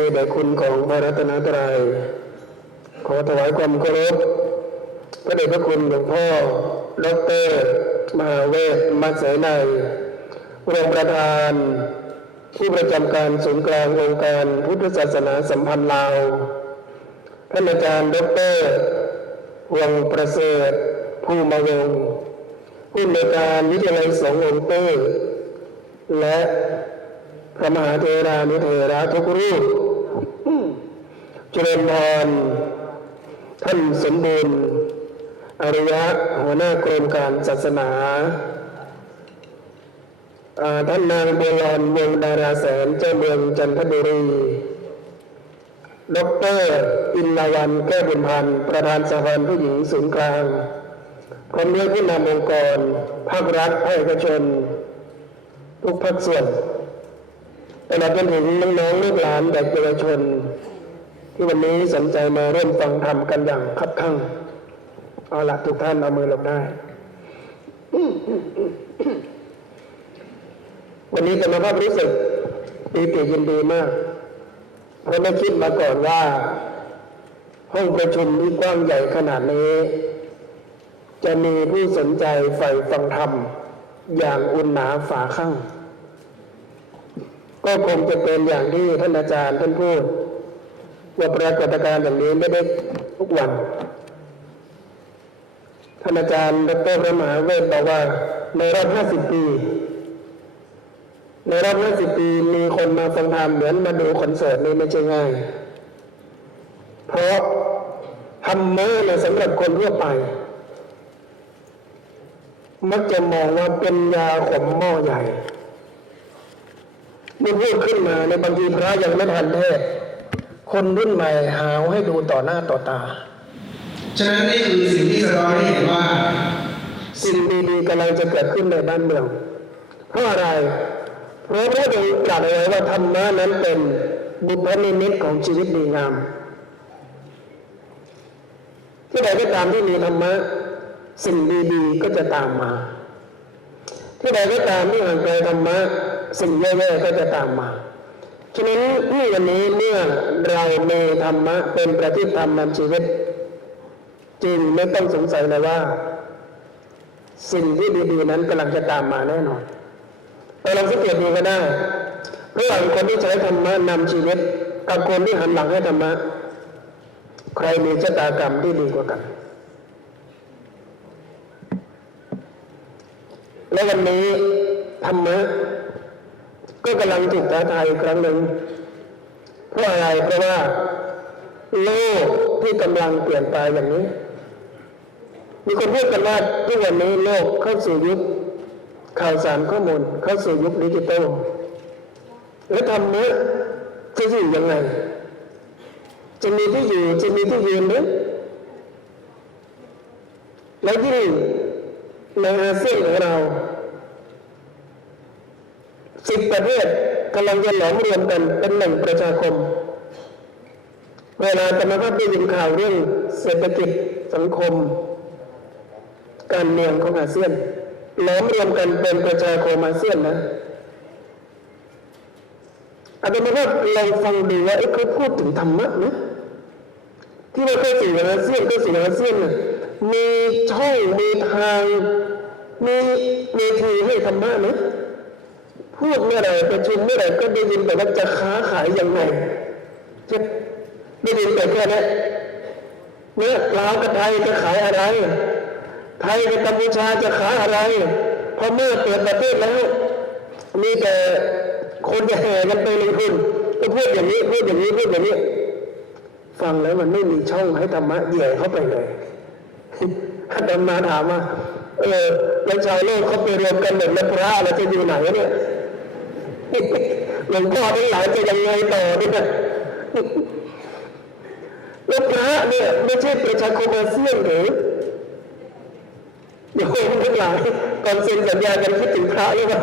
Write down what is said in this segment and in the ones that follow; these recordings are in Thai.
มีแด่คุณของพระรัตนตรัยขอถวายความเคารพพระเดชพระคุณหลวงพ่อดร.มหาเวทมัสเสนัยรองประธานผู้ประจำการศูนย์กลางองค์การพุทธศาสนาสัมพันธ์ลาวท่านอาจารย์ดร.วงประเสริฐภูมิวงศ์ผู้อำนวยการวิทยาลัยสงฆ์องค์เต้และพระมหาเถรานุเถระทุกรูปเจริญพรท่านสมบูรณ์อริยะหัวหน้ากรมการศาสนาท่านนางบัวลอนวงดาราแสนเจ้าเมืองจันทบุรีดร.อินลาวันแก้วบุญพันธ์ประธานสภาผู้หญิงศูนย์กลางพร้อมด้วยผู้นำองค์กรภาครัฐภาคเอกชนทุกภาคส่วนตลอดจนถึงน้องๆลูกหลานเด็กเยาวชนที่วันนี้สนใจมาร่วมฟังธรรมกันอย่างคับคั่งเอาละทุกท่านเอามือลงได้วันนี้กรรมภาพรู้สึกปีติยินดีมากเพราะไม่คิดมาก่อนว่าห้องประชุมที่กว้างใหญ่ขนาดนี้จะมีผู้สนใจใฝ่ฟังธรรมอย่างอุ่นหนาฝาข้างก็คงจะเป็นอย่างที่ท่านอาจารย์ท่านพูดว่าปรากฏการณ์อย่างนี้ไม่ได้ทุกวันท่านอาจารย์ดร.พระมหาเวทบอกว่าในรอบ50 ปีมีคนมาฟังธรรมเหมือนมาดูคอนเสิร์ตนี่ไม่ใช่ง่ายเพราะธรรมะเนี่ยสำหรับคนทั่วไปมักจะมองว่าเป็นยาขมหม้อใหญ่เมื่อพูดขึ้นมาในบางทีพระยังไม่ทันเทศคนรุ่นใหม่หาวให้ดูต่อหน้าต่อตาฉะนั้นนี่คือสิ่งที่สะท้อนให้เห็นว่าสิ่งดีๆกำลังจะเกิดขึ้นในบ้านเมืองเพราะอะไรเพราะพระองค์ตรัสไว้ว่าธรรมะนั้นเป็นบุพนิมิตของชีวิตดีงามที่ใดก็ตามที่มีธรรมะสิ่งดีๆก็จะตามมาที่ใดก็ตามที่ห่างไกลธรรมะสิ่งแย่ๆก็จะตามมาฉะนั้นวันนี้เมื่อเรามีธรรมะเป็นประทีปธรรมนำชีวิตจริงไม่ต้องสงสัยเลยว่าสิ่งที่ดีๆนั้นกำลังจะตามมาแน่นอนเราลองสังเกตดูก็ได้ระหว่างคนที่ใช้ธรรมะนำชีวิตกับคนที่หันหลังให้ธรรมะใครมีชะตากรรมที่ดีกว่ากันและวันนี้ธรรมะก็กำลังถูกท้าทายอีกครั้งหนึ่งเพราะอะไรเพราะว่าโลกที่กำลังเปลี่ยนไปอย่างนี้มีคนพูดกันว่าทุกวันนี้โลกเข้าสู่ยุคข่าวสารข้อมูลเข้าสู่ยุคดิจิตอลและธรรมะจะอยู่ยังไงจะมีที่อยู่จะมีที่ยืนหรือและยิ่งในอาเซียนของเรา10 ประเทศกำลังจะหลอมรวมกันเป็นหนึ่งประชาคมเวลาธรรมภาพได้ยินข่าวเรื่องเศรษฐกิจสังคมการเมืองของอาเซียนหลอมรวมกันเป็นประชาคมอาเซียนนะอาจารย์ว่าเราฟังดูว่าเขาพูดถึงธรรมะนะที่ว่าเข้าสู่อาเซียนนะมีช่องมีทางมีเวทีให้ธรรมะนะพูดเมื่อไหร่ประชุมเมื่อไหร่ก็ได้ยินแต่ว่าจะค้าขายยังไงจะได้ยินแต่แค่นั้นเนี่ยลาวกับไทยจะขายอะไรไทยกับกัมพูชาจะขายอะไรพอเมื่อเปิดประเทศแล้วมีแต่คนจะแห่กันไปลงทุนก็พูดอย่างนี้ฟังแล้วมันไม่มีช่องให้ธรรมะเหยียบเข้าไปเลยอาจารย์มาถามว่าแล้วชาวโลกเขาไปรวมกันเหมือนพระแล้วจะอยู่ไหนเนี่ยหลวงพ่อทั้งหลายจะยังไงต่อเนี่ยแล้วพระเนี่ยไม่ใช่ประชาคมอาเซียนหรือโยมทั้งหลายก่อนเซ็นสัญญากันคิดถึงพระหรือเปล่า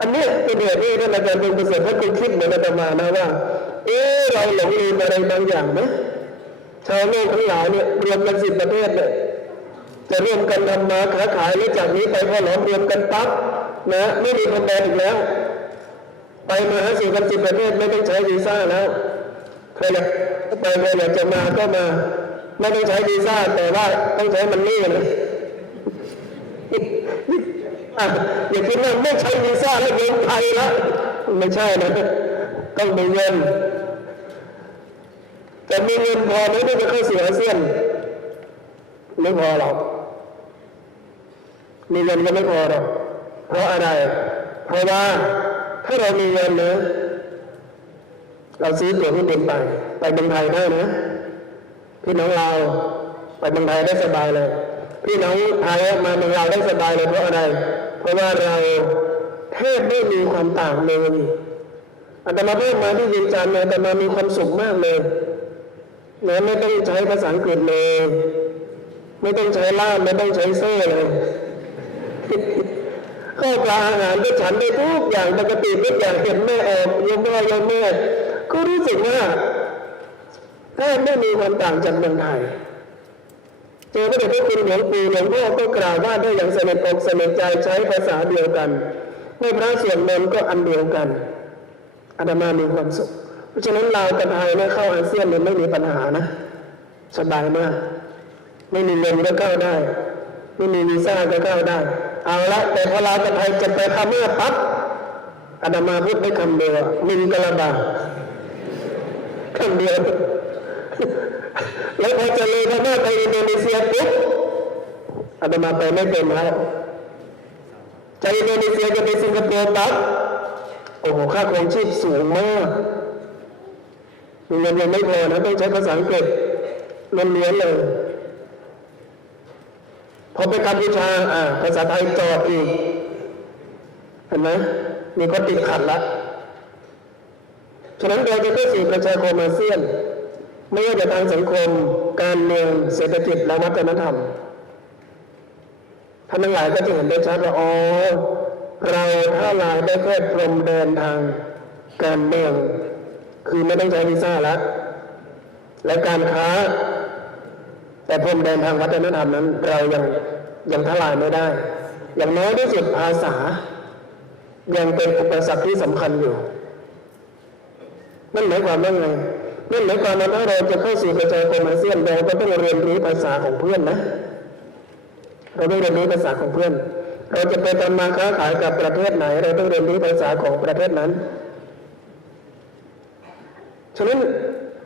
อันนี้เป็นเหตุที่ท่านอาจารย์ดวงประเสริฐท่านคงคิดเหมือนอาตมานะว่าเราหลงลืมอะไรบางอย่างไหมชาวโลกทั้งหลายเนี่ยรวมกัน10 ประเทศเนี่ยจะร่วมกันทำมาค้าขายแล้วจากนี้ไปพอหลอมรวมกันปั๊บ นะไม่มีพรมแดนอีกแล้วไปมาหาสู่กัน10 ประเทศไม่ต้องใช้วีซ่าแล้วใครอยากไปใครอยากจะมาก็มาไม่ต้องใช้วีซ่าแต่ว่าต้องใช้มันนี่นะอย่าคิดว่าไม่ใช้วีซ่าแล้วเมืองไทยแล้วไม่ใช่นะต้องมีเงินแต่มีเงินพอไหมที่จะเข้าสู่อาเซียนไม่พอหรอกมีเงินก็ไม่พอหรอกเพราะอะไรเพราะว่าถ้าเรามีเงินนะเราซื้อตั๋วเครื่องบินไปเมืองไทยได้นะพี่น้องเราไปเมืองไทยได้สบายเลยพี่น้องไทยมาเมืองเราได้สบายเลยเพราะอะไรเพราะว่าเราแทบไม่มีความต่างเลยอาตมาเพิ่มมาที่ยินจันทร์อาตมามีความสุขมากเลยนะไม่ต้องใช้ภาษาอังกฤษเลยไม่ต้องใช้ล่ามไม่ต้องใช้โซ่เลยข้าวปลาอาหารก็ฉันได้ทุกอย่างปกติทุกอย่างเห็นแม่ออกยมแม่ก็รู้สึกว่าแทบไม่มีความต่างจากเมืองไทยเจอพระเดชพระคุณหลวงปู่หลวงพ่อก็กล่าวว่าได้อย่างสนิทอกสนิทใจใช้ภาษาเดียวกันเมื่อพระสวดมนต์ก็อันเดียวกันอาตมามีความสุขเพราะฉะนั้นลาวกับไทยเนี่ยเข้าอาเซียนเนี่ยไม่มีปัญหานะสบายมากไม่มีเงินก็เข้าได้ไม่มีวีซ่าก็เข้าได้เอาละแต่พอลาวกับไทยจะไปพม่าปั๊บอาตมาพูดได้คำเดียวมินกะลาบาคำเดียวแล้วพอจะเลยพม่าไปอินโดนีเซียปุ๊บอาตมาไปไม่เป็นแล้วจากอินโดนีเซียจะไปสิงคโปร์ปั๊บโอ้โหค่าครองชีพสูงมากมีเงินยังไม่พอนะต้องใช้ภาษาอังกฤษล้วนๆเลยพอไปกัมพูชาภาษาไทยจอดอีกเห็นไหมมีก็ติดขัดละฉะนั้นเราจะเข้าสู่ประชาคมอาเซียนไม่ว่าจะทางสังคมการเมืองเศรษฐกิจและวัฒนธรรมท่านทั้งหลายก็จะเห็นได้ชัดว่าอ๋อเราถ้าลายได้แค่พรมแดนทางการเมืองคือไม่ต้องใช้วีซ่าแล้วและการค้าแต่พรมแดนทางวัฒนธรรมนั้นเรายังทลายไม่ได้อย่างน้อยที่สุดภาษายังเป็นอุปสรรคที่สำคัญอยู่นั่นหมายความว่าไงนั่นหมายความว่าถ้าเราจะเข้าสู่ประชาคมอาเซียนเราก็ต้องเรียนรู้ภาษาของเพื่อนนะเราต้องเรียนรู้ภาษาของเพื่อนเราจะไปทำมาค้าขายกับประเทศไหนเราต้องเรียนรู้ภาษาของประเทศนั้นฉะนั้น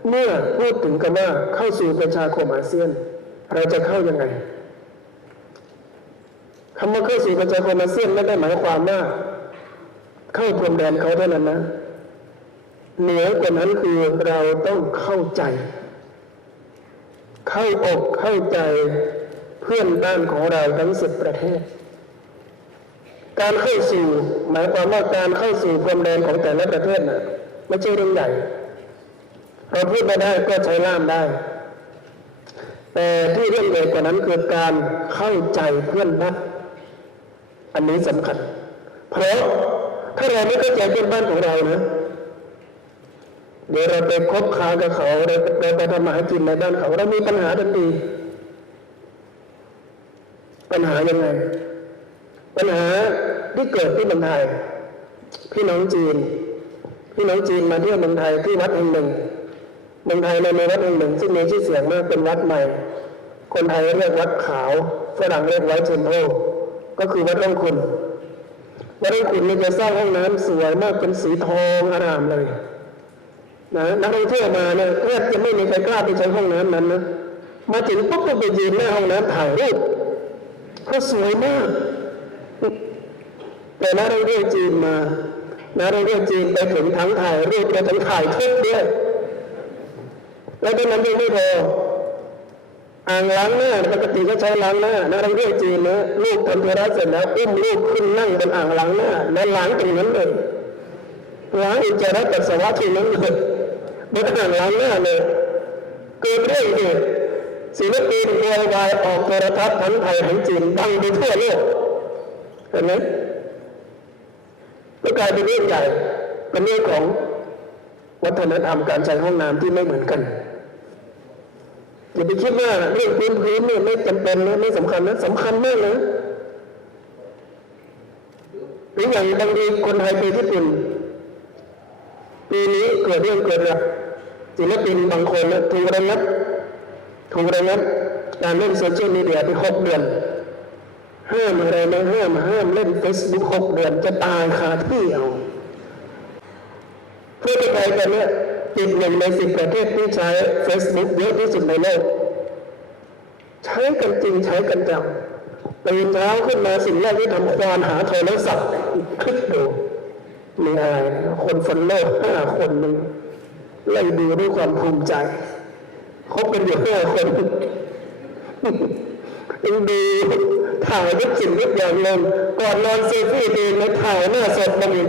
เมื่อพูดถึงกันว่าเข้าสู่ประชาคมอาเซียนเราจะเข้ายังไงคำว่าเข้าสู่ประชาคมอาเซียนไม่ได้หมายความว่าเข้าพรมแดนเขาเท่านั้นนะเหนือกว่านั้นคือเราต้องเข้าใจเข้าอกเข้าใจเพื่อนบ้านของเราทั้ง10 ประเทศการเข้าสู่หมายความว่าการเข้าสู่พรมแดนของแต่ละประเทศน่ะไม่ใช่เรื่องใหญ่เราพูดไม่ได้ก็ใช้ล่ามได้แต่ที่เรื่องใหญ่กว่านั้นคือการเข้าใจเพื่อนบ้านอันนี้สำคัญเพราะถ้าเราไม่เข้าใจเพื่อนบ้านของเรานะเดี๋ยวเราไปคบค้ากับเขาเราไปทำมาหากินในบ้านเขาเรามีปัญหาทันทีปัญหายังไงปัญหาที่เกิดที่เมืองไทยพี่น้องจีนมาเที่ยวเมืองไทยที่วัดแห่งหนึ่งเมืองไทยในวัดแห่งหนึ่งซึ่งมีชื่อเสียงมากเป็นวัดใหม่คนไทยเรียกวัดขาวฝรั่งเรียกไวท์เทมเพิลก็คือวัดร่องคุณวัดร่องคุณนี่จะสร้างห้องน้ำสวยมากเป็นสีทองอร่ามเลยนะนักท่องเที่ยวมาเนี่ยแทบจะไม่มีใครกล้าไปใช้ห้องน้ำนั้นนะมาถึงปุ๊บก็ไปยืนหน้าห้องน้ำถ่ายรูปเพราะสวยมากแต่นักท่องเที่ยวจีนมานักท่องเที่ยวจีนไปถึงทั้งถ่ายรูปไปทั้งถ่ายคลิปด้วยแล้วตอนนั้นยังไม่พออ่างล้างหน้าปกติก็ใช้ล้างหน้านักท่องเที่ยวจีนนะลูกทำธุระเสร็จแล้วอุ้มลูกขึ้นนั่งบนอ่างล้างหน้าแล้วล้างตรงนั้นเลยล้างอุจจาระปัสสาวะที่นั้นเลยบนอ่างล้างหน้าเลยเกิดเรื่องเหตุศิลปินโวยวายออกโทรทัศน์ทั้งไทยทั้งจีนดังไปทั่วโลกเห็นไหมก็กลายเป็นเรื่องใหญ่เป็นเรื่องของวัฒนธรรมการใช้ห้องน้ำที่ไม่เหมือนกันอย่าไปคิดว่าเรื่องพื้นเนี่ยไม่จำเป็นนะไม่สำคัญนะสำคัญมากนะ อย่างบางทีคนไทยไปญี่ปุ่นปีนี้เกิดเรื่องเกิดราวศิลปินบางคนถูกระงับการเล่นโซเชียลมีเดียไป6 เดือนห้ามอะไรนะห้ามเล่น Facebook 6 เดือนจะตายคาที่เอาเพื่อไทยกันเนี่ยติด1 ใน 10 ประเทศที่ใช้ Facebook เยอะที่สุดในโลกใช้กันจริงใช้กันจังตื่นเช้าขึ้นมาสิ่งแรกที่ทำควานหาโทรศัพท์คลิกดูมีอะไรคนฟอลโล่5 คนนึงไล่ดูด้วยความภูมิใจคบกันอยู่5 คนดูถ่ายทุกสิ่งทุกอย่างลงก่อนนอนเซลฟี่ดีแล้วถ่ายหน้าสดมาอีก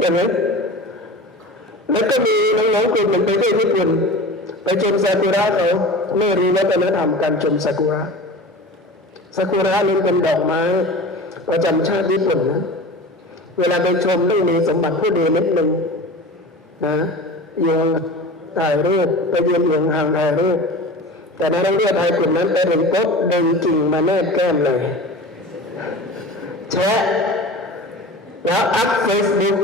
อย่างนั้นแล้วก็มีน้องๆกลุ่มหนึ่งไปที่ญี่ปุ่นไปชมซากุระเขาไม่รู้วัฒนธรรมการชมซากุระนี่เป็นดอกไม้ประจำชาติญี่ปุ่นนะเวลาไปชมต้องมีสมบัติผู้ดีนิดนึงนะยงถ่ายรูปไปยืนอยู่ห่างถ่ายรูปแต่นักท่องเที่ยวไทยกลุ่มนั้นไปถึงปุ๊บดึงกิ่งมาแนบแก้มเลยแชะแล้วอัพเฟซบุ๊ก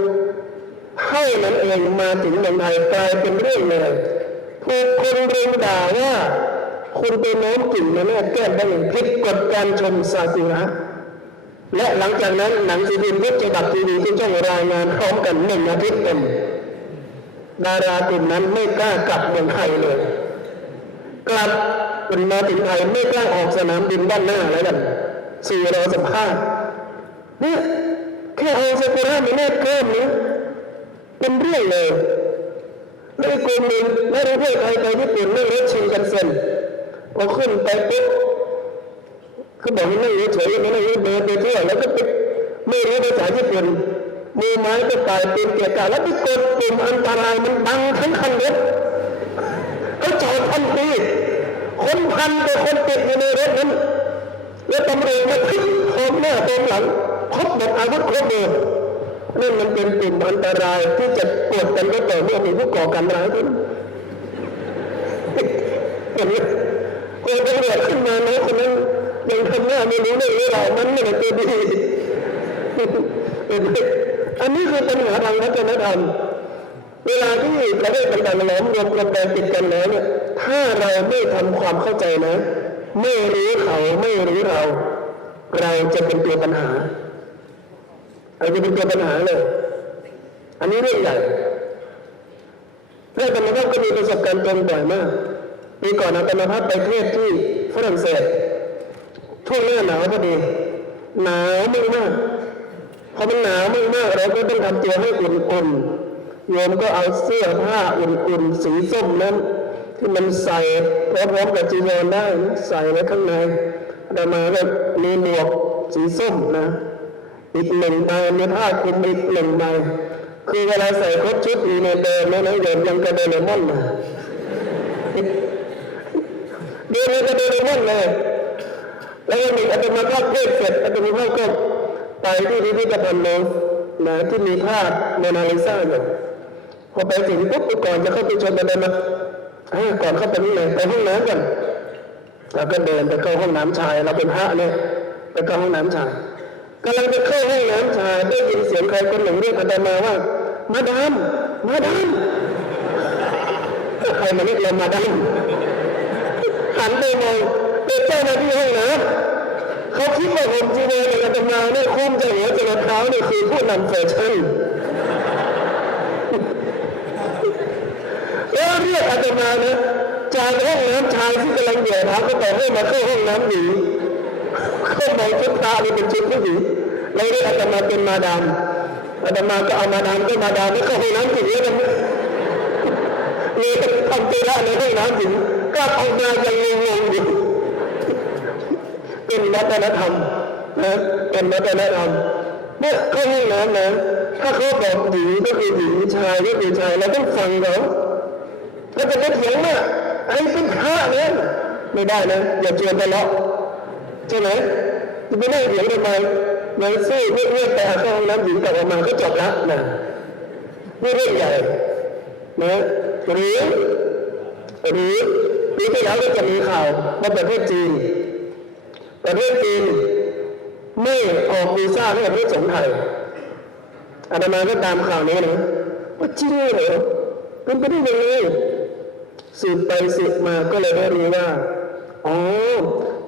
ให้นั้นเองมาถึงเมืองไทยกลายเป็นเรื่องเลยถูกคนรุมด่าว่าคุณไปโน้มกิ่งมาแนบแก้มได้อย่างผิดกฎการชมซากุระและหลังจากนั้นหนังสือพิมพ์ทุกฉบับทีวีทุกช่องรายงานพร้อมกัน1 อาทิตย์เต็มดารากลุ่มนั้นไม่กล้ากลับเมืองไทยเลยกลับเป็นมาถึงไทยไม่กล้าออกสนามบินด้านหน้าแล้วกันสื่อรอสัมภาษณ์เนี่ยแค่เอาซากุระมาแนบแก้มนี้เป็นเรื่องเลยแล้วอีกกลุ่มหนึ่งนักท่องเที่ยวไทยไปญี่ปุ่นนั่งรถชินกันเซ็นพอขึ้นไปปุ๊บก็บอกให้นั่งเฉยๆไม่นั่งเดินไปเที่ยวแล้วก็ไปไม่รู้ภาษาญี่ปุ่นมือไม้ก็ตายเป็นเกียร์กาแล้วไปกดปุ่มอันตรายมันบังทั้งคันรถเขาจอดทันทีคนพันแต่คนติดอยู่ในรถนั้นแล้วตำรวจมาพลิกพร้อมหน้าพร้อมหลังครบหมดอาวุธครบเลยนั่นมันเป็นปุ่มอันตรายที่จะปวดกันก็ต่อเมื่อมีผู้ก่อการร้ายขึ้นเห็นไหมคนตำรวจขึ้นมานะคนนั้นยังทำหน้าไม่รู้เลยว่ามันไม่ได้ตัวดีอันนี้คือปัญหาทางวัฒนธรรมเวลาที่ประเทศต่างๆล้อมรวมกันแบ่งติดกันแล้วเนี่ยถ้าเราไม่ทำความเข้าใจนะไม่รู้เขาไม่รู้เราจะเป็นตัวปัญหาเราจะเป็นตัวปัญหาเลยอันนี้เรื่องใหญ่แม่ธรรมภาพก็มีประสบการณ์ตรงบ่อยมากปีก่อนอาตมาภาพไปเทศที่ฝรั่งเศสช่วงหน้าหนาวพอดีหนาวมากพอมันหนาวมากเราก็ต้องทำตัวให้อุ่นๆโยมก็เอาเสื้อผ้าอุ่นๆสีส้มนั้นที่มันใส่พร้อมๆกับจีวรได้ใส่ไว้ข้างในอาตมาก็มีหมวกสีส้มนะอีก1 ใบมีผ้าคลุมอีก1 ใบคือเวลาใส่ครบชุดอยู่ในเดินนะโยมยังกระเดเลมอนนะเดินเลยกระเดเลมอนเลยแล้ววันหนึ่งอาตมาภาพเทศเสร็จอาตมาภาพก็ไปที่พิพิธภัณฑ์นะที่มีภาพโมนาลิซาอยู่พอไปถึงปุ๊บก่อนจะเข้าไปชมอาตมาก่อนเข้าไปนี่เลยไปห้องน้ำก่อนเราก็เดินไปเข้าห้องน้ำชายเราเป็นพระเนี่ยไปเข้าห้องน้ำชายกำลังจะเข้าห้องน้ำชายได้ยินเสียงใครคนหนึ่งเรียกอาตมาว่ามาดามใครมาเรียกเรามาดามหันไปมองเป็นเจ้าหน้าที่ห้องน้ำเขาคิดว่าผมจีเนยอาตมาเนี่ยคุ้มจะหัวจะรองเท้าเนี่ยคือผู้นำแฟชั่นแล้วเรียกอาตมานะจากห้องน้ำชายที่กำลังเหยียดเท้าก็ต่อให้มาเข้าห้องน้ำหญิงเข้าไปชุดพระนี่เป็นชุดผู้หญิงแล้วเรียกอาตมาเป็นมาดามอาตมาก็เอามาดามก็มาดามไม่เข้าห้องน้ำหญิงแล้วกันนี่ทำตัวละในห้องน้ำหญิงกลับออกมายังงงอยู่เป็นวัฒนธรรมนะเป็นวัฒนธรรมเนี่ยเข้าห้องน้ำนะถ้าเขาบอกหญิงก็คือหญิงชายก็คือชายเราต้องฟังเขาแล้วจะเถียงว่าไอ้เป็นพระเนี่ยไม่ได้นะอย่าชวนทะเลาะใช่ไหมจะไม่ได้เถียงทำไมเลยสู้เรื่องแต่เข้าห้องน้ำหญิงกลับออกมาก็จบละนะนี่เรื่องใหญ่นะหรือปีที่แล้วก็จะมีข่าวว่าประเทศจีนไม่ออกวีซ่าให้กับผู้สงฆ์ไทย อาตมาก็ตามข่าวนี้นะว่าจริงเหรอเป็นไปได้ยังไงสืบไปสืบมาก็เลยได้รู้ว่าอ๋อ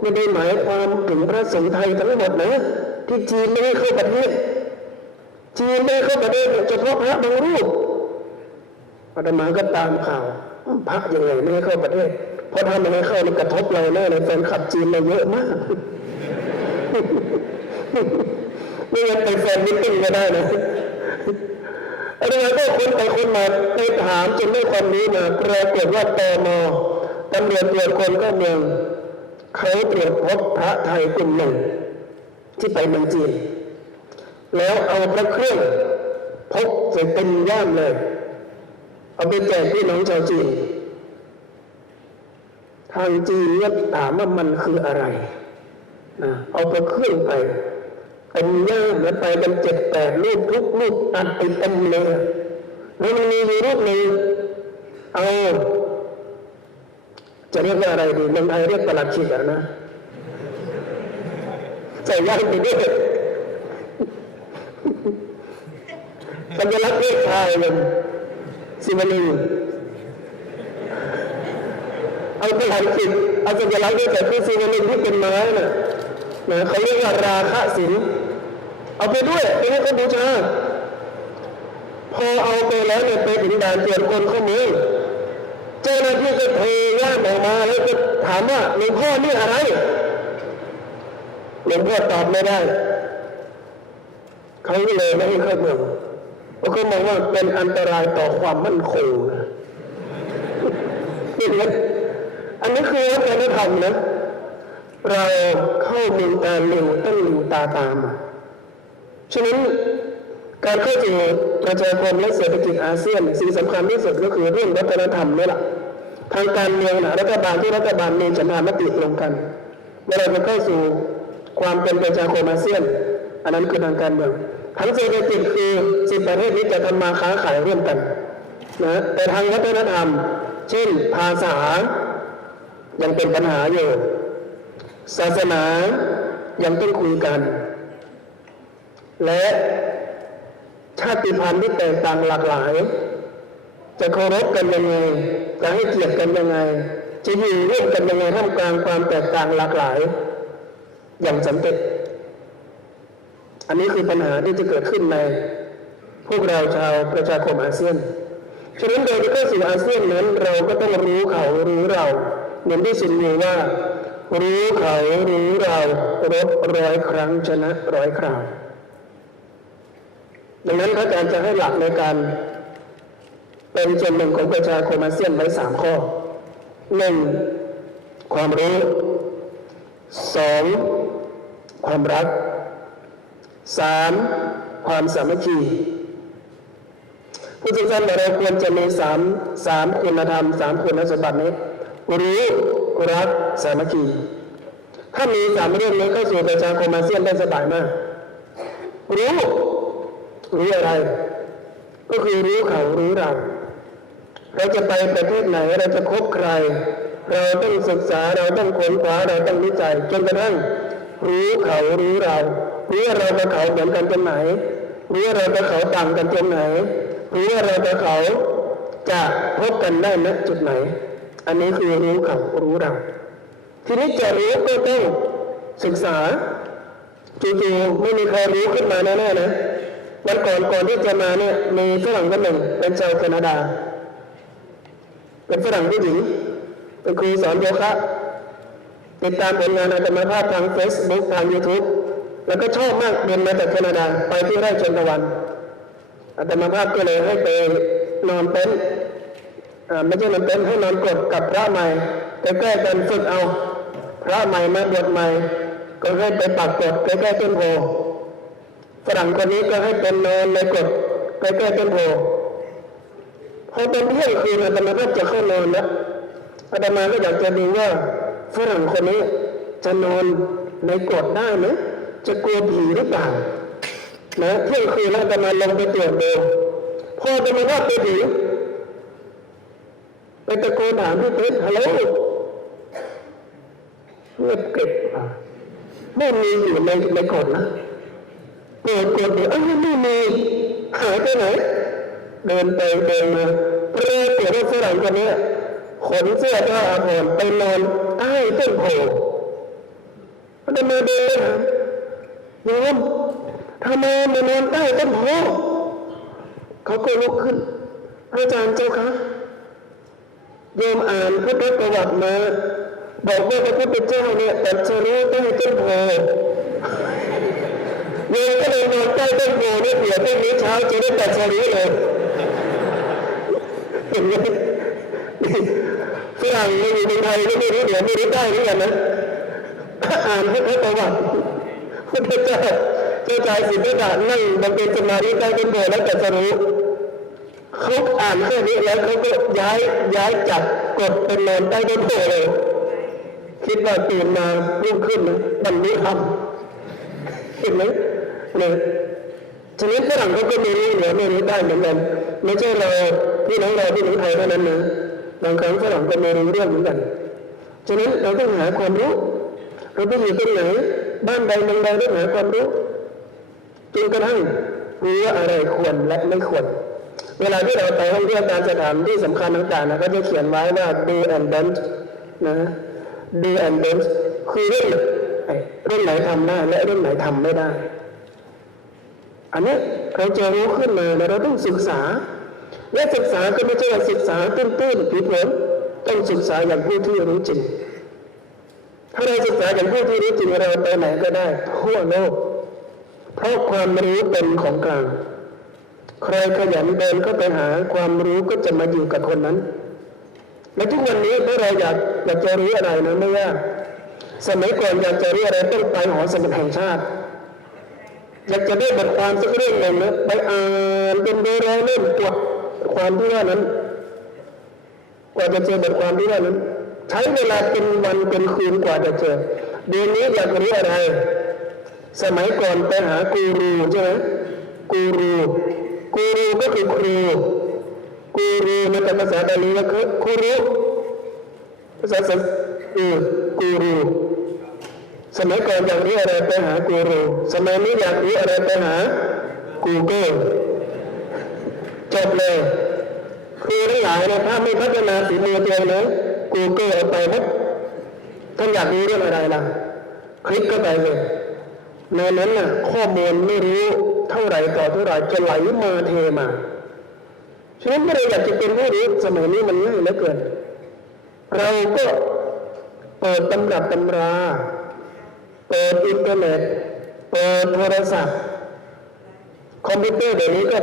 ไม่ได้หมายความถึงพระสงฆ์ไทยทั้งหมดนะที่จีนไม่ให้เข้าประเทศจีนไม่ให้เข้าประเทศเฉพาะพระบางรูปอาตมาก็ตามข่าวพระยังไงไม่ให้เข้าประเทศเพราะถ้าไม่ให้เข้ามันกระทบเราแน่เลยแฟนคลับจีนเราเยอะมากไม่งั้นไปแฟนมิตติ้งก็ได้นะอาตมาก็คนไปคนมาไปถามจนได้ความรู้มาปรากฏว่าตม.ตำรวจตรวจคนเข้าเมืองเขาตรวจพบพระไทยกลุ่มหนึ่งที่ไปเมืองจีนแล้วเอาพระเครื่องพกใส่เต็มย่ามเลยเอาไปแจกพี่น้องชาวจีนทางจีนเนี่ยถามว่ามันคืออะไรนะเอาพระเครื่องไปเต็มย่ามแล้วไปกัน7-8 รูปทุกรูปอัดไปเต็มเลยแล้วมันมีรูปหนึ่งเอาจะเรียกว่าอะไรดีเมืองไทยเรียกประหลัดขิกนะใส่ย่ามไปด้วยสัญลักษณ์เลขชายมันสิวลึงเอาประหลัดขิกเอาสัญลักษณ์ที่ใส่คือสิวลึงที่เป็นไม้น่ะเขาเรียกว่าราคะศิลป์เอาไปด้วยไปให้คนบูชาพอเอาไปแล้วเนี่ยไปถึงด่านตรวจคนเข้าเมืองเจ้าหน้าที่ก็เทย่ามออกมาแล้วก็ถามว่าหลวงพ่อนี่อะไรหลวงพ่อตอบไม่ได้เขาเลยไม่ให้เข้าเมืองเพราะเขามองว่าเป็นอันตรายต่อความมั่นคงนะอันนี้คือวัฒนธรรมนะเราเข้าเมืองตาเร็วต้องเร็วตาตามฉะนั้นการเข้าถึงประชาคมและเศรษฐกิจอาเซียนสิ่งสำคัญที่สุดก็คือเรื่องวัฒนธรรมนี่แหละทางการเมืองนะรัฐบาลที่รัฐบาลมีฉันทามติตรงกันเวลาจะเข้าสู่ความเป็นประชาคมอาเซียนอันนั้นคือทางการเมืองทั้งเศรษฐกิจคือ10 ประเทศนี้จะทำมาค้าขายร่วมกันนะแต่ทางวัฒนธรรมเช่นภาษายังเป็นปัญหาอยู่ศาสนายังต้องคุยกันและชาติพันธุ์ที่แตกต่างหลากหลายจะเคารพกันยังไงจะให้เกียรติกันยังไงจะอยู่ร่วมกันยังไงท่ามกลางความแตกต่างหลากหลายอย่างสันติอันนี้คือปัญหาที่จะเกิดขึ้นในพวกเราชาวประชาคมอาเซียนฉะนั้นโดยที่เข้าสู่อาเซียนนั้นเราก็ต้องรู้เขารู้เราเหมือนที่สินมีว่ารู้เขารู้เรารบ100 ครั้งชนะ100 คราวดังนั้นพระอาจารย์จะให้หลักในการเป็นส่วนหนึ่งของประชาคมอาเซียนไว้3 ข้อ 1. ความรู้ 2. ความรัก 3. ความสามัคคีผู้ศึกษาเราควรจะมี3คุณธรรม3คุณสมบัตินี้รู้รักสามัคคีถ้ามี3 เรื่องนี้เข้าสู่ประชาคมอาเซียนได้สบายมากรู้อะไรก็คือรู้เขารู้เราจะไปประเทศไหนเราจะคบใครเราต้องศึกษาเราต้องค้นคว้าเราต้องวิจัยจนกระทั่งรู้เขารู้เราว่าเรากับเขาเหมือนกันตรงไหนรู้ว่าเรากับเขาต่างกันตรงไหนรู้ว่าเรากับเขาจะพบกันได้ณจุดไหนอันนี้คือรู้เขารู้เราทีนี้จะรู้ก็ต้องศึกษาจู่ๆไม่มีใครรู้ขึ้นมาแน่ๆนะวันก่อนที่จะมาเนี่ยมีฝรั่งคนหนึ่งเป็นชาวแคนาดาเป็นฝรั่งผู้หญิงเป็นครูสอนโยคะติดตามผลงานอาตมาภาพทาง Facebook ทาง YouTube แล้วก็ชอบมากบินมาจากแคนาดาไปที่ไร่ชนตะวันอาตมาภาพก็เลยให้ไปนอนเต็นท์ไม่ใช่นอนเต็นท์ให้นอนกดกับพระใหม่ใกล้ๆกันฝึกเอาพระใหม่มาบวชใหม่ก็ให้ไปปักกดใกล้ๆต้นโพฝรั่งคนนี้ก็ให้เป็นนอนในกดใกล้ๆต้นโพพอเป็นเที่ยงคืนอาตมาก็จะเข้านอนแล้วอาตมาก็อยากจะดูว่าฝรั่งคนนี้จะนอนในกดได้ไหมจะกลัวผีหรือเปล่านะเที่ยงคืนแล้วอาตมาลงไปตรวจดูพออาตมาว่าไปถึงไปตะโกนถามพี่เพชรฮัลโหลเงียบเก็บไม่มีอยู่ในกดนะเปิดกดดูไม่มี หายไปไหนเดินไปเดินมาปรากฏว่าฝรั่งคนนี้ขนเสื้อผ้าอาภรณ์ไปนอนใต้ต้นโพมันจะมาเดินโยมทำไมมานอนใต้ต้นโพเขาก็ลุกขึ้นอาจารย์เจ้าคะโยมอ่านพุทธประวัติมาบอกว่าพระพุทธเจ้าเนี่ยตรัสรู้ใต้ต้นโพโยมก็เลยนอนใต้ต้นโพนี่เดี๋ยวพรุ่งนี้เช้าจะได้ตรัสรู้เลยเห็นไหมฝรั่งไม่อยู่ในไทยก็ไม่รู้เดี๋ยวไม่รู้ได้เหมือนกันนะอ่านพุทธประวัติพุทธเจ้าเจ้าชายสิทธัตถะนั่งบำเพ็ญสมาธิใต้ต้นโพแล้วตรัสรู้เขาอ่านแค่นี้แล้วเขาก็ย้ายจับกดเป็นนอนใต้ต้นโพเลยคิดว่าตื่นมารุ่งขึ้นนะบรรลุธรรมเห็นไหมเนี่ยฉะนั้นฝรั่งเขาก็ไม่รู้เหนือไม่รู้ได้เหมือนกันไม่ใช่เราพี่น้องเราที่หนุ่มไทยเท่านั้นนะบางครั้งฝรั่งก็ไม่รู้เรื่องเหมือนกันฉะนั้นเราต้องหาความรู้เราไปอยู่ตรงไหนบ้านใดเมืองใดต้องหาความรู้จนกระทั่งรู้ว่าอะไรควรและไม่ควรเวลาที่เราไปท่องเที่ยวตามสถานที่สำคัญต่างๆนะก็จะเขียนไว้ว่า do and don't นะ do and don't คือเรื่องไหนทำได้และเรื่องไหนทำไม่ได้อันนี้เราจะรู้ขึ้นมาแต่เราต้องศึกษาและศึกษาก็ไม่ใช่ศึกษาตื้นๆผิวเผินต้องศึกษาอย่างผู้ที่รู้จริงถ้าเราศึกษาอย่างผู้ที่รู้จริงเราไปไหนก็ได้ทั่วโลกเพราะความรู้เป็นของกลางใครขยันเดินก็ไปหาความรู้ก็จะมาอยู่กับคนนั้นและทุกวันนี้ถ้าเราอยากจะรู้อะไรนะไม่ยากสมัยก่อนอยากจะรู้อะไรต้องไปหอสมุดแห่งชาติอยากจะได้บทความสักเรื่องหนึ่งนะไปอ่านเป็นร้อยเล่มปวดความที่ว่านั้นกว่าจะเจอบทความที่ว่านั้นใช้เวลาเป็นวันเป็นคืนกว่าจะเจอเดี๋ยวนี้อยากรู้อะไรสมัยก่อนไปหากูรูใช่ไหมกูรูก็คือครูกูรูในภาษาบาลีก็คือครูภาษาสันสกฤตกูรูสมัยก่อนอยากรู้อะไรไปหากูรูสมัยนี้อยากรู้อะไรไปหา Google จบเลยครูทั้งหลายเนี่ยถ้าไม่พัฒนาฝีมือตัวเองนะ Google เอาไปนะท่านอยากรู้เรื่องอะไรล่ะคลิกเข้าไปเลยในนั้นน่ะข้อมูลไม่รู้เท่าไหร่ต่อเท่าไหร่จะไหลมาเทมาฉะนั้นเมื่อเราอยากจะเป็นผู้รู้สมัยนี้มันง่ายเหลือเกินเราก็เปิดตำรับตำราเปิดอินเทอร์เน็ตเปิดโทรศัพท์คอมพิวเตอร์เดี๋ยวนี้ก็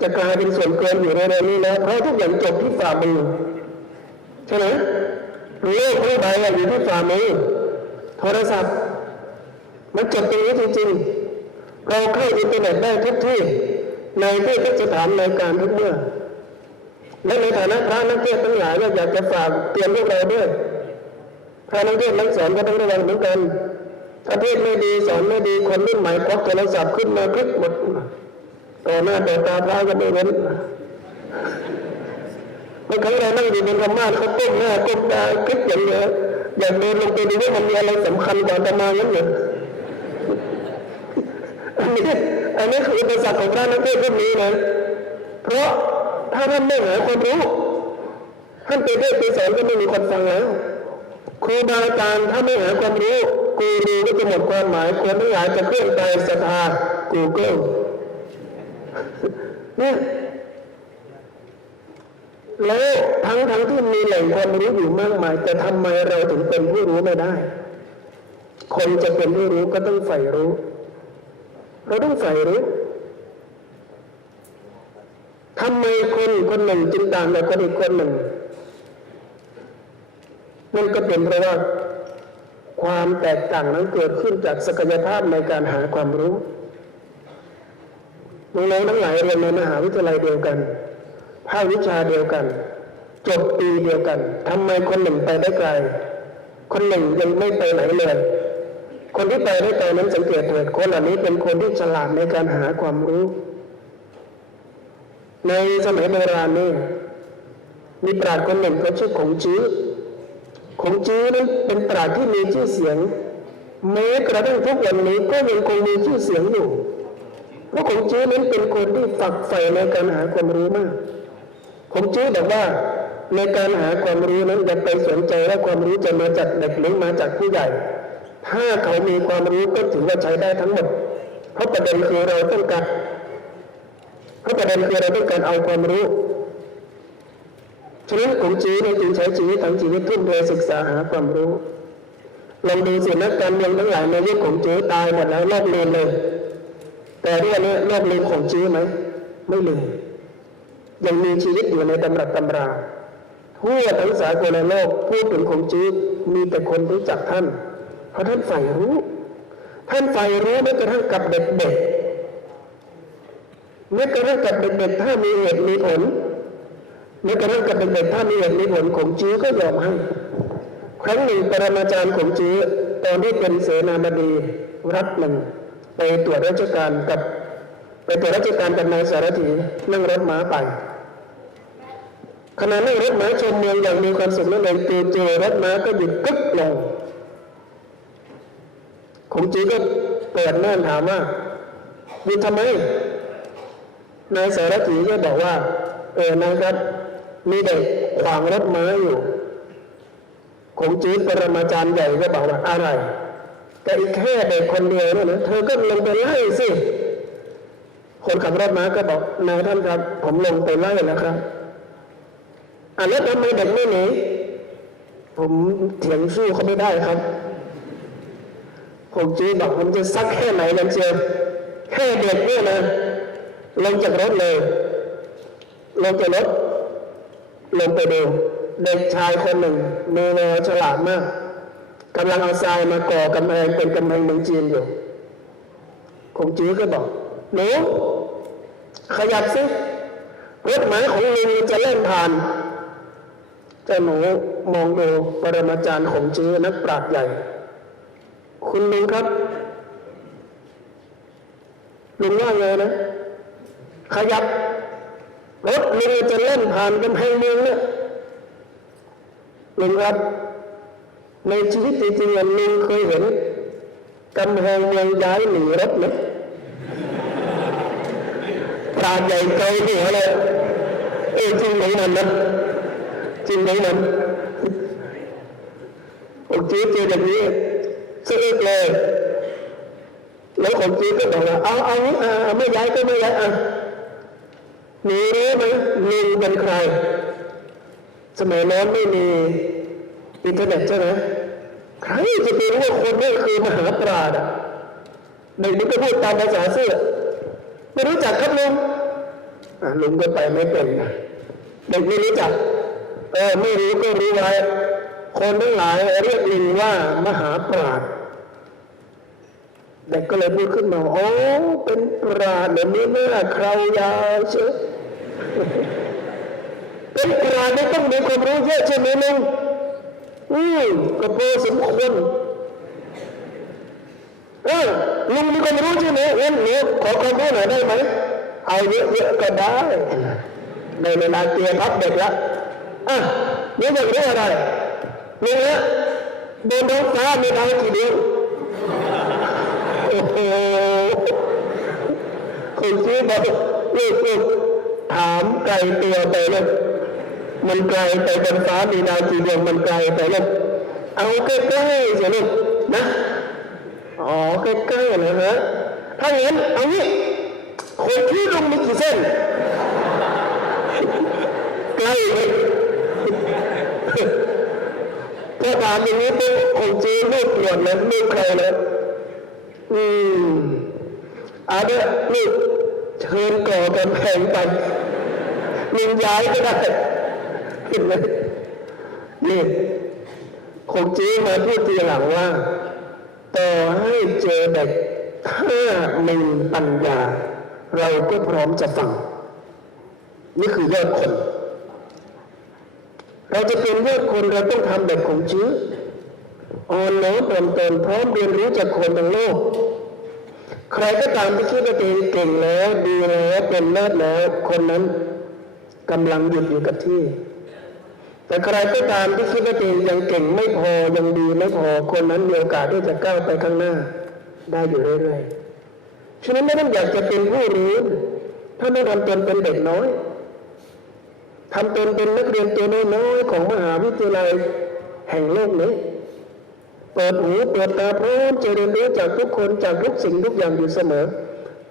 จะกลายเป็นส่วนเกินอยู่ในนี้แล้วเพราะทุกอย่างจบที่ฝ่ามือใช่ไหมโลกทั้งใบอยู่ที่ฝ่ามือโทรศัพท์มันจบตรงนี้จริงๆเราเข้าอินเทอร์เน็ตได้ทุกที่ในทุกสถานในการทุกเมื่อและในฐานะพระนักเทศน์ทั้งหลายก็อยากจะฝากเตือนพวกเราด้วยพระนักเทศน์นักสอนก็ต้องระวังเหมือนกันถ้าเทศไม่ดีสอนไม่ดีคนรุ่นใหม่ควักโทรศัพท์ขึ้นมาคลิกหมดต่อหน้าต่อตาพระก็ไม่เว้นเมื่อครั้งเรานั่งอยู่บนธรรมะเขาก้มหน้าก้มตาคลิกอย่างเดียวอยากเดินลงไปดูว่ามันมีอะไรสำคัญกว่าธรรมะนั้นเหรออันนี้คืออุปสรรคของพระนักเทศน์รุ่นนี้นะเพราะถ้าท่านไม่หาความรู้ท่านไปเทศน์ไปสอนก็ไม่มีคนฟังแล้วครูบาอาจารย์ถ้าไม่หาความรู้กูรูก็จะหมดความหมายคนทั้งหลายจะเคลื่อนไปศรัทธา Google เนี่ยแล้วทั้งที่มีแหล่งความรู้อยู่มากมายแต่ทำไมเราถึงเป็นผู้รู้ไม่ได้คนจะเป็นผู้รู้ก็ต้องใฝ่รู้เราต้องใฝ่รู้ทำไมคนหนึ่งจึงต่างจากคนอีกคนหนึ่งนั่นก็เป็นเพราะว่าความแตกต่างนั้นเกิดขึ้นจากศักยภาพในการหาความรู้น้องๆทั้งหลายเรียนในมหาวิทยาลัยเดียวกันภาควิชาเดียวกันจบปีเดียวกันทำไมคนหนึ่งไปได้ไกลคนหนึ่งยังไม่ไปไหนเลยคนที่ไปได้ไกลนั้นสังเกตเถิดคนเหล่านี้เป็นคนที่ฉลาดในการหาความรู้ในสมัยโบราณนี่มีปราชญ์คนหนึ่งเขาชื่อขงจื้อนั้นเป็นปราชญ์ที่มีชื่อเสียงแม้กระทั่งทุกวันนี้ก็ยังคงมีชื่อเสียงอยู่ เพราะของจื้อนั้นเป็นคนที่ฝักใฝ่ในการหาความรู้มากของจื้อบอกว่าในการหาความรู้นั้นอย่าไปสนใจว่าความรู้จะมาจากเด็กหรือมาจากผู้ใหญ่ถ้าเขามีความรู้ก็ถือว่าใช้ได้ทั้งหมดเพราะประเด็นคือเราต้องการเอาความรู้ฉะนั้นของจื้อเนี่ยจึงใช้ชีวิตทั้งชีวิตทุ่มเทศึกษาหาความรู้ลองดูสินักการเมืองทั้งหลายในยุคของจื้อตายหมดแล้วโลกลืมเลยแต่เรื่องนี้โลกลืมของจื้อไหมไม่ลืมยังมีชีวิตอยู่ในตำรับตำราทั่วทั้งสากลโลกพูดถึงของจื้อมีแต่คนรู้จักท่านเพราะท่านใฝ่รู้แม้กระทั่งกับเด็กๆแม้กระทั่งกับเด็กๆถ้ามีเหตุมีผลแม้กระทั่งกับเด็กๆถ้ามีเหตุมีผลของจื้อก็ยอมให้ครั้งหนึ่งปรมาจารย์ของจื้อตอนที่เป็นเสนาบดีรัฐหนึ่งไปตรวจราชการกับนายสารถีนั่งรถม้าไปขณะนั่งรถม้าชมเมืองอย่างมีความสุขนั่นเองจู่ๆรถม้าก็หยุดกึกลงของจื้อก็เปิดม่านถามว่าหยุดทำไมนายสารถีก็บอกว่านายครับมีเด็กขวางรถม้าอยู่ของจื้อปรมาจารย์ใหญ่ก็บอกว่าอะไรแต่อีกแค่เด็กคนเดียวเนี่ยนะเธอก็ลงไปไล่สิคนขับรถม้าก็บอกนายท่านครับผมลงไปไล่แล้วครับแล้วทำไมเด็กไม่หนีผมเถียงสู้เขาไม่ได้ครับผมจื้อบอกผมจะซักแค่ไหนกันเชียวแค่เด็กเนี่ยนะลงจากรถเลยลงจากรถลงไปดูเด็กชายคนหนึ่งมีแววฉลาดมากกำลังเอาทรายมาก่อกำแพงเป็นกำแพงเมืองจีนอยู่คงจื้อก็บอกหนูขยับสิรถหมายของลุงจะเล่นผ่านเจ้าหนูมองดูปรมาจารย์ของจื้อนักปราชญ์ใหญ่คุณลุงครับลุงว่าไงนะขยับรถลุงจะเล่นผ่านกำแพงเมืองเนี่ยลุงครับในชีวิตจริงๆลุงเคยเห็นกำแพงเมืองย้ายหนีรถไหมปราชญ์ใหญ่เกาหัวเลยจริงไหมนั่นนะจริงไหมนั่นผมจื้อเจอแบบนี้สะอึกเลยแล้วผมจื้อก็บอกว่าเอาไม่ย้ายก็ไม่ย้ายหนีรู้ไหมลุงเป็นใครสมัยนั้นไม่มีอินเทอร์เน็ตใช่ไหมใครจะไปรู้ว่าคนนี้คือมหาปราชญ์เด็กมันก็พูดตามภาษาเสื้อไม่รู้จักครับลุงลุงก็ไปไม่เป็นเด็กไม่รู้จักไม่รู้ก็รู้ไว้คนทั้งหลายเรียกลุงว่ามหาปราชญ์เด็กก็เลยพูดขึ้นมาเป็นปราชญ์แบบนี้เมื่อคราวยาวเชื่อเป็นปราชญ์ไม่ต้องมีความรู้เยอะใช่ไหมลุงก็พอสมควรลุงมีความรู้ใช่ไหมงั้นหนูขอความรู้หน่อยได้ไหมเอาเยอะๆก็ได้ในเวลาเตียรับเด็กละหนูอยากรู้อะไรลุงเนี่ยบนท้องฟ้ามีดาวกี่ดวงโอ้โหคนซื้อบอกลูกถามไกลตัวไปเลยมันไกลไปบนฟ้ามีดาวกี่ดวงมันไกลไปเลยเอาใกล้ๆสิลูกนะใกล้ๆนะฮะถ้าอย่างนั้นเอางี้คนที่ลงมีกี่เส้นใกล้เลยถ้าถามอย่างนี้ปุ๊บคนจีนลูกหลวดนะลูกใครนะเอาเถอะลูกเชิญก่อกำแพงไปลุงย้ายก็ได้เห็นไหมนี่คงจีมาพูดทีหลังว่าต่อให้เจอเด็กถ้ามีปัญญาเราก็พร้อมจะฟังนี่คือยอดคนเราจะเป็นยอดคนเราต้องทำแบบของจื้ออ่อนน้อมถ่อมตนพร้อมเรียนรู้จากคนทั้งโลกใครก็ตามที่คิดว่าตัวเองเก่งแล้วดีแล้วเป็นเลิศแล้วคนนั้นกำลังหยุดอยู่กับที่แต่ใครก็ตามที่คิดว่าตัวเองยังเก่งไม่พอยังดีไม่พอคนนั้นมีโอกาสที่จะก้าวไปข้างหน้าได้อยู่เรื่อยๆ ฉะนั้นไม่ต้องอยากจะเป็นผู้รู้ถ้าไม่ทำตนเป็นเด็กน้อยทำตนเป็นนักเรียนตัวน้อยๆของมหาวิทยาลัยแห่งโลกนี้เปิดหูเปิดตาพร้อมจะเรียนรู้จากทุกคนจากทุกสิ่งทุกอย่างอยู่เสมอ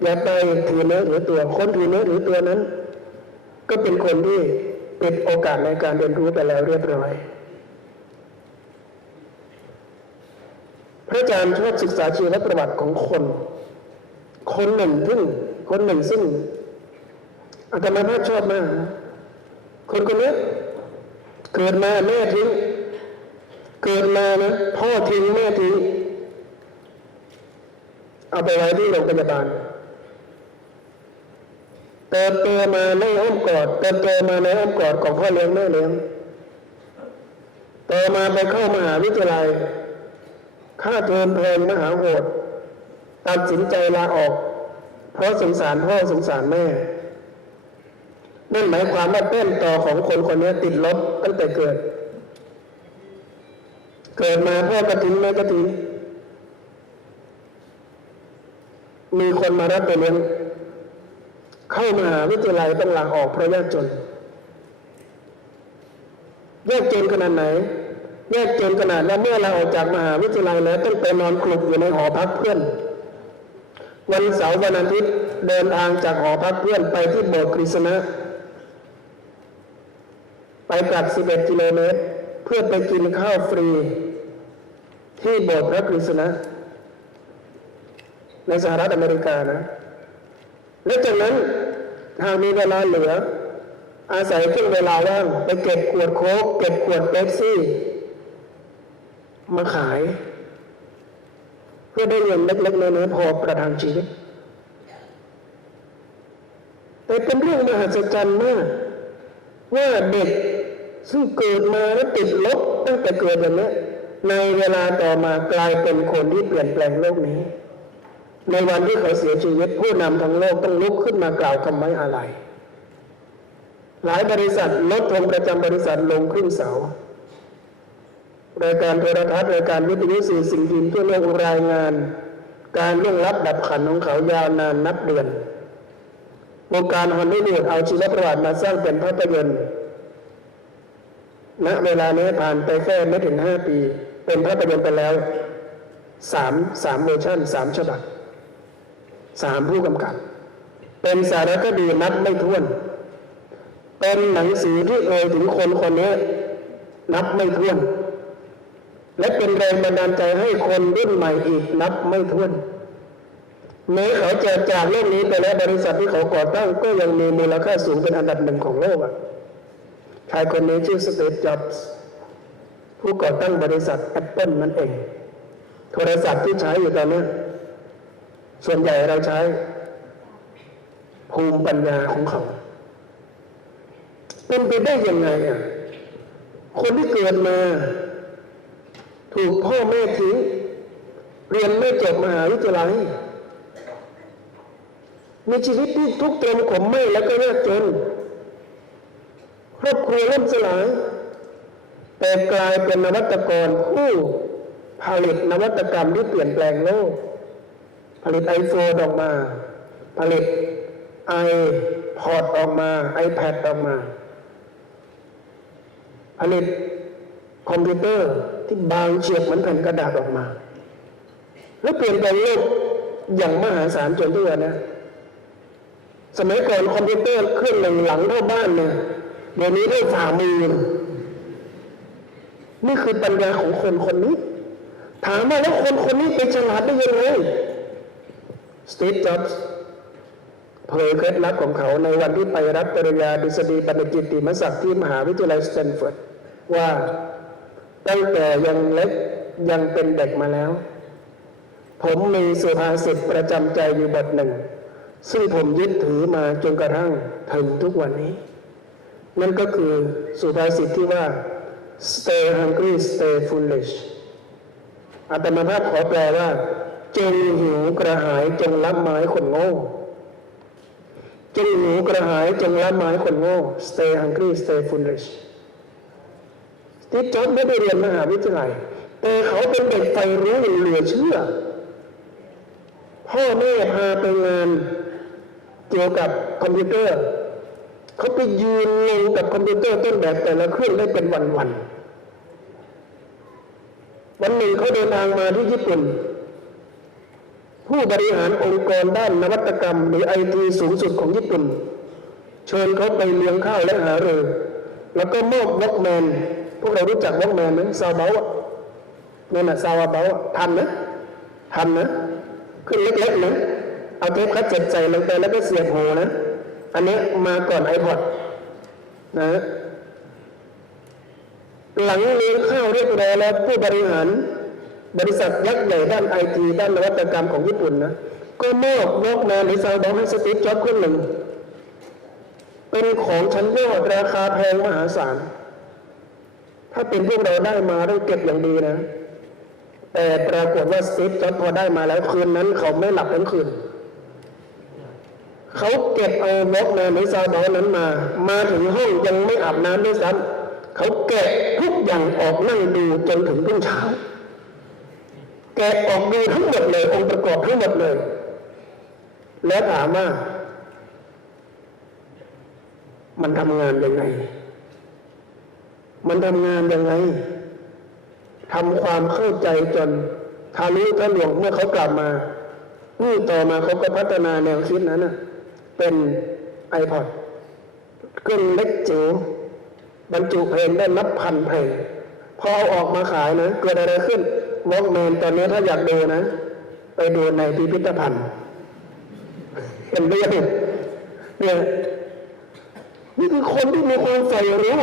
อย่าไปถือเนื้อหรือตัวคนถือเนื้อหรือตัวนั้นก็เป็นคนที่ปิดโอกาสในการเรียนรู้ไปแล้วเรียบร้อยพระอาจารย์ชอบศึกษาชีวประวัติของคนหนึ่งซึ่งอาตมาภาพชอบมากคนนี้เกิดมาแม่ทิ้งเกิดมานะพ่อทิ้งแม่ทิ้งเอาไปไว้ที่โรงพยาบาลเติบโตมาในอ้อมกอดของพ่อเลี้ยงแม่เลี้ยงต่อมาไปเข้ามหาวิทยาลัยค่าเทอมแพงมหาโหดตัดสินใจลาออกเพราะสงสารพ่อสงสารแม่นั่นหมายความว่าแต้มต่อของคนนี้ติดลบตั้งแต่เกิดมาพ่อก็ทิ้งแม่ก็ทิ้งมีคนมารับไปเลี้ยงเข้ามหาวิทยาลัยต้องลาออกเพราะยากจนขนาดไหนยากจนขนาดว่าเมื่อเราออกจากมหาวิทยาลัยแล้วต้องไปนอนคลุกอยู่ในหอพักเพื่อนวันเสาร์วันอาทิตย์เดินทางจากหอพักเพื่อนไปที่โบสถ์กฤษณะไปกลับ11 กิโลเมตรเพื่อไปกินข้าวฟรีที่โบสถ์พระกฤษณะในสหรัฐอเมริกานะและจากนั้นหากมีเวลาเหลืออาศัยครึ่งเวลาว่างไปเก็บขวดโค้กเก็บขวดเป๊ปซี่มาขายเพื่อได้เงินเล็กๆน้อยๆพอประทังชีวิตแต่เป็นเรื่องมหัศจรรย์มากว่าเด็กซึ่งเกิดมาแล้วติดลบตั้งแต่เกิดอย่างนี้ในเวลาต่อมากลายเป็นคนที่เปลี่ยนแปลงโลกนี้ในวันที่เขาเสียชีวิตผู้นำทั้งโลกต้องลุกขึ้นมากล่าวคำไว้อาลัยหลายบริษัทลดธงประจำบริษัทลงครึ่งเสารายการโทรทัศน์รายการวิทยุสื่อสิ่งพิมพ์ทั่วโลกรายงานการล่วงลับดับขันของเขายาวนานนับเดือนวงการฮอลลีวูดเอาชีวประวัติมาสร้างเป็นภาพยนตร์ณเวลานี้ผ่านไปแค่ไม่ถึง5 ปีเป็นภาพยนตร์ไปแล้ว3เวอร์ชัน3 ฉบับ3 ผู้กำกับเป็นสารคดีนับไม่ถ้วนเป็นหนังสือที่ถึงคนนี้นับไม่ถ้วนและเป็นแรงบันดาลใจให้คนรุ่นใหม่อีกนับไม่ถ้วนแม้เขาจะจากโลกนี้ไปแล้วบริษัทที่เขาก่อตั้งก็ยังมีมูลค่าสูงเป็นอันดับ1ของโลกชายคนนี้ชื่อสตีฟ จ็อบส์ผู้ก่อตั้งบริษัท Apple นั่นเองโทรศัพท์ที่ใช้อยู่ตอนนี้ส่วนใหญ่เราใช้ภูมิปัญญาของเขาเป็นไปได้ยังไงคนที่เกิดมาถูกพ่อแม่ทิ้งเรียนไม่จบมหาวิทยาลัยมีชีวิตที่ทุกข์ทรมขมไหม้แล้วก็ยากจนครอบครัวล่มสลายแต่กลายเป็นนวัตกรผู้ผลิตนวัตกรรมที่เปลี่ยนแปลงโลกผลิต iPhone ออกมาผลิต iPod ออกมา iPad ออกมาผลิตคอมพิวเตอร์ที่บางเฉียบเหมือนแผ่นกระดาษออกมาแล้วเปลี่ยนแปลงโลกอย่างมหาศาลจนทุกวันนะสมัยก่อนคอมพิวเตอร์เครื่องหนึ่งหลังเท่าบ้านเนี่ยเดี๋ยวนี้ได้ฝ่ามือนี่คือปัญญาของคนนี้ถามว่าแล้วคนนี้ไปฉลาดได้ยังไงสตีฟ จ็อบส์เผยเคล็ดลับของเขาในวันที่ไปรับปริญญาดุษฎีบัณฑิตติมศักดิ์ที่มหาวิทยาลัยสแตนฟอร์ดว่าตั้งแต่ยังเล็กยังเป็นเด็กมาแล้วผมมีสุภาษิตประจำใจอยู่บทหนึ่งซึ่งผมยึดถือมาจนกระทั่งถึงทุกวันนี้นั่นก็คือสุภาษิตที่ว่า stay hungry stay foolish อาตมาภาพขอแปลว่าจงหิวกระหายจงละไม้คนโง่จงหิวกระหายจงละไม้คนโง่ stay hungry stay foolish สตีฟ จ็อบส์ไม่ได้เรียนมหาวิทยาลัยแต่เขาเป็นเด็กใฝ่รู้อย่างเหลือเชื่อ พ่อแม่พาไปงานเกี่ยวกับคอมพิวเตอร์เขาไปยืนลงกับคอมพิวเตอร์ต้นแบบแต่ละเครื่องได้เป็นวันหนึ่งเขาเดินทางมาที่ญี่ปุ่นผู้บริหารองค์กรด้านนวัตกรรมหรือไอทีสูงสุดของญี่ปุ่นเชิญเขาไปเลี้ยงข้าวและหารือแล้วก็มอบวอล์กแมนพวกเรารู้จักวอล์กแมนไหมซาวเบลนั่นน่ะซาวเบลทันนะขึ้นเล็กๆนะเอาเทปคัสเซ็ตใส่ลงไปแล้วก็เสียบหูนะอันนี้มาก่อน iPod นะหลังเลี้ยงข้าวเรียบร้อยแล้วผู้บริหารบริษัทยักษ์ใหญ่ด้านไอทีด้านนวัตกรรมของญี่ปุ่นนะก็มอบวอล์กแมนหรือซาวด์บอลให้สตีฟ จ็อบส์คนหนึ่งเป็นของชั้นยอดราคาแพงมหาศาลถ้าเป็นพวกเราได้มาต้องเก็บอย่างดีนะแต่ปรากฏว่าสตีฟ จ็อบส์พอได้มาแล้วคืนนั้นเขาไม่หลับทั้งคืนเขาเก็บเอาวอล์กแมนหรือซาวด์บอลนั้นมาถึงห้องยังไม่อาบน้ำด้วยซ้ำเขาแกะทุกอย่างออกนั่งดูจนถึงรุ่งเช้าแกะออกดูทั้งหมดเลยองค์ประกอบทั้งหมดเลยแล้วถามว่ามันทำงานยังไงทำความเข้าใจจนทะลุทะลวงเมื่อเขากลับมาต่อมาเขาก็พัฒนาแนวคิดนั้นเป็น iPod เครื่องเล็กจิ๋วบรรจุเพลงได้นับพันเพลงพอเอาออกมาขายนะเกิดอะไรขึ้นวอล์กแมนตอนนี้ถ้าอยากดูนะไปดูในพิพิธภัณฑ์เห็นไหมเนี่ยนี่คือคนที่มีความใฝ่รู้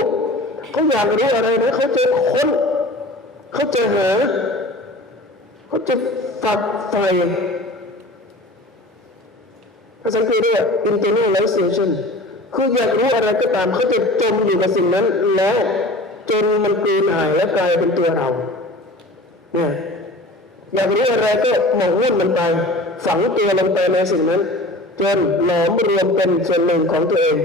เขาอยากรู้อะไรนะเขาจะค้นเขาจะหาเขาจะฝักใฝ่ภาษาอังกฤษเรียก internalization คืออยากรู้อะไรก็ตามเขาจะจมอยู่กับสิ่งนั้นแล้วจนมันกลืนหายและกลายเป็นตัวเราเนี่ยอยากรู้อะไรก็หมกมุ่นมันไปฝังตัวลงไปในสิ่งนั้นจนหลอมรวมเป็นส่วนหนึ่งของตัวเอง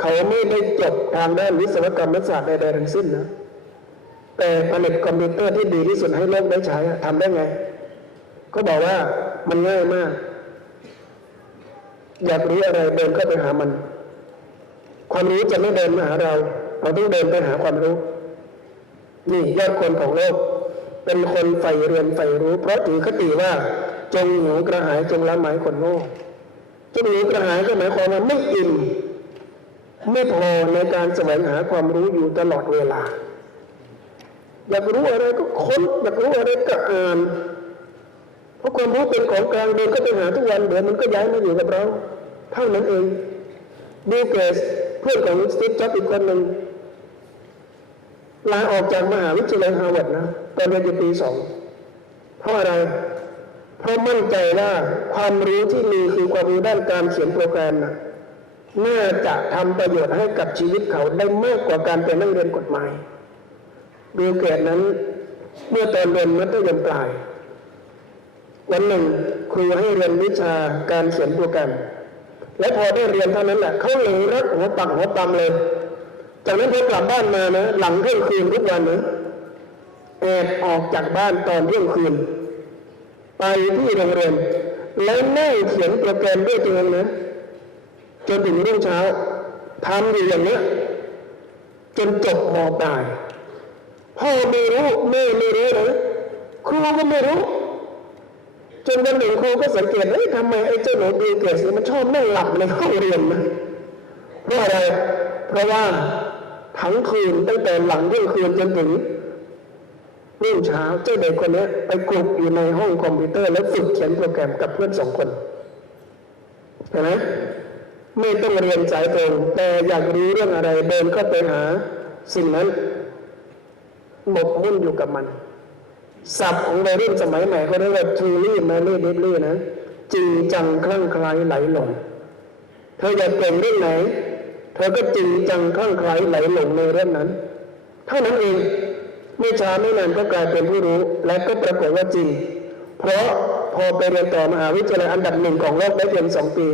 เขาไม่ได้จบทางด้านวิศวกรรมศาสตร์ใดๆทั้งสิ้นนะแต่ผลิตคอมพิวเตอร์ที่ดีที่สุดให้โลกได้ใช้ทำได้ไงก็บอกว่ามันง่ายมากอยากรู้อะไรเดินเข้าไปหามันความรู้จะไม่เดินมาหาเราต้องเดินไปหาความรู้นี่ยอดคนของโลกเป็นคนใฝ่เรียนใฝ่รู้เพราะถือคติว่าจงหิวกระหายจงละหมายคนโง่จงหิวกระหายก็หมายความว่าไม่อิ่มไม่พอในการแสวงหาความรู้อยู่ตลอดเวลาอยากรู้อะไรก็ค้นอยากรู้อะไรก็อ่านเพราะความรู้เป็นของกลางเดินก็ไปหาทุกวันเดี๋ยวมันก็ย้ายมาอยู่กับเราเท่านั้นเองบิล เกตส์เพื่อนของสตีฟ จ็อบส์อีกคนหนึ่งลาออกจากมหาวิทยาลัยฮาร์วาร์ดนะตอนเรียนอยู่ปี 2เพราะอะไรเพราะมั่นใจว่าความรู้ที่มีคือความรู้ด้านการเขียนโปรแกรมน่าจะทำประโยชน์ให้กับชีวิตเขาได้มากกว่าการไปนั่งเรียนกฎหมายบิล เกตส์นั้นเมื่อตอนเรียนมัธยมปลายวันหนึ่งครูให้เรียนวิชาการเขียนโปรแกรมและพอได้เรียนเท่านั้นแหละเขาเลยรักหัวปักหัวปั๊มเลยจากนั้นพอกลับบ้านมานะหลังเที่ยงคืนทุกวันนะแอบออกจากบ้านตอนเที่ยงคืนไปที่โรงเรียนแล้วนั่งเขียนโปรแกรมด้วยตัวเองนะจนถึงรุ่งเช้าทำอยู่อย่างนี้จนจบม.ปลายพ่อไม่รู้แม่ไม่รู้นะครูก็ไม่รู้จนวันหนึ่งครูก็สังเกตทำไมไอ้เจ้าหนูบิล เกตส์มันชอบนั่งหลับในห้องเรียนนะเพราะอะไรเพราะว่าทั้งคืนตั้งแต่หลังเที่ยงคืนจนถึงรุ่งเช้าเจ้าเด็กคนนี้ไปกลุกอยู่ในห้องคอมพิวเตอร์แล้วฝึกเขียนโปรแกรมกับเพื่อน2 คนเห็นไหมไม่ต้องเรียนสายตรงแต่อยากรู้เรื่องอะไรเดินเข้าไปหาสิ่งนั้นหมกมุ่นอยู่กับมันศัพท์ของวัยรุ่นสมัยใหม่เขาเรียกว่า truly madly deeply นะจริงจังคลั่งไคล้ไหลหลงเธออยากเก่งเรื่องไหนเธอก็จริงจังคลั่งไคล้ไหลหลงในเรื่องนั้นเท่านั้นเองไม่ช้าไม่นานก็กลายเป็นผู้รู้และก็ปรากฏว่าจริงเพราะพอไปเรียนต่อมหาวิทยาลัยอันดับ1ของโลกได้เพียง2 ปี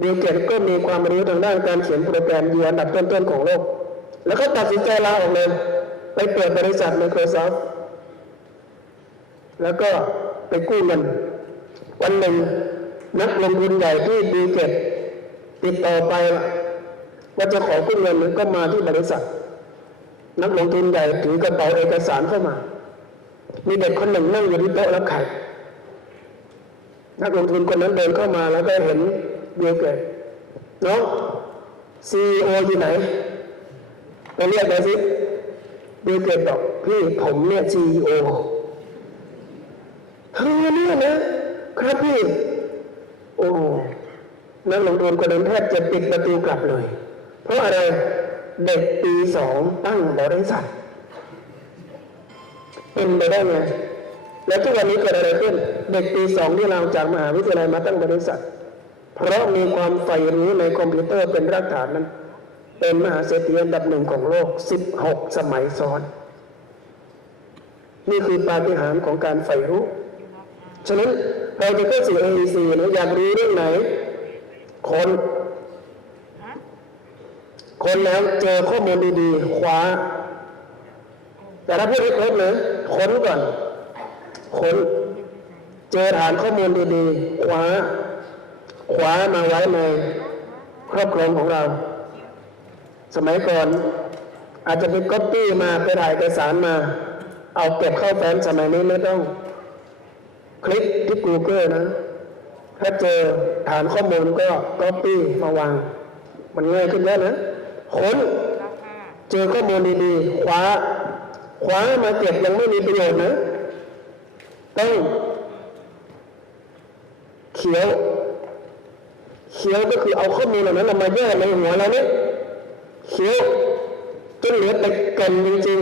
บิล เกตส์ก็มีความรู้ทางด้านการเขียนโปรแกรมอยู่อันดับต้นๆของโลกแล้วก็ตัดสินใจลาออกเลยไปเปิดบริษัท Microsoft แล้วก็ไปกู้เงิน วันหนึ่งนักลงทุนใหญ่ที่บิลเกตส์ติดต่อไปว่าจะขอกู้เงินก็มาที่บริษัทนักลงทุนใหญ่ถือกระเป๋าเอกสารเข้ามามีเด็กคนหนึ่งนั่งอยู่ที่โต๊ะรับไข่นักลงทุนคนนั้นเดินเข้ามาแล้วก็เห็นบิลเกตส์น้อง CEO อยู่ไหนไปเรียกไปสิบิลเกตส์บอกพี่ผมเนี่ย CEO เฮ้ยเนี่ยนะครับพี่โอ้นักลงทุนคนนั้นแทบจะปิดประตูกลับเลยเพราะอะไรเด็กปี2ตั้งบริษัทเป็นไปได้ไงแล้วทุกวันนี้เกิดอะไรขึ้นเด็กปี2ที่เราจากมหาวิทยาลัยมาตั้งบริษัทเพราะมีความใฝ่รู้ในคอมพิวเตอร์เป็นรากฐานนั้นเป็นมหาเศรษฐีอันดับ1ของโลก16สมัยซ้อนนี่คือปาฏิหาริย์ของการใฝ่รู้ฉะนั้นเราจะเข้าสู่ AEC นะอยากรู้เรื่องไหนคนแล้วเจอข้อมูลดีๆคว้าแต่ถ้าพูดให้ครบเลยค้นก่อนค้นเจอฐานข้อมูลดีๆคว้ามาไว้ในครอบครองของเราสมัยก่อนอาจจะไปก๊อปปี้มาไปถ่ายเอกสารมาเอาเก็บเข้าแฟ้มสมัยนี้ไม่ต้องคลิกที่ Google นะถ้าเจอฐานข้อมูลก็ก๊อปปี้มาวางมันง่ายขึ้นแล้วนะค้นเจอข้อมูลดีๆคว้ามาเก็บยังไม่มีประโยชน์นะต้องเขียวก็คือเอาข้อมูลเหล่านั้นมาแยกในหัวเราเนี่ยเขียวจนเหลือแต่แก่นจริง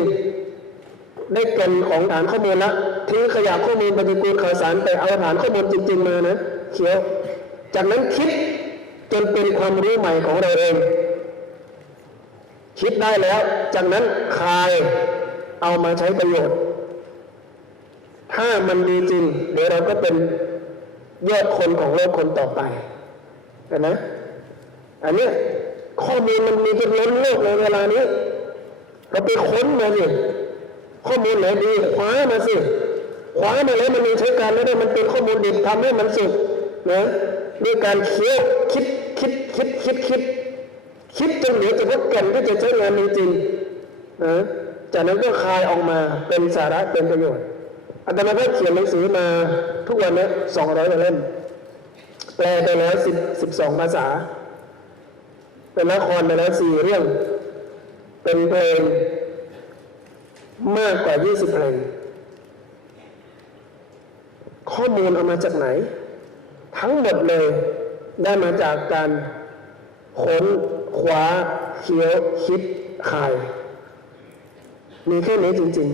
ๆได้แก่นของฐานข้อมูลละทิ้งขยะข้อมูลปฏิกูลข่าวสารไปเอาฐานข้อมูลจริงๆมานะเขียวจากนั้นคิดจนเป็นความรู้ใหม่ของเราเองคิดได้แล้วจากนั้นคายเอามาใช้ประโยชน์ถ้ามันดีจริงเดี๋ยวเราก็เป็นยอดคนของโลกคนต่อไปเห็นไหมอันนี้ข้อมูลมันมีจนล้นโลกในเวลานี้เราไปค้นมาสิข้อมูลไหนดีคว้ามาสิคว้ามาแล้วมันมีใช้การไม่ได้มันเป็นข้อมูลดิบทำให้มันสุดนะด้วยการเคี้ยวคิดจนเหลือแต่ว่าแก่นที่จะใช้งานจริงๆนะจากนั้นก็คายออกมาเป็นสาระเป็นประโยชน์อาตมาภาพเขียนหนังสือมาทุกวันนี้200 กว่าเล่มแปลไปแล้ว12 ภาษาเป็นละครไปแล้ว4 เรื่องเป็นเพลงมากกว่า20 เพลงข้อมูลเอามาจากไหนทั้งหมดเลยได้มาจากการค้นคว้าเคี้ยวคิดคายมีแค่นี้จริง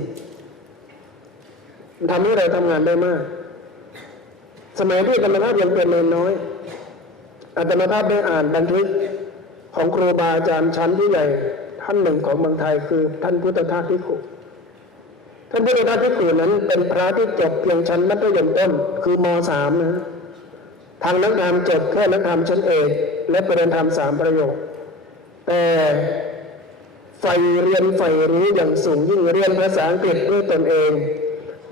ๆมันทำให้เราทำงานได้มากสมัยที่อาตมาภาพยังเป็นน้อยอาตมาภาพได้อ่านบันทึกของครูบาอาจารย์ชั้นผู้ใหญ่ท่านหนึ่งของเมืองไทยคือท่านพุทธทาสภิกขุท่านพุทธทาสภิกขุนั้นเป็นพระที่จบเพียงชั้นมัธยมต้นคือม.3 นะทางนักธรรมจบแค่นักธรรมชั้นเอกและปริญญาธรรม3 ประโยคแต่ใฝ่เรียนใฝ่รู้อย่างสูงยิ่งเรียนภาษาอังกฤษด้วยตนเอง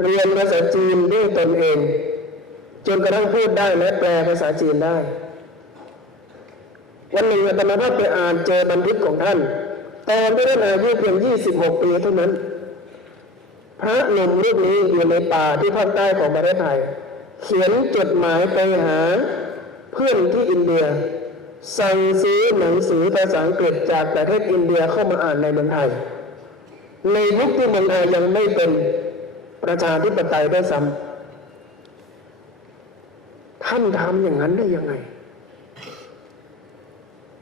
เรียนภาษาจีนด้วยตนเองจนกระทั่งพูดได้และแปลภาษาจีนได้วันหนึ่งอาตมาภาพไปอ่านเจอบันทึกของท่านตอนที่ท่านอายุเพียง26 ปีเท่านั้นพระหนุ่มรูปนี้อยู่ในป่าที่ภาคใต้ของประเทศไทยเขียนจดหมายไปหาเพื่อนที่อินเดียสั่งซื้อหนังสือภาษาอังกฤษจากประเทศอินเดียเข้ามาอ่านในเมืองไทยในยุคที่เมืองไทยยังไม่เป็นประชาธิปไตยด้วยซ้ำท่านทำอย่างนั้นได้ยังไง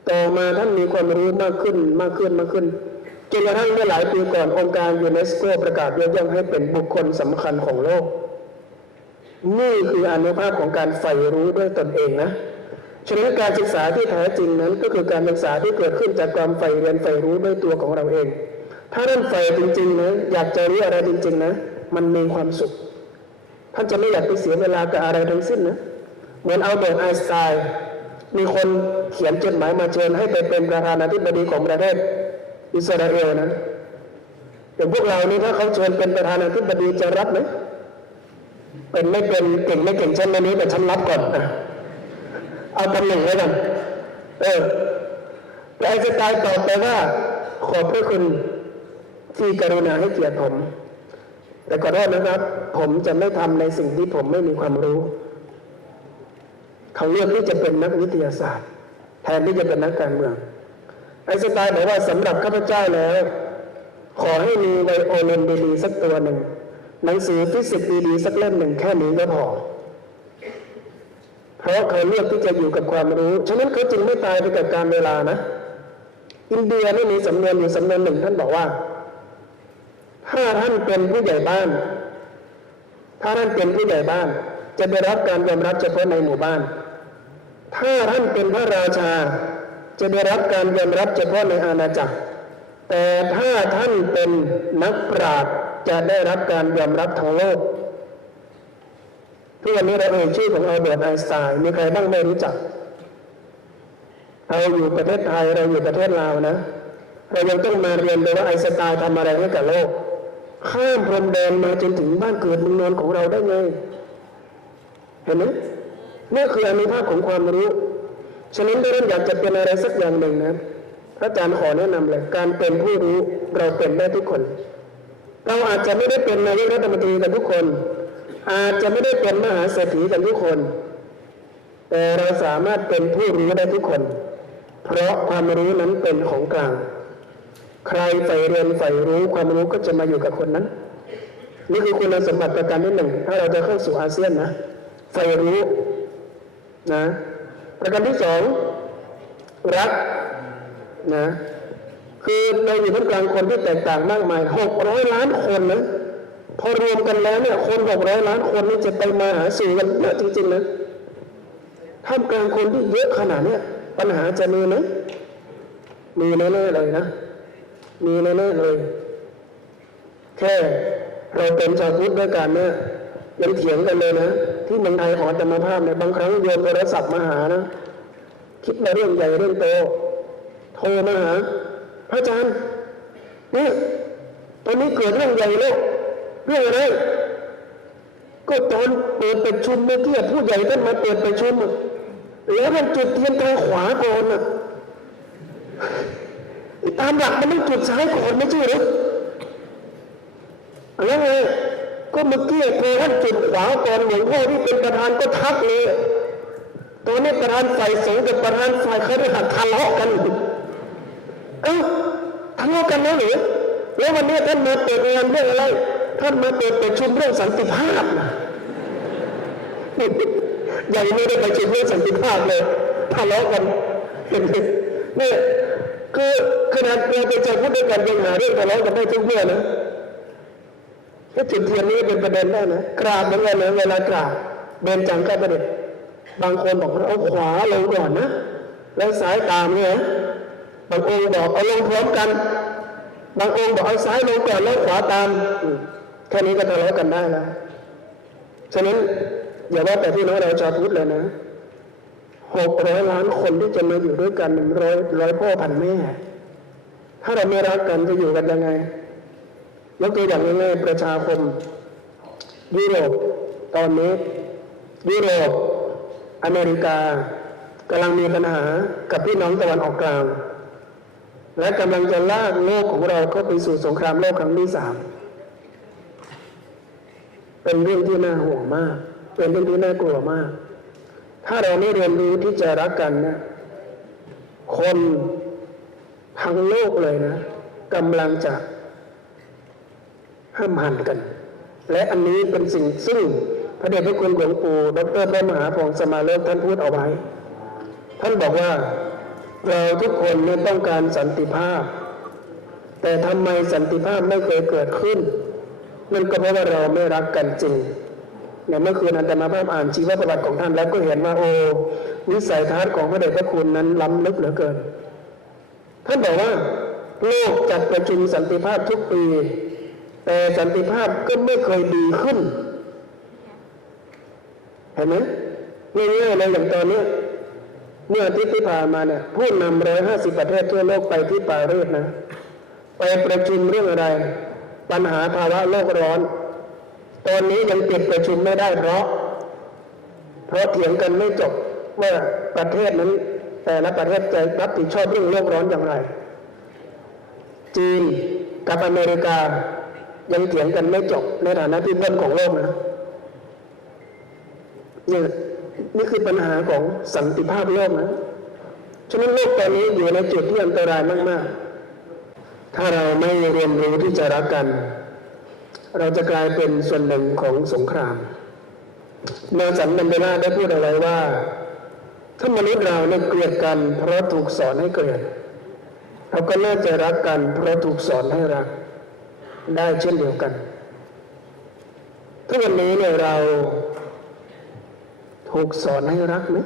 ต่อมาท่านมีความรู้มากขึ้นจนกระทั่งเมื่อหลายปีก่อนองค์การยูเนสโกประกาศยกย่องให้เป็นบุคคลสำคัญของโลกนี่คืออานุภาพของการใฝ่รู้ด้วยตนเองนะฉะนั้นการศึกษาที่แท้จริงนั้นก็คือการศึกษาที่เกิดขึ้นจากความใฝ่เรียนใฝ่รู้ด้วยตัวของเราเองถ้าท่านใฝ่จริงๆนะอยากจะรู้อะไรจริงๆนะมันมีความสุขท่านจะไม่อยากไปเสียเวลากับอะไรทั้งสิ้นนะเหมือนอัลเบิร์ตไอน์สไตน์มีคนเขียนจดหมายมาเชิญให้ไปเป็นประธานาธิบดีของประเทศอิสราเอลนะอย่างพวกเรานี่ถ้าเขาเชิญเป็นประธานาธิบดีจะรับไหม เป็นไม่เป็นเก่งไม่เก่งฉันไม่รู้แต่ฉันรับก่อนเอาตำแหน่งไว้ก่อนแล้วไอ้สไตล์ตอบไปว่าขอบพระคุณที่กรุณาให้เกียรติผมแต่ขอโทษนะครับผมจะไม่ทำในสิ่งที่ผมไม่มีความรู้เขาเลือกที่จะเป็นนักวิทยาศาสตร์แทนที่จะเป็นนักการเมืองไอน์สไตน์บอกว่าสำหรับข้าพเจ้าแล้วขอให้มีไวโอลินดีๆสักตัวหนึ่งหนังสือฟิสิกส์ดีๆสักเล่มหนึ่งแค่นี้ก็พอเพราะเขาเลือกที่จะอยู่กับความรู้ฉะนั้นเขาจึงไม่ตายไปกับการเวลานะอินเดียนี่มีสำเนียงอยู่สำเนียงหนึ่งท่านบอกว่าถ้าท่านเป็นผู้ใหญ่บ้านจะได้รับการยอมรับเฉพาะในหมู่บ้านถ้าท่านเป็นพระราชาจะได้รับการยอมรับเฉพาะในอาณาจักรแต่ถ้าท่านเป็นนักปราชญ์จะได้รับการยอมรับทั้งโลกทุกวันนี้เราเอ่ยชื่อของอัลเบิร์ตไอน์สไตน์มีใครบ้างไม่รู้จักเราอยู่ประเทศไทยเราอยู่ประเทศลาวนะเรายังต้องมาเรียนเลยว่าไอน์สไตน์ทำอะไรให้กับโลกข้ามพรมแดนมาจนถึงบ้านเกิดเมืองนอนของเราได้ไงเห็นไหมนี่คืออานุภาพของความรู้ฉะนั้นถ้าเราอยากจะเป็นอะไรสักอย่างหนึ่งนะพระอาจารย์ขอแนะนำเลยการเป็นผู้รู้เราเป็นได้ทุกคนเราอาจจะไม่ได้เป็นนายกรัฐมนตรีกันทุกคนอาจจะไม่ได้เป็นมหาเศรษฐีกันทุกคนแต่เราสามารถเป็นผู้รู้ได้ทุกคนเพราะความรู้นั้นเป็นของกลางใครใฝ่เรียนใฝ่รู้ความรู้ก็จะมาอยู่กับคนนั้นนี่คือคุณสมบัติประการที่หนึ่งถ้าเราจะเข้าสู่อาเซียนนะใฝ่รู้นะประการที่สองรักนะคือเราอยู่ท่ามกลางคนที่แตกต่างมากมาย600 ล้านคนนะพอรวมกันแล้วเนี่ยคน600 ล้านคนนี่จะไปมาหาสู่กันเยอะจริงๆนะท่ามกลางคนที่เยอะขนาดนี้ปัญหาจะมีไหมมีแน่ๆเลยนะมีแน่ๆเลยแค่เราเป็นชาวพุทธด้วยกันเนี่ยยังเถียงกันเลยนะที่เมืองไทยขอธรรมภาพเนี่ยบางครั้งโยมโทรศัพท์มาหานะคิดในเรื่องใหญ่เรื่องโตโทรมาหาพระอาจารย์เนี่ยตอนนี้เกิดเรื่องใหญ่แล้วเรื่องอะไรก็ตอนเปิดประชุมเมื่อกี้ผู้ใหญ่ท่านมาเปิดประชุมแล้วมันจุดเทียนทางขวาก่อนน่ะตามหลักมันต้องจุดซ้ายก่อนไม่ใช่หรือแล้วไงก็เมื่อกี้พอท่านจุดขวาก่อนหลวงพ่อที่เป็นประธานก็ทักเลยตอนนี้ประธานฝ่ายสงฆ์กับประธานฝ่ายคฤหัสถ์ทะเลาะกันทะเลาะกันแล้วหรือแล้ววันนี้ท่านมาเปิดงานเรื่องอะไรท่านมาเปิดประชุมเรื่องสันติภาพนะยังไม่ได้ประชุมเรื่องสันติภาพเลยทะเลาะกันนี่คือขนาดเราเป็นชาวพุทธด้วยกันยังหาเรื่องทะเลาะกันได้ทุกเมื่อนะถ้าจุดเทียนนี้เป็นประเด็นได้นะกราบเหมือนกันนะเวลากราบเบญจังก็ประเด็นบางคนบอกว่าเอาขวาลงก่อนนะแล้วซ้ายตามเนี่ยบางองค์บอกเอาลงพร้อมกันบางองค์บอกเอาซ้ายลงก่อนแล้วขวาตามแค่นี้ก็ทะเลาะกันได้แล้วฉะนั้นอย่าว่าแต่พี่น้องเราชาวพุทธเลยนะ600 ล้านคนที่จะมาอยู่ด้วยกันร้อยพ่อพันแม่ถ้าเราไม่รักกันจะอยู่กันยังไงยกตัวอย่างง่ายๆประชาคมยุโรปตอนนี้ยุโรปอเมริกากำลังมีปัญหากับพี่น้องตะวันออกกลางและกำลังจะลากโลกของเราเข้าไปสู่สงครามโลกครั้งที่ 3เป็นเรื่องที่น่าห่วงมากเป็นเรื่องที่น่ากลัวมากถ้าเราไม่เรียนรู้ที่จะรักกันนะคนทั้งโลกเลยนะกำลังจะห้ามหันกันและอันนี้เป็นสิ่งซึ่งพระเดชพระคุณหลวงปู่ดร.พระมหาพงศ์สมาโลกท่านพูดเอาไว้ท่านบอกว่าเราทุกคนไม่ต้องการสันติภาพแต่ทำไมสันติภาพไม่เคยเกิดขึ้นนั่นก็เพราะว่าเราไม่รักกันจริงเนี่ยเมื่อคืนอาตมาภาพอ่านชีวประวัติของท่านแล้วก็เห็นว่าโอ้วิสัยทัศน์ของพระเดชพระคุณนั้นล้ำลึกเหลือเกินท่านบอกว่าโลกจัดประชุมสันติภาพทุกปีแต่สันติภาพก็ไม่เคยดีขึ้นเห็นไหมง่ายๆเลยอย่างตอนนี้เมื่ออาทิตย์ที่ผ่านมาเนี่ยผู้นำ150 ประเทศทั่วโลกไปที่ปารีสนะไปประชุมเรื่องอะไรปัญหาภาวะโลกร้อน ตอนนี้ยังปิดประชุมไม่ได้เพราะเถียงกันไม่จบว่าประเทศนั้นแต่ละประเทศจะรับผิดชอบเรื่องโลกร้อนอย่างไรจีนกับอเมริกายังเถียงกันไม่จบในฐานะที่เพื่อนของโลกนะนี่คือปัญหาของสันติภาพโลกนะฉะนั้นโลกตอนนี้อยู่ในจุดที่อันตรายมากๆถ้าเราไม่เรียนรู้ที่จะรักกันเราจะกลายเป็นส่วนหนึ่งของสงครามเนลสัน มันเดลาได้พูดเอาไว้ว่าถ้ามนุษย์เราเนี่ยเกลียดกันเพราะถูกสอนให้เกลียดเราก็เลิกจะรักกันเพราะถูกสอนให้รักได้เช่นเดียวกันทุกวันนี้เนี่ยเราถูกสอนให้รักไหม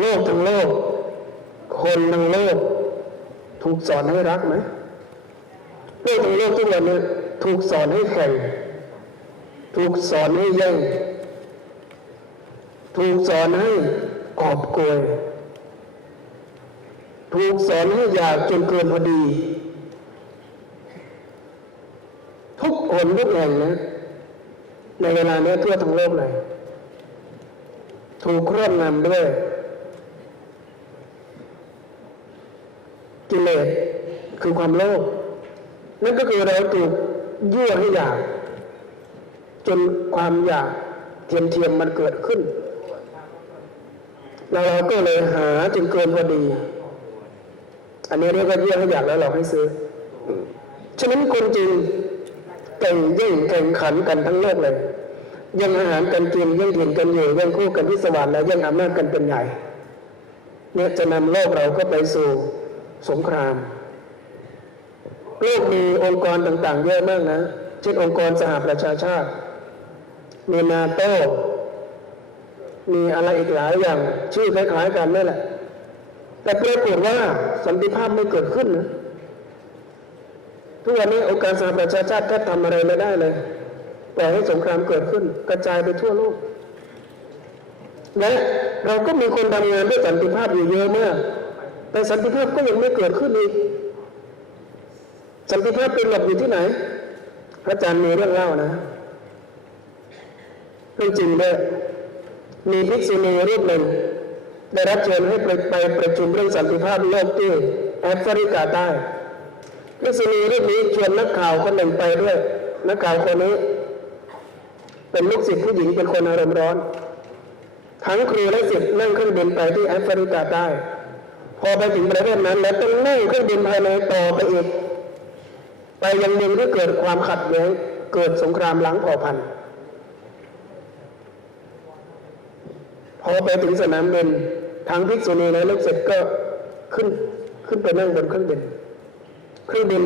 โลกทั้งโลกคนทั้งโลกถูกสอนให้รักไหมโลกทั้งโลกทุกวันนี้ถูกสอนให้แข่งถูกสอนให้แย่งถูกสอนให้กอบโกยถูกสอนให้อยากจนเกินพอดีทุกคนทุกแห่งนะในเวลานี้ทั่วทั้งโลกเลยถูกครอบงำด้วยกิเลสคือความโลภนั่นก็คือเราถูกยั่วให้อยากจนความอยากเทียมมันเกิดขึ้นแล้วเราก็เลยหาจนเกินพอดีอันนี้เรียกว่ายั่วให้อยากแล้วเราให้ซื้อฉะนั้นคนจริงแข่งแย่งแข่งขันกันทั้งโลกเลยแย่งอาหารกันกินแย่งถิ่นกันอยู่แย่งคู่กันที่สวรรค์แล้วแย่งอำนาจกันเป็นใหญ่เนี่ยจะนำโลกเราก็ไปสู่สงครามโลกมีองค์กรต่างๆเยอะมากนะเช่นองค์กรสหประชาชาติมีนาโต้มีอะไรอีกหลายอย่างชื่อคล้ายๆกันนั่นแหละแต่ปรากฏว่าสันติภาพไม่เกิดขึ้นนะทุกวันนี้องค์การสหประชาชาติแทบทำอะไรไม่ได้เลยปล่อยให้สงครามเกิดขึ้นกระจายไปทั่วโลกและเราก็มีคนทำงานด้วยสันติภาพอยู่เยอะมากแต่สันติภาพก็ยังไม่เกิดขึ้นอีกสันติภาพเป็นหลักอยู่ที่ไหนพระอาจารย์มีเรื่องเล่านะเรื่องจริงด้วยมีภิกษุณีรูปหนึ่งได้รับเชิญให้ไปประชุมเรื่องสันติภาพโลกที่แอฟริกาใต้ภิกษุณีรูปนี้ชวนนักข่าวคนหนึ่งไปด้วยนักข่าวคนนี้เป็นลูกศิษย์ผู้หญิงเป็นคนอารมณ์ร้อนทั้งครูและศิษย์นั่งเครื่องบินไปที่แอฟริกาใต้พอไปถึงประเทศนั้นแล้วต้องนั่งเครื่องบินภายในต่อไปอีกไปยังเมืองที่เกิดความขัดแย้งเกิดสงครามล้างเผ่าพันธุ์พอไปถึงสนามบินทางภิกษุณีและลูกศิษย์ก็ขึ้นไปนั่งบนเครื่องบิน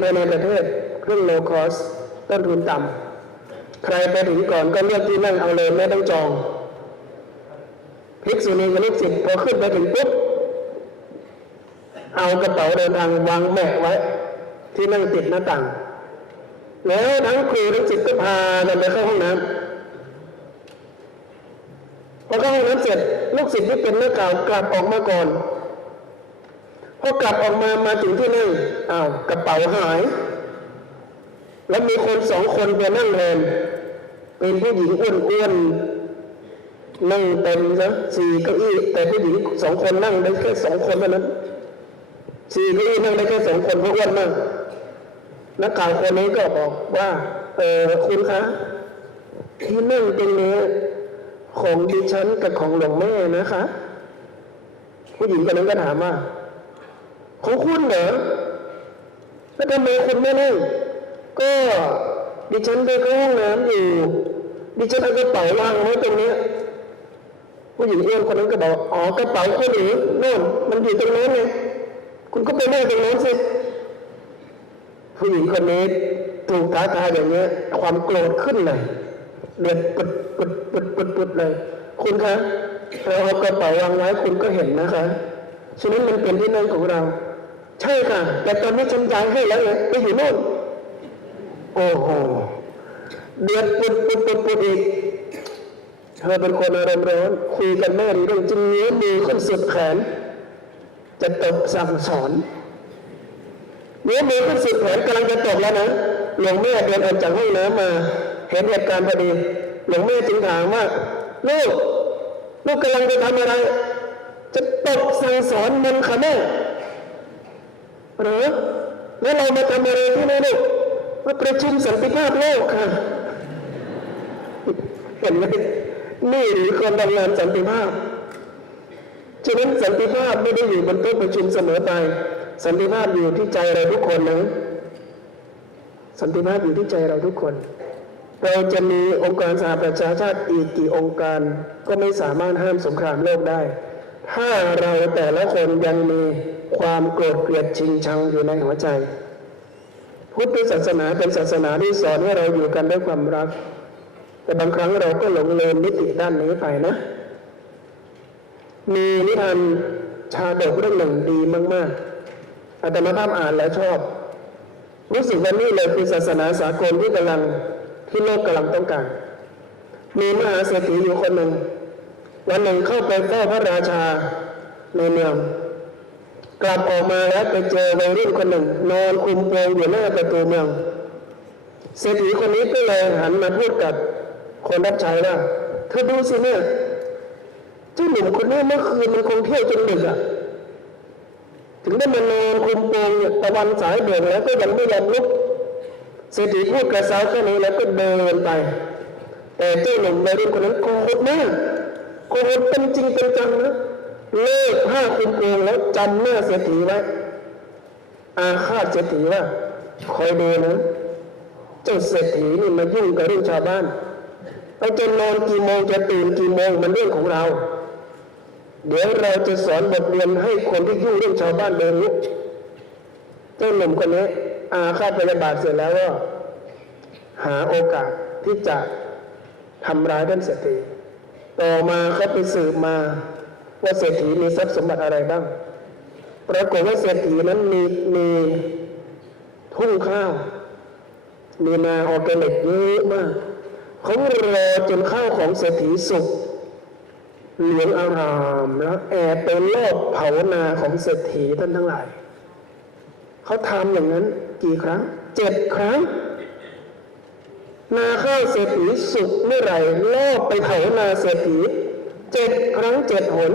ภายในประเทศเครื่องโลคอสต้นทุนต่ำใครไปถึงก่อนก็เลือกที่นั่งเอาเลยไม่ต้องจองภิกษุณีกับลูกศิษย์พอขึ้นไปถึงปุ๊บเอากระเป๋าเดินทางวางแบกไว้ที่นั่งติดหน้าต่างแล้วทั้งครูทั้งศิษย์ก็พากันไปเข้าห้องน้ำพอเข้าห้องน้ำเสร็จลูกศิษย์ที่เป็นนักข่าวกลับออกมาก่อนพอกลับออกมาถึงที่นั่งกระเป๋าหายแล้วมีคน2 คนไปนั่งแทนเป็นผู้หญิงอ้วนๆนั่งเต็มซะ4 เก้าอี้แต่ผู้หญิง2 คนนั่งได้แค่2 คนเท่านั้น4 เก้าอี้นั่งได้แค่2 คนเพราะอ้วนมากนักข่าวคนนี้ก็บอกว่าคุณคะที่นั่งตรงนี้ของดิฉันกับของหลวงแม่นะคะผู้หญิงคนนั้นก็ถามว่าของคุณเหรอแล้วทำไมคุณไม่นั่งก็ดิฉันไปเข้าห้องน้ำอยู่ดิฉันเอากระเป๋าวางไว้ตรงนี้ผู้หญิงอ้วนคนนั้นก็บอกกระเป๋าคุณหรือโน่นมันอยู่ตรงนั้นไงคุณก็ไปนั่งตรงนั้นสิผู้หญิงคนนี้ถูกท้าทายอย่างนี้ความโกรธขึ้นเลยเดือดปุดเลยคุณคะเราเอากระเป๋าวางไว้คุณก็เห็นนะคะฉะนั้นมันเป็นที่นั่งของเราใช่ค่ะแต่ตอนนี้ฉันย้ายให้แล้วไงไปอยู่โน่นโอ้โหเดือดปุดอีกเธอเป็นคนอารมณ์ร้อนคุยกันแม่เรื่องจริงเนื้อมือขึ้นสุดแขนจะตบสั่งสอนเนื้อมือขึ้นสุดแขนกำลังจะตบแล้วนะหลวงแม่เดินออกจากห้องน้ำมา เห็นเหตุการณ์พอดีหลวงแม่จึงถามว่าลูกกำลังจะทำอะไรจะตบสั่งสอนมันค่ะแม่หรือแล้วเรามาทำอะไรที่นี่ลูกมาประชุมสันติภาพโลกค่ะเห็นไหมนี่หรือคนทำงานสันติภาพฉะนั้นสันติภาพไม่ได้อยู่บนโต๊ะประชุมเสมอไปสันติภาพอยู่ที่ใจเราทุกคนนะสันติภาพอยู่ที่ใจเราทุกคนเราจะมีองค์การสหประชาชาติอีกกี่องค์การก็ไม่สามารถห้ามสงครามโลกได้ถ้าเราแต่ละคนยังมีความโกรธเกลียดชิงชังอยู่ในหัวใจพุทธศาสนาเป็นศาสนาที่สอนให้เราอยู่กันด้วยความรักแต่บางครั้งเราก็หลงลืมมิติด้านนี้ไปนะมีนิทานชาดกเรื่องหนึ่งดีมากๆอาตมาภาพอ่านแล้วชอบรู้สึกว่านี่เลยคือศาสนาสากลที่โลกกำลังต้องการมีมหาเศรษฐีอยู่คนหนึ่งวันหนึ่งเข้าไปเฝ้าพระราชาในเมืองกลับออกมาแล้วไปเจอวัยรุ่นคนหนึ่งนอนคุมโปงอยู่หน้าประตูเมืองเศรษฐีคนนี้ก็เลยหันมาพูดกับคนรับใช้ว่าเธอดูสิเนี่ยเจ้าหนุ่มคนนี้เมื่อคืนมันคงเที่ยวจนดึกอ่ะถึงได้มานอนคุมโปงเนี่ยตะวันสายเบี่ยงแล้วก็ยังไม่ยอมลุกเศรษฐีพูดกระเซาแค่นี้แล้วก็เดินไปแต่เจ้าหนุ่มวัยรุ่นคนนั้นโกรธมากโกรธเป็นจริงเป็นจังนะเลิกผ้าคุมโปงแล้วจำหน้าเศรษฐีไว้อาฆาตเศรษฐีว่าคอยดูนะเจ้าเศรษฐีนี่มายุ่งกับเรื่องชาวบ้านเราจะนอนกี่โมงจะตื่นกี่โมงมันเรื่องของเราเดี๋ยวเราจะสอนบทเรียนให้คนที่ยุ่งเรื่องชาวบ้านเดินลุกเจ้าหนุ่มคนนี้อาฆาตพยาบาทเสร็จแล้วก็หาโอกาสที่จะทำร้ายท่านเศรษฐีต่อมาเขาไปสืบมาว่าเศรษฐีมีทรัพย์สมบัติอะไรบ้างปรากฏว่าเศรษฐีนั้นมีทุ่งข้าวมีนาออร์แกนิกเยอะมากเขารอจนข้าวของเศรษฐีสุกเหลืองอารามแล้วแอบไปลอบเผานาของเศรษฐีท่านทั้งหลายเขาทำอย่างนั้นกี่ครั้ง7 ครั้งนาข้าวเศรษฐีสุกเมื่อไหร่ลอบไปเผานาเศรษฐี7 ครั้ง 7 หน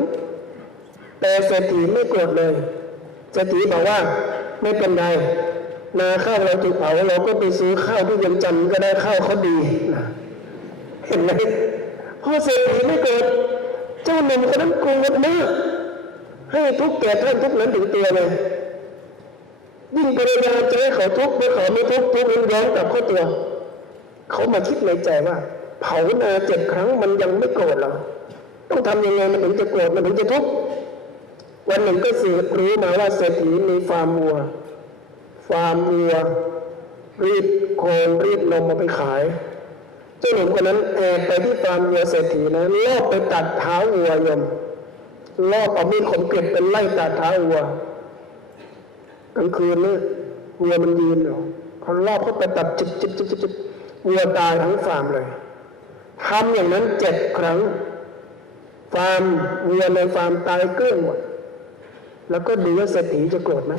แต่เศรษฐีไม่โกรธเลยเศรษฐีบอกว่าไม่เป็นไรนาข้าวเราถูกเผาเราก็ไปซื้อข้าวที่เวียงจันทร์ก็ได้ข้าวเขาดีนะเห็นไหมพอเศรษฐีไม่โกรธเจ้าหนุ่มคนนั้นโกรธมากให้ทุกข์แก่ท่านทุกข์นั้นถึงตัวเลยยิ่งพยายามจะให้เขาทุกข์เมื่อเขาไม่ทุกข์ทุกข์ย้อนกลับเข้าตัวเขามาคิดในใจว่าเผานา7 ครั้งมันยังไม่โกรธหรอต้องทำยังไงมันถึงจะโกรธมันถึงจะทุกข์วันหนึ่งก็สืบรู้มาว่าเศรษฐีมีฟาร์มวัวรีดโคลนรีดนมมาไปขายเจ้าหนุ่มคนนั้นแอบไปที่ฟาร์มวัวเศรษฐีนะลอบไปตัดเท้าวัวยมลอบเอามีดคมกริบเป็นไล่ตัดเท้าวัวกลางคืนนี่วัวมันยืนอยู่เขาลอบเข้าไปตัดจิบวัวตายทั้งฟาร์มเลยทำอย่างนั้น7 ครั้งฟาร์มวัวในฟาร์มตายเกลี้ยงหมดแล้วก็ดูว่าเศรษฐีจะโกรธไหม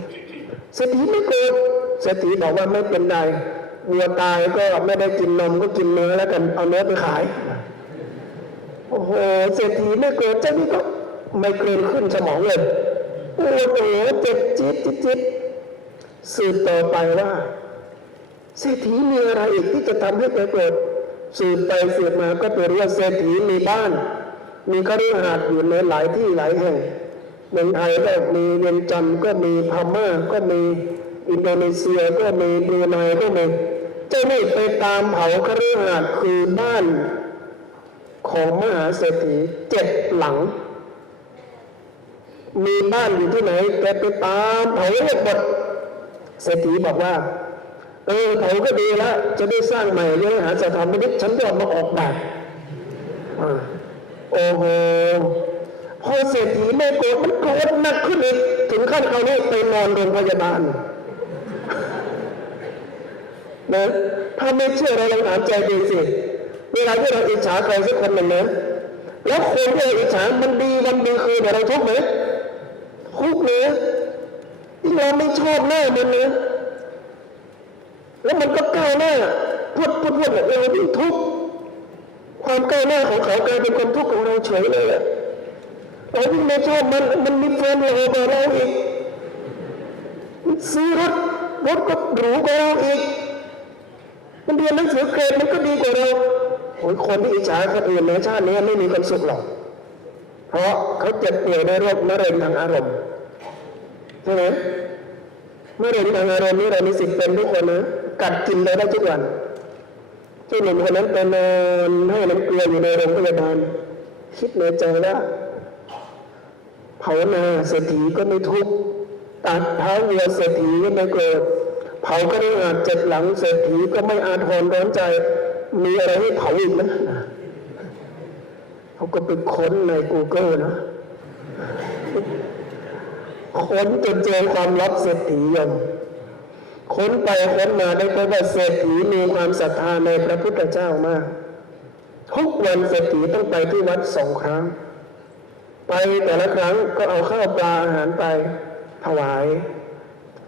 เศรษฐีไม่โกรธเศรษฐีบอกว่าไม่เป็นไรวัวตายก็ไม่ได้กินนมก็กินเนื้อแล้วกันเอาเนื้อไปขายโอ้โหเศรษฐีไม่โกรธเจ้านี่ก็ไม่เกรงขึ้นสมองเลยโอ้โหเจ็บจิ๊ดสืบต่อไปว่าเศรษฐีมีอะไรอีกที่จะทำให้แกโกรธสืบไปสืบมาก็ไปรู้ว่าเศรษฐีมีบ้านมีคฤหาสน์อยู่ในหลายที่หลายแห่งเมืองไทยก็มีเวียงจันทร์ก็มีพม่าก็มีอินโดนีเซียก็มีบรูไนก็มีเจ้านี่ไปตามเผาคฤหาสน์คือบ้านของมหาเศรษฐี7 หลังมีบ้านอยู่ที่ไหนแกไปตามเผาเรียบหมดเศรษฐีบอกว่าเผาก็ดีแล้วจะได้สร้างใหม่เรื่องหาสถานบันทึกฉันก็มาออกแบบโอ้โหพอเศรษฐีไม่โกรธมันโกรธหนักขึ้นอีกถึงขั้นเอาไปนอนโรงพยาบาลนะถ้าไม่เชื่อเราลองถามใจดูสิเวลาที่เราอิจฉาใครสักคนหนึ่งนะแล้วคนที่เราอิจฉามันดีวันดีคืนแต่เราทุกข์ไหมทุกข์เนี่ยที่เราไม่ชอบหน้ามันนะแล้วมันก็ก้าวหน้า พูดแบบเรายิ่งทุกข์ความก้าวหน้าของเขากลายเป็นความทุกข์ของเราเฉยเลยอะเรายิ่งไม่ชอบมันมีแฟนเรากว่าเราอีกซื้อรถก็หรูกว่าเราอีกมันเรียนหนังสือเกรดมันก็ดีกว่าเราโอ้ยคนที่อิจฉาคนอื่นในชาตินี้ไม่มีความสุขหรอกเพราะเขาเจ็บป่วยในโรคมะเร็งทางอารมณ์ใช่ไหมมะเร็งทางอารมณ์นี่เรามีสิทธิ์เป็นทุกคนนะกัดกินได้ทุกวันที่หนุ่มคนนั้นไปนอนให้น้ำเกลืออยู่ในโรงพยาบาลคิดในใจว่าเผานาเศรษฐีก็ไม่ทุกข์ตัดเท้าวัวเศรษฐีก็ไม่โกรธเผาก็ไม่อาจเจ็บหลังเศรษฐีก็ไม่อาจทนร้อนใจมีอะไรให้เผาอีกนะเขาก็ไปค้นใน Google นะค้นจนเจอความลับเศรษฐียังค้นไปค้นมาได้พบว่าเศรษฐีมีความศรัทธาในพระพุทธเจ้ามากทุกวันเศรษฐีต้องไปที่วัด2 ครั้งไปแต่ละครั้งก็เอาข้าวปลาอาหารไปถวาย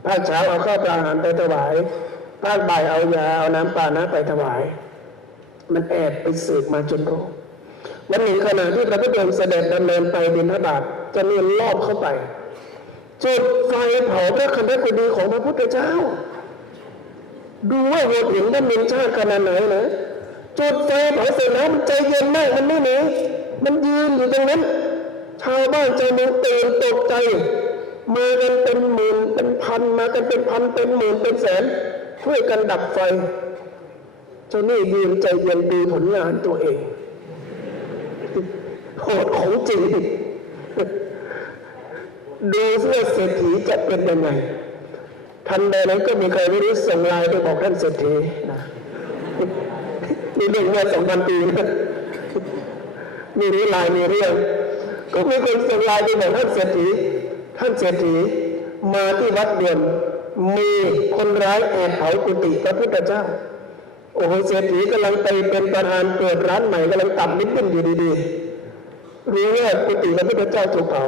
ภาคเช้าเอาข้าวปลาอาหารไปถวายภาคบ่ายเอายาเอาน้ำปานะไปถวายมันแอบไปสืบมาจนรู้วันหนึ่งขณะที่พระพุทธองค์เสด็จดำเนินไปบิณฑบาตจะเนียนรอบเข้าไปจุดไฟเผาพระคันธกุฎีของพระพุทธเจ้าดูว่าโหดเหี้ยมด้านมินชาติขนาดไหนนะจุดไฟเผาเสร็จแล้วมันใจเย็นมากมันไม่หนีมันยืนอยู่ตรงนั้นชาวบ้านใจเมืองตื่นตกใจมากันเป็นหมื่นเป็นพันมากันเป็นพันเป็นหมื่นเป็นแสนช่วยกันดับไฟเจ้านี่ยืนใจเย็นดูผลงานตัวเองโหดของจริงดูเสื้อเศรษฐีจะเป็นยังไงทันใดนั้นก็มีใครไม่รู้ส่งไลน์ไปบอกท่านเศรษฐีนะนี่เรื่องเมื่อ2,000 ปีนะมีรู้ไลน์มีเรื่องก็มีคนส่งไลน์ไปบอกท่านเศรษฐีมาที่วัดด่วนมีคนร้ายแอบเผากุฏิพระพุทธเจ้าโอ้โหเศรษฐีกำลังไปเป็นประธานเปิดร้านใหม่กำลังตับนิดนึงอยู่ดีๆรู้ว่ากุฏิพระพุทธเจ้าถูกเผา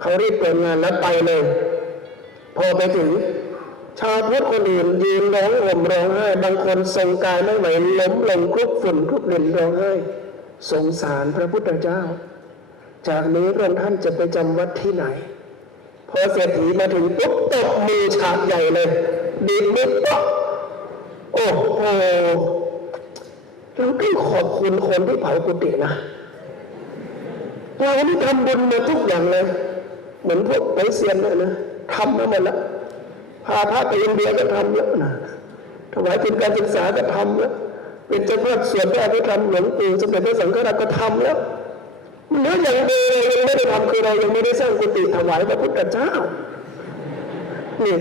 เขารีบเปิดงานแล้วไปเลยพอไปถึงชาวพุทธคนอื่นยืนร้องห่มร้องไห้บางคนทรงกายไม่ไหวล้มลงคลุกฝุ่นคลุกดินร้องไห้สงสารพระพุทธเจ้าจากนี้พระองค์ท่านจะไปจำวัดที่ไหนพอเศรษฐีมาถึงปุ๊บตบมือฉากใหญ่เลยดีดมือป๊อกโอ้โหเราต้องขอบคุณคนที่เผากุฏินะเรานี่ทำบุญมาทุกอย่างเลยเหมือนพวกไบเซียนเลยนะทำมาหมดแล้วพาพระไปอินเดียก็ทำแล้วนะถวายทุนการศึกษาก็ทำแล้วเป็นเจ้าภาพสวดพระอภิธรรมหลวงปู่สมเด็จพระสังฆราชก็ทำแล้วเนื้ออย่างเดียวเรายังไม่ได้ทำคือเรายังไม่ได้สร้างกุฏิถวายพระพุทธเจ้านี่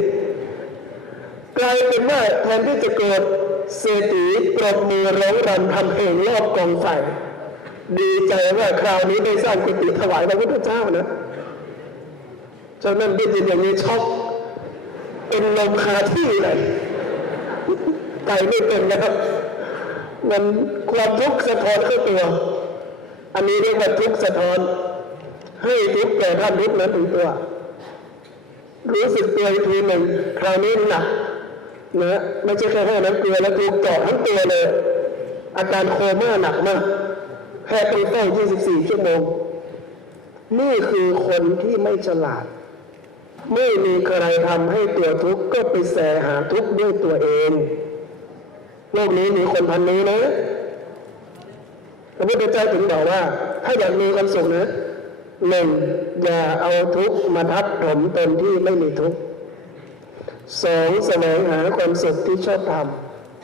กลายเป็นว่าแทนที่จะเกิดเศรษฐีปรบมือร้องรำทำเพลงรอบกองไฟดีใจว่าคราวนี้ได้สร้างกุฏิถวายพระพุทธเจ้านะเจ้านั่นได้ยินอย่างนี้ช็อกเป็นลมคาที่เลยไก่ไม่เป็นนะครับมันความทุกข์สะท้อนเข้าตัวอันนี้เรียกว่าทุกข์สะท้อนให้ทุกข์แก่ท่านทุกข์นั้นถึงตัวรู้สึกตัวอีกทีหนึ่งคราวนี้หนักนะไม่ใช่แค่ให้น้ำเกลือแล้วถูกเจาะทั้งตัวเลยอาการโคม่าหนักมากแพทย์ต้องเฝ้า24 ชั่วโมงนี่คือคนที่ไม่ฉลาดไม่มีใครทำให้ตัวทุกข์ก็ไปแสหาทุกข์ด้วยตัวเองโลกนี้มีคนพันนี้นะพระพุทธเจ้าถึงบอกว่าถ้าอยากมีความสุขนะ1อย่าเอาทุกข์มาทับถมตนที่ไม่มีทุกข์2แสวงหาความสุขที่ชอบท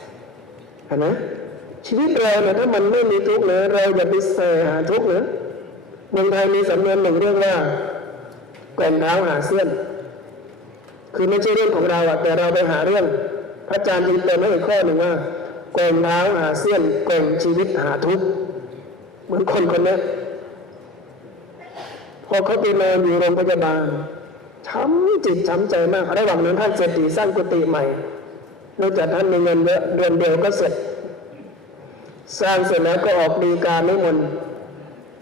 ำเห็นไหมชีวิตเราเนี่ยถ้ามันไม่มีทุกข์นะเราอย่าไปแสหาทุกข์นะเมืองไทยมีสำนวนหนึ่งเรื่องว่าแกว่งเท้าหาเสี้ยนคือไม่ใช่เรื่องของเราแต่เราไปหาเรื่องพระอาจารย์จึงเติมให้อีกข้อหนึ่งว่าแกว่งเท้าหาเสี้ยนแกว่งชีวิตหาทุกข์เหมือนคนคนนี้พอเขาไปนอนอยู่โรงพยาบาลช้ำจิตช้ำใจมากระหว่างนั้นท่านเศรษฐีสร้างกุฏิใหม่เนื่องจากท่านมีเงินเยอะเดือนเดียวก็เสร็จสร้างเสร็จแล้วก็ออกฎีกานิมนต์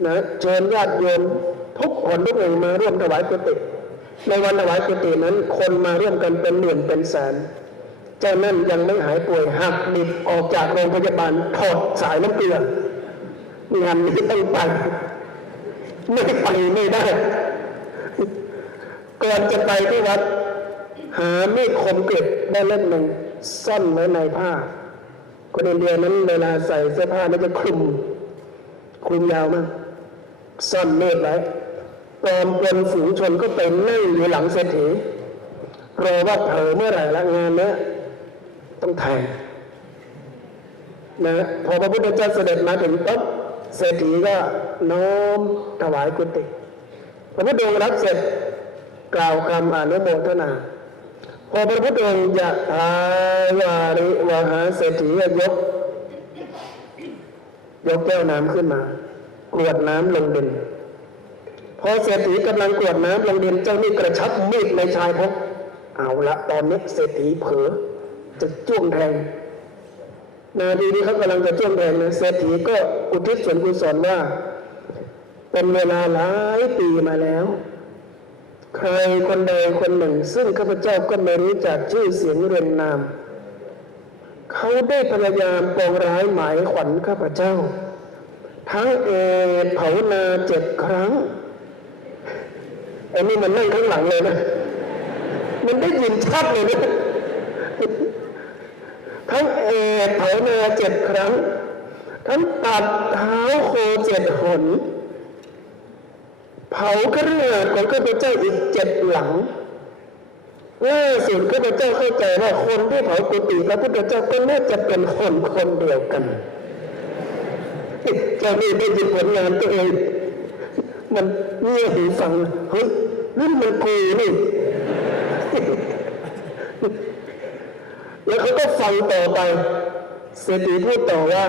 นะเชิญญาติโยมทุกคนทุกแห่งมาร่วมถวายกุฏิในวันถวายกุฏินั้นคนมาร่วมกันเป็นหมื่นเป็นแสน เจ้านั่นยังไม่หายป่วยหักดิบออกจากโรงพยาบาลถอดสายน้ำเกลืองานนี้ต้องไปไม่ไปไม่ได้ก่อนจะไปที่วัดหามีดคมกริบได้เล่มหนึ่งซ่อนไว้ในผ้าคนอินเดียนั้นเวลาใส่เสื้อผ้านี่จะคลุมยาวมากซ่อนมีดไว้ตอนเป็นฝูงชนก็ไปนั่งอยู่หลังเศรษฐีรอว่าเผลอเมื่อไหร่ละงานเนี้ยต้องแทงนะพอพระพุทธเจ้าเสด็จมาถึงปั๊บเศรษฐีก็น้อมถวายกุฏิพระพุทธองค์รับเสร็จกล่าวคำอนุโมทนาพอพระพุทธองค์ยะถาวาริวหาเศรษฐียกแก้วน้ำขึ้นมากรวดน้ำลงดินพอเศรษฐีกำลังกรวดน้ำลงดินเจ้านี่กระชับมีดในชายพกเอาละตอนนี้เศรษฐีเผลอจะจ้วงแทงนาทีนี้เขากำลังจะจ้วงแทงนะเศรษฐีก็อุทิศส่วนกุศลว่าเป็นเวลาหลายปีมาแล้วใครคนใดคนหนึ่งซึ่งข้าพเจ้าก็ไม่รู้จักชื่อเสียงเรียงนามเขาได้พยายามปองร้ายหมายขวัญข้าพเจ้าทั้งเผานา7 ครั้งไอ้นี่มันนั่งข้างหลังเลยนะมันได้ยินชัดเลยนะทั้งเผานา7 ครั้งทั้งตัดเท้าโค7 หนเผากระเรือนของข้าพเจ้าอีก7 หลังล่าสุดข้าพเจ้าเข้าใจว่าคนที่เผากุฏิพระพุทธเจ้าก็น่าจะเป็นคนเดียวกันเจ้านี่ได้ยินผลงานตัวเองมันเงี่ยหูฟังเฮ้ยนั่นมันกูนี่แล้วเขาก็ฟังต่อไปเศรษฐีพูดต่อว่า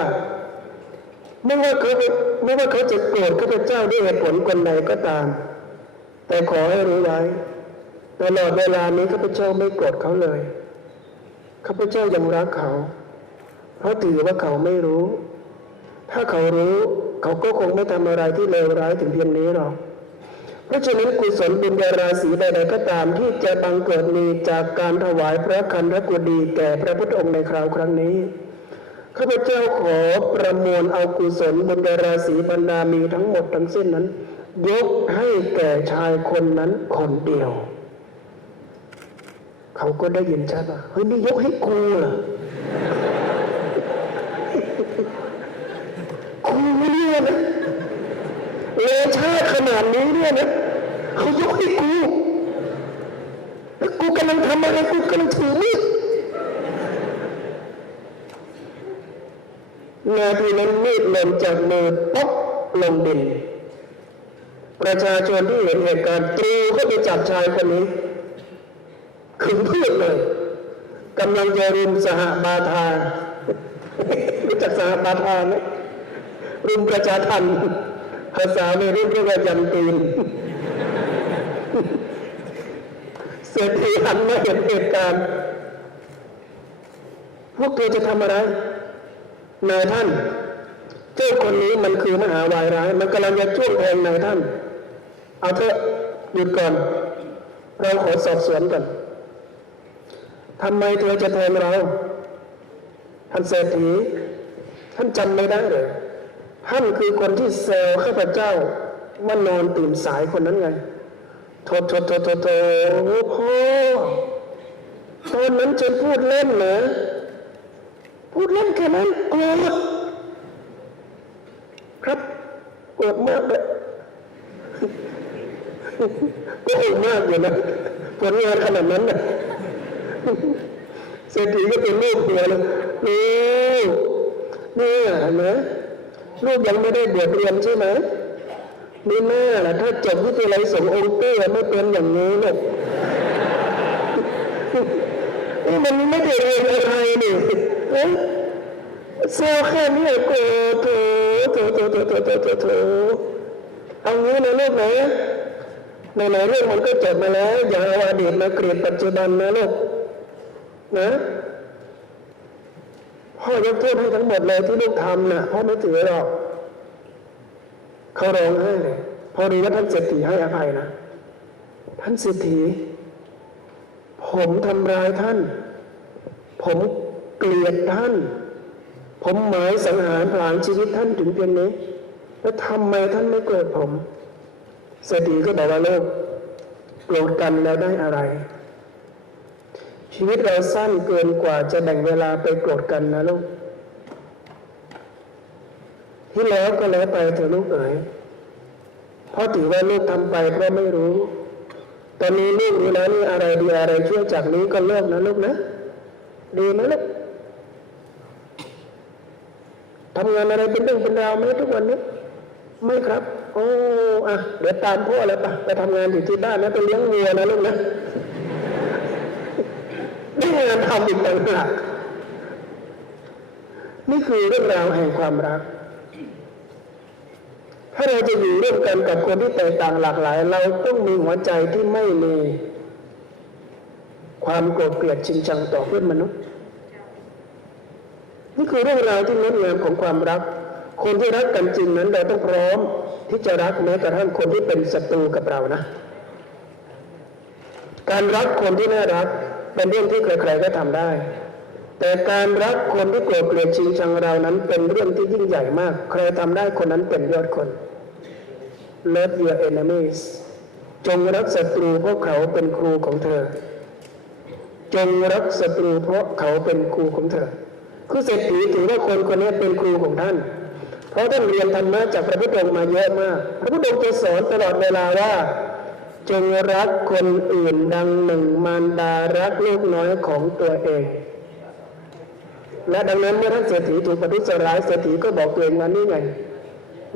ไม่ว่าเขาจะโกรธข้าพเจ้าด้วยเหตุผลคนใดก็ตามแต่ขอให้รู้ไว้ตลอดเวลานี้ข้าพเจ้าไม่โกรธเขาเลยข้าพเจ้ายังรักเขาเพราะถือว่าเขาไม่รู้ถ้าเขารู้เขาก็คงไม่ทำอะไรที่เลวร้ายถึงเพียงนี้หรอกเพราะฉะนั้นกุศลบุญญาราศีใดๆก็ตามที่จะบังเกิดมีจากการถวายพระคันธกุฎีแก่พระพุทธองค์ในคราวครั้งนี้ข้าพเจ้าขอประมวลเอากุศลบุญญาราศีบรรดามีทั้งหมดทั้งสิ้นนั้นยกให้แก่ชายคนนั้นคนเดียวเขาก็ได้ยินชัดว่าเฮ้ยนี่ยกให้กูเหรอกูเนี่ยนะเลวชาติขนาดนี้เนี่ยนะเขายกให้กูแล้วกูกำลังทำอะไรกูกำลังถือมีดนาทีนั้นมีดหล่นจากมือป๊อกลงดินประชาชนที่เห็นเหตุการณ์ตรูเข้าไปจับชายคนนี้ขึงพืชเลยกำลังจะรุมสหบาทารู้จักสหบาทาไหมรุมประชาทันภาษาไม่รู้เรียกว่ายันตีนเศรษฐีหันมาเห็นเหตุการณ์พวกเธอจะทำอะไรนายท่านเจ้าคนนี้มันคือมหาวายร้ายมันกำลังจะจ้วงแทงนายท่านเอาเถอะหยุดก่อนเราขอสอบสวนกันทำไมเธอจะแทงเราท่านเศรษฐีท่านจำไม่ได้เลยท่านคือคนที่แซวข้าพเจ้าว่านอนตื่นสายคนนั้นไงโทพ่อตอนนั้นฉันพูดเล่นเหรอพูดเล่นแค่นั้นโกรธครับโกรธมากเลยก็โกรธมากอยู่นะผลงานขนาดนั้นนะเศรษฐีก็เป็นลูกหัวเลยเนี่ยนะลูกยังไม่ได้บวชเรียนใช่ไหมนี่แน่แหละถ้าจบวิทยาลัยสงฆ์องค์เต้ไม่เป็นอย่างนี้หรอกนี่มันไม่ได้เรียนอะไรนี่เซลแค่นี้โกโถเอางี้นะลูกนะไหนเรื่องมันก็จบมาแล้วอย่าเอาอดีตมาเกลียดปัจจุบันนะลูกนะพ่อยกโทษให้ทั้งหมดเลยที่ลูกทำนะพ่อไม่ถือหรอกเขาร้องไห้เลยพอรู้ว่าท่านเศรษฐีให้อภัยนะท่านเศรษฐีผมทำร้ายท่าน ผมเกลียดท่าน ผมหมายสังหารผลาญชีวิตท่านถึงเพียงนี้แล้วทำไมท่านไม่โกรธผมเศรษฐีก็บอกว่าลูกโกรธกันแล้วได้อะไรชีวิตเราสั้นเกินกว่าจะแบ่งเวลาไปโกรธกันนะลูกที่แล้วก็แล้วไปเถอะลูกเอ๋ยเพราะถือว่าลูกทำไปเพราะไม่รู้ตอนนี้ลูกรู้แล้วนี่อะไรดีอะไรชั่วจากนี้ก็เลิกนะลูกนะดีไหมลูกทำงานอะไรเป็นเรื่องเป็นราวไหมทุกวันนี้ไม่ครับโอ้อะเดี๋ยวตามพ่อเลยไปทำงานอยู่ที่บ้านนะไปเลี้ยงวัวนะลูกนะนี่งานทำอีกต่างหากนี่คือเรื่องราวแห่งความรักถ้าเราจะอยู่ร่วมกันกับคนที่แตกต่างหลากหลายเราต้องมีหัวใจที่ไม่มีความโกรธเกลียดชิงชังต่อเพื่อนมนุษย์นี่คือเรื่องราวที่งดงามของความรักคนที่รักกันจริงนั้นเราต้องพร้อมที่จะรักแม้กระทั่งคนที่เป็นศัตรูกับเรานะการรักคนที่น่ารักเป็นเรื่องที่ใครๆก็ทำได้แต่การรักคนที่โกรธเกลียดชิงชังเรานั้นเป็นเรื่องที่ยิ่งใหญ่มากใครทำได้คนนั้นเป็นยอดคน Love your enemies จงรักศัตรูเพราะเขาเป็นครูของเธอจงรักศัตรูเพราะเขาเป็นครูของเธอคือเศรษฐีถือว่าคนคนนี้เป็นครูของท่านเพราะท่านเรียนธรรมะจากพระพุทธองค์มาเยอะมากพระพุทธองค์จะสอนตลอดเวลาว่าจงรักคนอื่นดังหนึ่งมารดารักลูกน้อยของตัวเองและดังนั้นเมื่อท่านเศรษฐีถูกประทุษร้ายเศรษฐีก็บอกตัวเองว่านี่ไง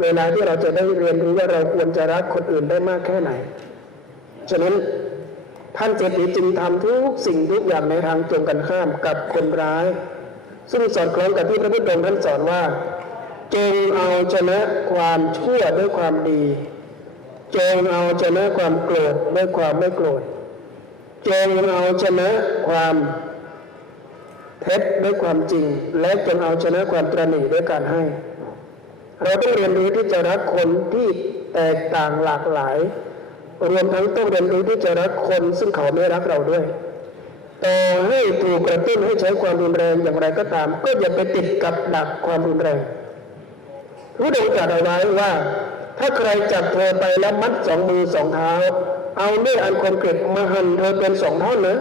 เวลาที่เราจะได้เรียนรู้ว่าเราควรจะรักคนอื่นได้มากแค่ไหนฉะนั้นท่านเศรษฐีจึงทำทุกสิ่งทุกอย่างในทางตรงกันข้ามกับคนร้ายซึ่งสอดคล้องกับที่พระพุทธองค์ท่านสอนว่าจงเอาชนะความชั่วด้วยความดีจงเอาชนะความโกรธด้วยความไม่โกรธจงเอาชนะความเท็จด้วยความจริงและจงเอาชนะความตระหนี่ด้วยการให้เราต้องเรียนรู้ที่จะรักคนที่แตกต่างหลากหลายรวมทั้งต้องเรียนรู้ที่จะรักคนซึ่งเขาไม่รักเราด้วยต่อให้ถูกกระตุ้นให้ใช้ความรุนแรงอย่างไรก็ตามก็อย่าไปติดกับดักความรุนแรงพระพุทธองค์ตรัสเอาไว้ว่าถ้าใครจับเธอไปแล้วมัดสองมือสองเท้าเอาเลื่อยอันคมกริบมาหั่นเธอเป็นสองท่อนนะ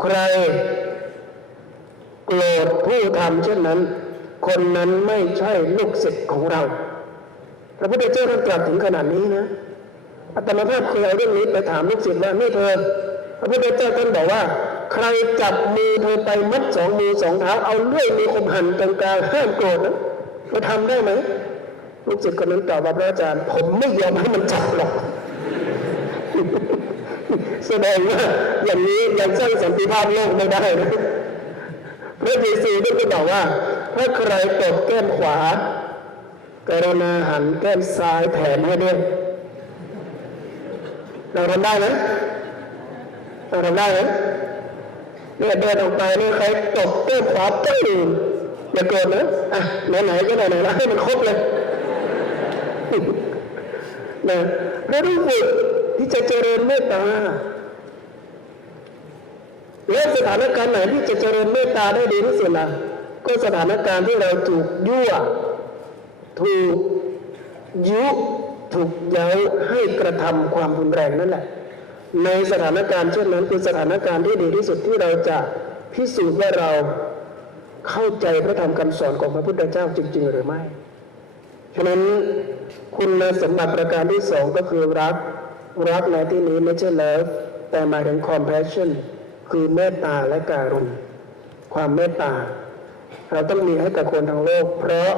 ใครโกรธผู้ทำเช่นนั้นคนนั้นไม่ใช่ลูกศิษย์ของเราพระพุทธเจ้าท่านตรัสถึงขนาดนี้นะอาตมาภาพเคยเอาเรื่องนี้ไปถามลูกศิษย์ว่านี่เธอพระพุทธเจ้าท่านบอกว่าใครจับมือเธอไปมัดสองมือสองเท้าเอาเลื่อยมีคมหั่นตรงกลางห้ามโกรธนะมาทำได้ไหมลูกศิษย์คนนั้นตอบว่าพระอาจารย์ผมไม่ยอมให้มันจับหรอก แสดงว่าอย่างนี้ยังสร้างสันติภาพโลกไม่ได้นะพระเยซูได้บอกว่าถ้าใครตบแก้มขวากรุณาหันแก้มซ้ายแถมให้ด้วยเราทำได้ไหมเราทำได้ไหมเนี่ยเดินออกไปเนี่ยใครตบแก้มขวาตึ้งอย่าโกรธนะอ่ะไหนๆก็ไหนๆแล้วให้มันครบเลยนะเราต้องฝึกที่จะเจริญเมตตาและสถานการณ์ไหนที่จะเจริญเมตตาได้ดีที่สุดล่ะก็สถานการณ์ที่เราถูกยั่วถูกยุถูกเย้าให้กระทำความรุนแรงนั่นแหละในสถานการณ์เช่นนั้นเป็นสถานการณ์ที่ดีที่สุดที่เราจะพิสูจน์ว่าเราเข้าใจพระธรรมคำสอนของพระพุทธเจ้าจริงๆหรือไม่ฉะนั้นคุณสมบัติประการที่สองก็คือรักในที่นี้ไม่ใช่ love แต่หมายถึง compassion คือเมตตาและการุณความเมตตาเราต้องมีให้กับคนทั้งโลกเพราะ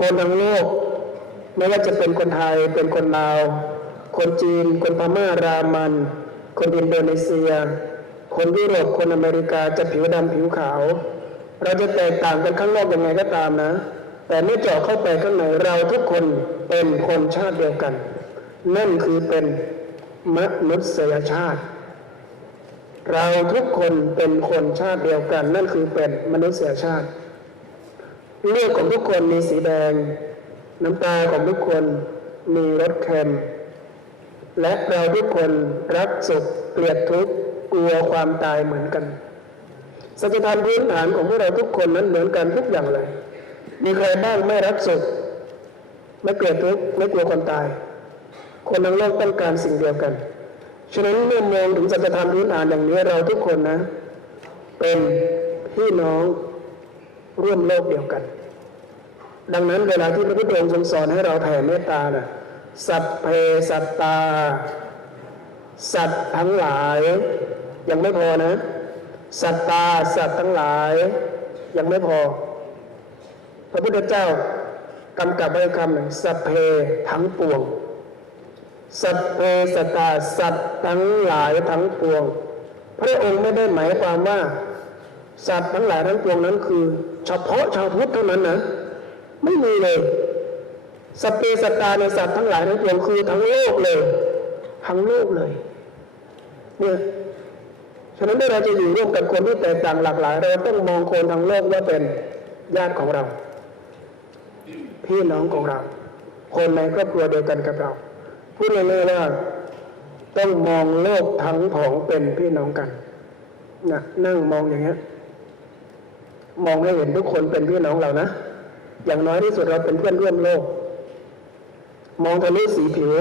คนทั้งโลกไม่ว่าจะเป็นคนไทยเป็นคนลาวคนจีนคนพม่ารามันคนอินโดนีเซียคนยุโรปคนอเมริกาจะผิวดำผิวขาวเราจะแตกต่างกันข้างนอกยังไงก็ตามนะแต่เมื่อเจาะเข้าไปข้างในเราทุกคนเป็นคนชาติเดียวกันนั่นคือเป็นมนุษยชาติเราทุกคนเป็นคนชาติเดียวกันนั่นคือเป็นมนุษยชาติเลือดของทุกคนมีสีแดงน้ำตาของทุกคนมีรสเค็มและเราทุกคนรักสุขเกลียดทุกข์กลัวความตายเหมือนกัน สัจธรรมพื้นฐานของพวกเราทุกคนนั้นเหมือนกันทุกอย่างเลยมีใครบ้างไม่รักสุขไม่เกลียดทุกข์ไม่กลัวความตายคนทั้งโลกต้องการสิ่งเดียวกันฉะนั้นเมื่อมองถึงสัจธรรมพื้นฐานอย่างนี้เราทุกคนนะเป็นพี่น้องร่วมโลกเดียวกันดังนั้นเวลาที่พระพุทธองค์ทรงสอนให้เราแผ่เมตตาน่ะสัพเพสัตตาสัตว์ทั้งหลายยังไม่พอนะสัตตาสัตว์ทั้งหลายยังไม่พอพระพุทธเจ้ากำกับไว้คำหนึ่งสัพเพทั้งปวงสัพเพสัตตาสัตว์ทั้งหลายทั้งปวงพระองค์ไม่ได้หมายความว่าสัตว์ทั้งหลายทั้งปวงนั้นคือเฉพาะชาวพุทธเท่านั้นนะไม่มีเลยสัพเพสัตตาในสัตว์ทั้งหลายทั้งปวงคือทั้งโลกเลยทั้งโลกเลยเนี่ยฉะนั้นเมื่อเราจะอยู่ร่วมกับคนที่แตกต่างหลากหลายเราต้องมองคนทั้งโลกว่าเป็นญาติของเราพี่น้องของเราคนในครอบครัวเดียวกันกับเราพูดง่ายๆว่าต้องมองโลกทั้งผองเป็นพี่น้องกันนะนั่งมองอย่างเงี้ยมองให้เห็นทุกคนเป็นพี่น้องเรานะอย่างน้อยที่สุดเราเป็นเพื่อนร่วมโลกมองทะลุสีผิว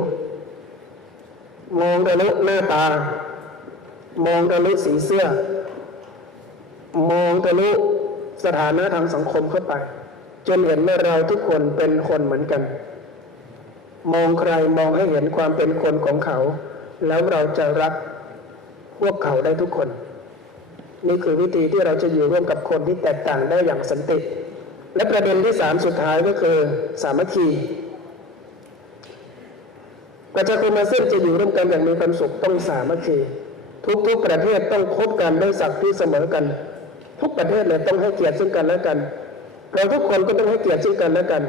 มองทะลุหน้าตามองทะลุสีเสื้อมองทะลุสถานะทางสังคมเข้าไปจนเห็นว่าเราทุกคนเป็นคนเหมือนกันมองใครมองให้เห็นความเป็นคนของเขาแล้วเราจะรักพวกเขาได้ทุกคนนี่คือวิธีที่เราจะอยู่ร่วมกับคนที่แตกต่างได้อย่างสันติและประเด็นที่3สุดท้ายก็คือสามัคคีประชาคมอาเซียนจะอยู่ร่วมกันอย่างมีความสุขต้องสามัคคีทุกประเทศต้องคบกันด้วยศักดิ์ที่เสมอกันทุกประเทศเลยต้องให้เกียรติซึ่งกันและกันเราทุกคนก็ต้องให้เกียรติซึ่งกันและกัน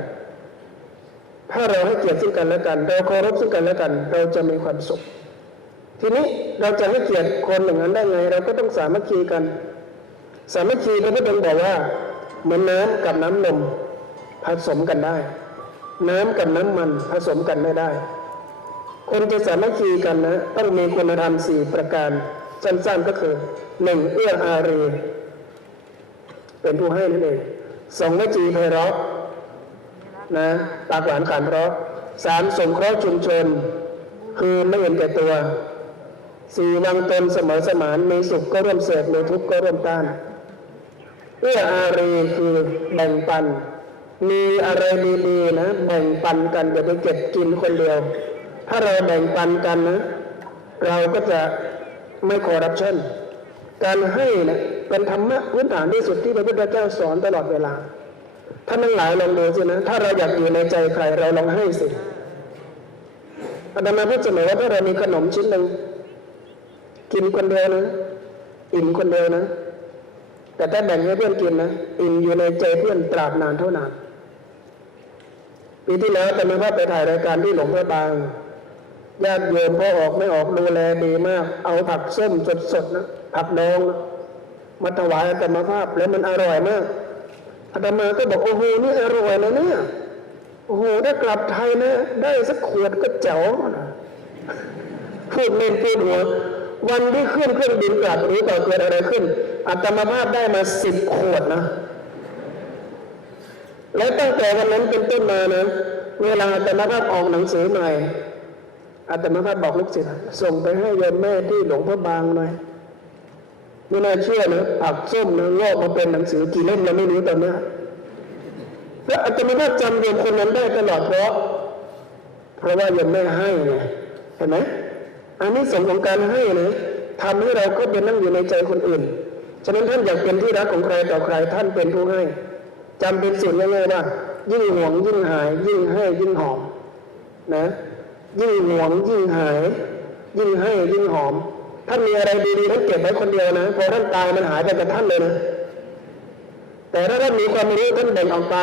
ถ้าเราให้เกียรติซึ่งกันและกันเราเคารพซึ่งกันและกันเราจะมีความสุขทีนี้เราจะให้เกียรติคนอย่างนั้นได้ไงเราก็ต้องสามัคคีกันสามัคคีพระพุทธองค์บอกว่าเหมือนน้ำกับน้ำนมผสมกันได้น้ำกับน้ำมันผสมกันไม่ได้คนจะสามัคคีกันนะต้องมีคุณธรรม4ประการสั้นๆก็คือ1เอื้ออารีเป็นผู้ให้นั่นเอง2วจีไพเราะนะปากหวานขานเพราะ3สงเคราะห์ชุมชนคือไม่เห็นแก่ตัว4วางตนเสมอสมานมีสุขก็ร่วมเสพมีทุกข์ก็ร่วมต้านเอื้ออารีคือแบ่งปันมีอะไรดีๆนะแบ่งปันกันอย่าไปเก็บกินคนเดียวถ้าเราแบ่งปันกันนะเราก็จะไม่คอร์รัปชันการให้นะเป็นธรรมะพื้นฐานที่สุดที่พระพุทธเจ้าสอนตลอดเวลาท่านทั้งหลายลองดูสินะถ้าเราอยากอยู่ในใจใครเราลองให้สิอาตมาพูดเสมอว่าถ้าเรามีขนมชิ้นหนึ่งกินคนเดียวนะอิ่มคนเดียวนะแต่ถ้าแบ่งให้เพื่อนกินนะอิ่มอยู่ในใจเพื่อนตราบนานเท่านานปีที่แล้วอาตมาไปถ่ายรายการที่หลวงพ่อบางญาติโยมพอออกไม่ออกดูแลดีมากเอาผักส้มสดๆนะผักดองมาถวายอาตมาภาพแล้วมันอร่อยมากอาตมาก็บอกโอ้โหนี่อร่อยนะเนี่ยโอ้โหถ้ากลับไทยนะได้สักขวดก็เจ๋วพูดเล่นพูดหัววันที่ขึ้นเครื่องบินกลับรู้ต่อเกิดอะไรขึ้นอาตมาภาพได้มา10 ขวดนะแล้วตั้งแต่วันนั้นเป็นต้นมานะเวลาอาตมาภาพออกหนังสือใหม่อาตมาภาพบอกลูกศิษย์ส่งไปให้โยมแม่ที่หลวงพ่อบางหน่อยไม่น่าเชื่อนะผักส้มนะงอกมาเป็นหนังสือกี่เล่มเราไม่รู้ตอนนี้แล้วอาตมาภาพจำโยมคนนั้นได้ตลอดเพราะว่าโยมแม่ให้ไงเห็นไหมอันนี้สมของการให้นะทำให้เราก็เป็นนั่งอยู่ในใจคนอื่นฉะนั้นท่านอยากเป็นที่รักของใครต่อใครท่านเป็นผู้ให้จำเป็นสิ่งง่ายๆว่ายิ่งหวงยิ่งหายยิ่งให้ยิ่งหอมนะยิ่งหวงยิ่งหายยิ่งให้ยิ่งหอมท่านมีอะไรดีๆท่านเก็บไว้คนเดียวนะพอท่านตายมันหายไปกับท่านเลยนะแต่ถ้าท่านมีความรู้ท่านแบ่งออกไป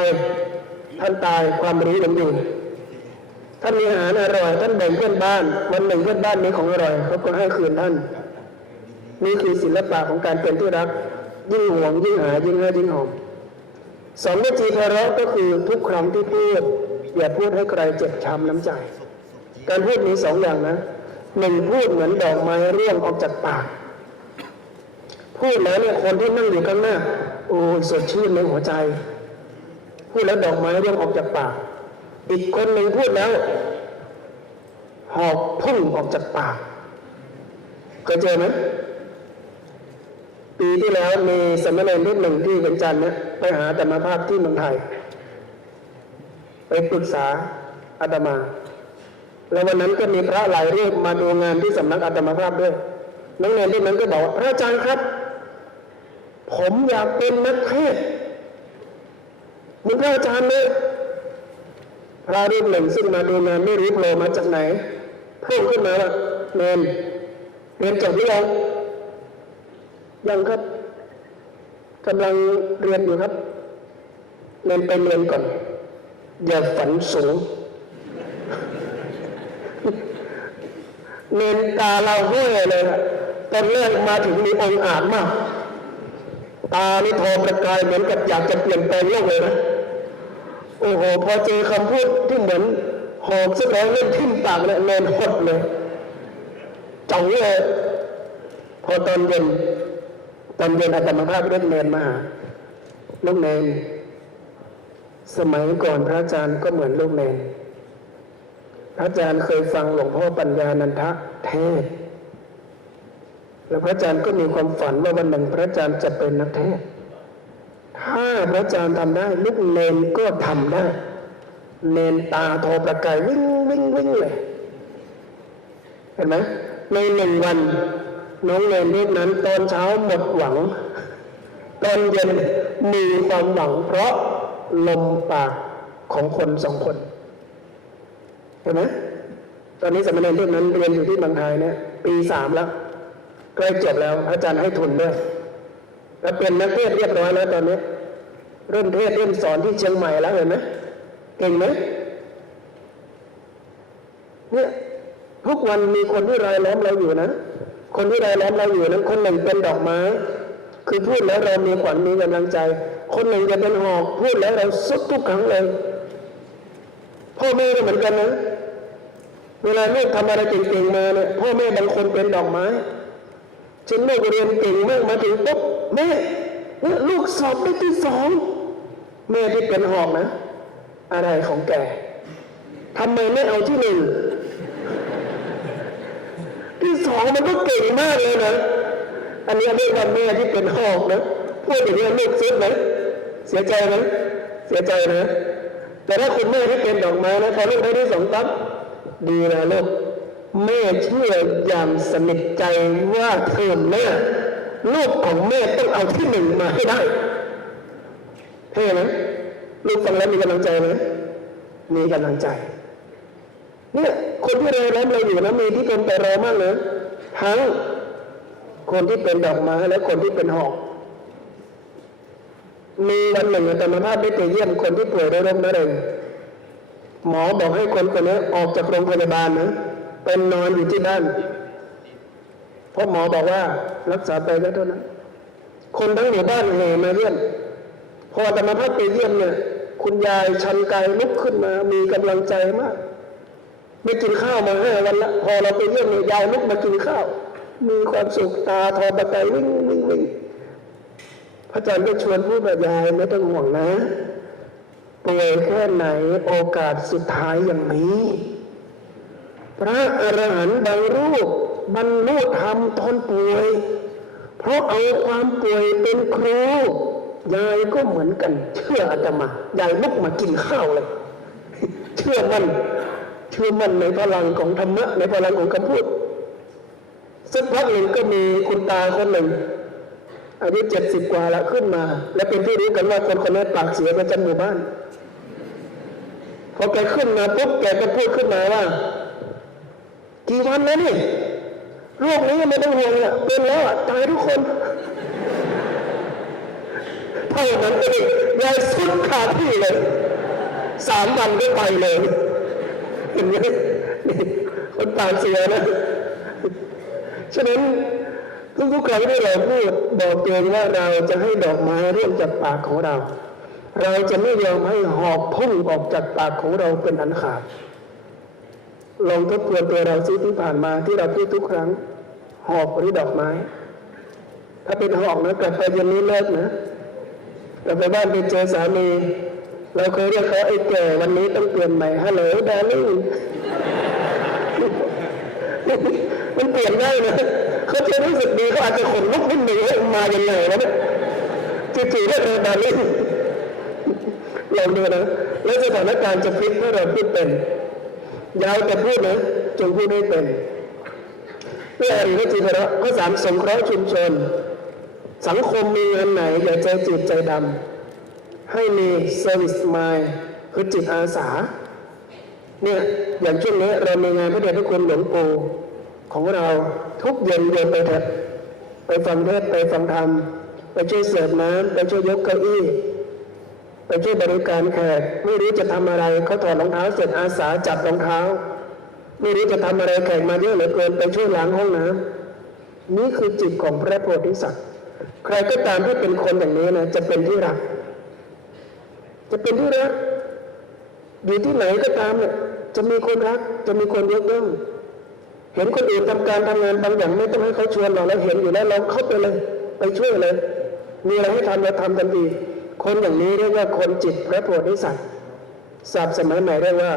ท่านตายความรู้ยังอยู่ท่านมีอาหารอร่อยท่านแบ่งเพื่อนบ้านวันหนึ่งเพื่อนบ้านมีของอร่อยเขาก็ให้คืนท่านนี่คือศิลปะของการเป็นที่รักยิ่งหวงยิ่งหายยิ่งให้ยิ่งหอม2วจีไพเราะก็คือทุกครั้งที่พูดอย่าพูดให้ใครเจ็บช้ำน้ำใจการพูดมี2อย่างนะ1พูดเหมือนดอกไม้ร่วงออกจากปาก พูดแล้วเนี่ยคนที่นั่งอยู่ข้างหน้าโอ้ยสดชื่นในหัวใจพูดแล้วดอกไม้ร่วงออกจากปากอีกคนหนึ่งพูดแล้วหอบพุ่งออกจากปากเคยเจอไหมปีที่แล้วมีสามเณรรูปหนึ่งที่เวียงจันทร์เนี่ยไปหาอาตมาภาพที่เมืองไทยไปปรึกษาอาตมาแล้ววันนั้นก็มีพระหลายรูปมาดูงานที่สำนักอาตมาภาพด้วยนักเรียนที่นั้นก็บอกว่าพระอาจารย์ครับผมอยากเป็นนักเทศน์เหมือนพระอาจารย์เลยพระรูปหนึ่งซึ่งมาดูงานไม่รู้โผล่มาจากไหนพูดขึ้นมาว่าเรียนจบหรือยังครับกำลังเรียนอยู่ครับเรียนไปเรียนก่อนอย่าฝันสูงเน้นตาเราห้วยเลยนะตอนแรกมาถึงมีองค์อาจมากตานี่ทองประกายเหมือนกับอยากจะเปลี่ยนแปลงโลกเลยนะโอ้โหพอเจอคำพูดที่เหมือนหอกสะท้อนเล่นทิ่มปากเนี่ยเน้นหดเลยจังเลยพอตอนเย็นอาตมาภาพเล่นเนนมาหาลูกเนนสมัยก่อนพระอาจารย์ก็เหมือนลูกเนนพระอาจารย์เคยฟังหลวงพ่อปัญญานันทะเทศน์แล้วพระอาจารย์ก็มีความฝันว่าวันหนึ่งพระอาจารย์จะเป็นนักเทศน์ถ้าพระอาจารย์ทำได้ลูกเนนก็ทำได้เนนตาโทประกายวิ่งเลยเห็นไหมในหนึ่งวันน้องเนนรูปนั้นตอนเช้าหมดหวังตอนเย็นมีความหวังเพราะลมปากของคนสองคนเห็นไหมตอนนี้สามเณรรูปนั้นเรียนอยู่ที่เมืองไทยเนี่ยปี 3แล้วใกล้จบแล้วอาจารย์ให้ทุนด้วยแล้วเป็นนักเทศเรียบร้อยแล้วตอนนี้เริ่มเทศเริ่มสอนที่เชียงใหม่แล้วเห็นไหมเก่งไหมเนี่ยทุกวันมีคนที่รายล้อมเราอยู่นะคนที่รายล้อมเราอยู่นั้นคนหนึ่งเป็นดอกไม้คือพูดแล้วเรามีขวัญมีกำลังใจคนหนึ่งจะเป็นหอกพูดแล้วเราสุดทุกครั้งเลยพ่อแม่ก็เหมือนกันนะเวลาลูกทำอะไรเก่งๆมาเนี่ยพ่อแม่บางคนเป็นดอกไม้ฉันลูกเรียนเก่งมากมาถึงปุ๊บแม่ลูกสอบได้ที่ 2แม่ที่เป็นหอกนะอะไรของแกทำไมไม่เอาที่ 1ที่ 2มันก็เก่งมากเลยนะอันนี้เรียกว่าแม่ที่เป็นหอกนะพูดอย่างนี้ลูกซึ้งไหมเสียใจไหมเสียใจนะแต่ถ้าคุณแม่ที่เป็นดอกไม้นะพอลูกได้ที่ 2ปั๊บดีนะลูกแม่เชื่ออย่างสนิทใจว่าเธอแม่ลูกของแม่ต้องเอาที่ 1มาให้ได้เท่ไหมลูกฟังแล้วมีกำลังใจไหมมีกำลังใจเนี่ยคนที่รอเราอยู่นะมีที่เป็นแต่รอมากเลยทั้งคนที่เป็นดอกไม้และคนที่เป็นหอกมีวันหนึ่งอาตมาภาพได้ไปเยี่ยมคนที่ป่วยด้วยโรคมะเร็งหมอบอกให้คนคนนี้ออกจากโรงพยาบาลนะเป็นนอนอยู่ที่บ้านเพราะหมอบอกว่ารักษาไปแล้วเท่านั้นคนทั้งหมู่บ้านแห่มาเยี่ยมพออาตมาภาพไปเยี่ยมเนี่ยคุณยายชันกายลุกขึ้นมามีกำลังใจมากไม่กินข้าวมา5 วันละพอเราไปเยี่ยมเนี่ยยายลุกมากินข้าวมีความสุขตาทอประกายวิ่งพระอาจารย์ก็ชวนพูดแบบยายไม่ต้องห่วงนะป่วยแค่ไหนโอกาสสุดท้ายอย่างนี้พระอรหันต์บางรูปบรรลุธรรมตอนป่วยเพราะเอาความป่วยเป็นครูยายก็เหมือนกันเชื่ออาตมายายลุกมากินข้าวเลยเชื่อมั่นในพลังของธรรมะในพลังของคำพูดสักพักหนึ่งก็มีคุณตาคนหนึ่งอายุ70 กว่าแล้วขึ้นมาและเป็นที่รู้กันว่าคนนี้ปากเสียประจำหมู่บ้านพอแกขึ้นมาปุ๊บแกก็พูดขึ้นมาว่ากี่วันแล้วนี่โรคนี้ไม่ต้องห่วงอ่ะเป็นแล้วตายทุกคนเท่านั้นเองยายสุดขาดที่เลย3 วันก็ไปเลยเห็นไหมคนปากเสียนะฉะนั้นทุกครั้งที่เราพูดบอกตัวเองว่าเราจะให้ดอกไม้ร่วงจากปากของเราเราจะไม่ยอมให้หอกพุ่งออกจากปากของเราเป็นอันขาดลองทบทวนตัวเราซิที่ผ่านมาที่เราพูดทุกครั้งหอกหรือดอกไม้ ถ้าเป็นหอกนะกลับไปเย็นนี้เลิกนะกลับไปบ้านไปเจอสามีเราเคยเรียกเขาไอ้แก่วันนี้ต้องเปลี่ยนใหม่ฮัลโหลดาริ่งมันเปลี่ยนได้นะเขาจะรู้สึกดีเขาอาจจะขนลุกนิดหนึ่งมาอย่างไรวะเนี่ยจู่ๆได้เออดาริ่งลองดูนะแล้วสถานการณ์จะพลิกถ้าเราพูดเป็นยาวแต่พูดนะจงพูดให้เป็นเพื่ออะไรก็จีบเราข้อ 3สงเคราะห์ชุมชนสังคมมีงานไหนอย่าใจจืดใจดำให้มี service mind คือจิตอาสาเนี่ยอย่างช่วงนี้เรามีงานพระเดชพระคุณหลวงปู่ของเราทุกเย็นไปเถอะไปฟังเทศน์ไปฟังธรรมไปช่วยเสิร์ฟน้ำไปช่วยยกเก้าอี้ไปช่วยบริการแขกไม่รู้จะทำอะไรเขาถอดรองเท้าเสร็จอาสาจับรองเท้าไม่รู้จะทำอะไรแขกมาเยอะเหลือเกินไปช่วยล้างห้องน้ำนี่คือจิตของพระโพธิสัตว์ใครก็ตามที่เป็นคนอย่างนี้นะจะเป็นที่รักจะเป็นที่รักอยู่ที่ไหนก็ตามเนี่ยจะมีคนรักจะมีคนยกย่องเห็นคนอื่นทำการทำงานบางอย่างไม่ต้องให้เขาชวนเราแล้วเห็นอยู่แล้วเราเข้าไปเลยไปช่วยเลยมีอะไรให้ทำเราทำทันทีคนอย่างนี้เรียกว่าคนจิตพระโพธิสัตว์ศัพท์สมัยใหม่เรียกว่า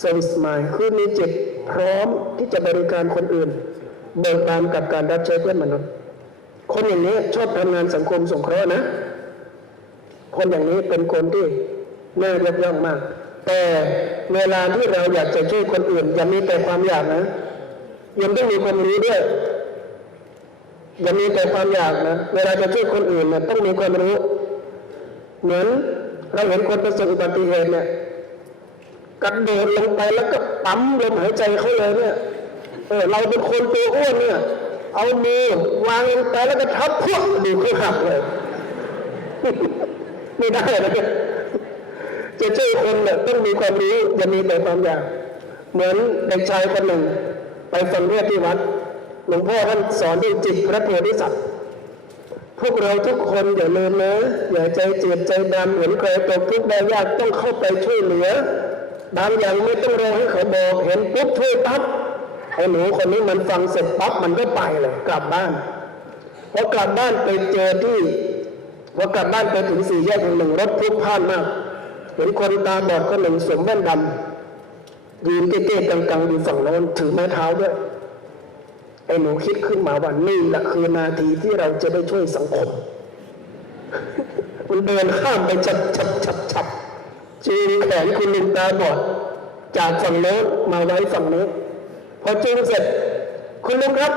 service mind คือมีจิตพร้อมที่จะบริการคนอื่นเบิกบานกับการรับใช้เพื่อนมนุษย์คนอย่างนี้ชอบทำงานสังคมสงเคราะห์นะคนอย่างนี้เป็นคนที่น่ายกย่องมากแต่เวลาที่เราอยากจะช่วยคนอื่นอย่ามีแต่ความอยากนะยังต้องมีความรู้ด้วยอย่ามีแต่ความอยากนะเวลาจะช่วยคนอื่นนะต้องมีความรู้เหมือนเราเห็นคนประสบอุบัติเหตุเนี่ยกระโดดลงไปแล้วก็ปั๊มลมหายใจเขาเลยเนี่ยเราเป็นคนตัวอ้วนเนี่ยเอามือวางลงไปแล้วก็ทับพวกดูเขาหักเลยไม่ได้นะจะช่วยคนเนี่ยต้องมีความรู้อย่ามีแต่ความอยากเหมือนเด็กชายคนหนึ่งไปฟังเทศน์ที่วัดหลวงพ่อท่านสอนด้วยจิตพระโพธิสัตว์พวกเราทุกคนอย่าลืมนะอย่าใจจืดใจดำเห็นใครตกทุกข์ได้ยากต้องเข้าไปช่วยเหลือบางอย่างไม่ต้องรอให้เขาบอกเห็นปุ๊บช่วยปั๊บไอ้หนูคนนี้มันฟังเสร็จปั๊บมันก็ไปเลยกลับบ้านพอกลับบ้านไปเจอที่พอกลับบ้านไปถึง4 แยกแห่งหนึ่งรถพลุกพล่านมากเห็นคนตาบอดคนหนึ่งสวมแว่นดำยืนเก๊ๆกังๆอยู่ฝั่งโน้นถือไม้เท้าด้วยไอ้หนูคิดขึ้นมาว่านี่แหละคือนาทีที่เราจะได้ช่วยสังคมมันเดินข้ามไปฉับจูงแขนคุณลุงตาบอดจากฝั่งโน้นมาไว้ฝั่งนี้พอจูงเสร็จคุณลุงครับ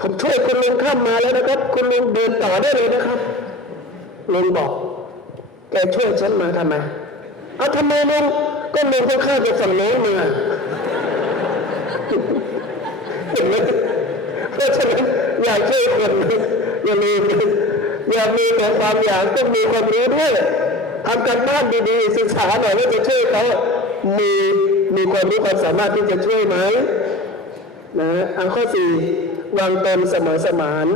ผมช่วยคุณลุงข้ามมาแล้วนะครับคุณลุงเดินต่อได้เลยนะครับลุงบอกแกช่วยฉันมาทำไมเอาทำไมลุงก็ลุงก็ข้ามจากฝั่งโน้นมาเห็นไหมเพราะฉะนั้นอยากช่วยคนอย่าลืมอย่ามีแต่ความอยากต้องมีความรู้ด้วยทำการบ้านดีๆศึกษาหน่อยว่าจะช่วยเขามีความรู้ความสามารถที่จะช่วยไหมนะอันข้อ 4วางตนเสมอสมาน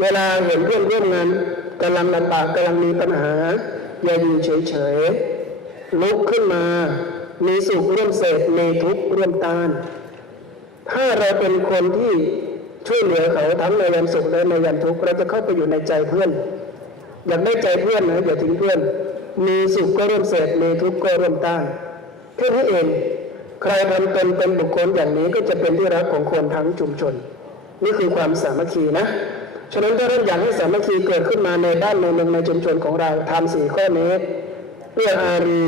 เวลาเห็นเพื่อนร่วมงานกำลังลำบากกำลังมีปัญหาอย่าอยู่เฉยๆลุกขึ้นมามีสุขร่วมเสพมีทุกข์ร่วมต้านถ้าเราเป็นคนที่ช่วยเหลือเขาทั้งในยามสุขและในยามทุกข์เราจะเข้าไปอยู่ในใจเพื่อนอยากได้ใจเพื่อนนะอย่าทิ้งเพื่อนมีสุขก็ร่วมเสพมีทุกข์ก็ร่วมต้านแค่นี้เองใครทำตนเป็นบุคคลอย่างนี้ก็จะเป็นที่รักของคนทั้งชุมชนนี่คือความสามัคคีนะฉะนั้นถ้าเราอยากให้สามัคคีเกิดขึ้นมาในบ้านในเมืองในชุมชนของเราทำ4 ข้อนี้เพื่ออารี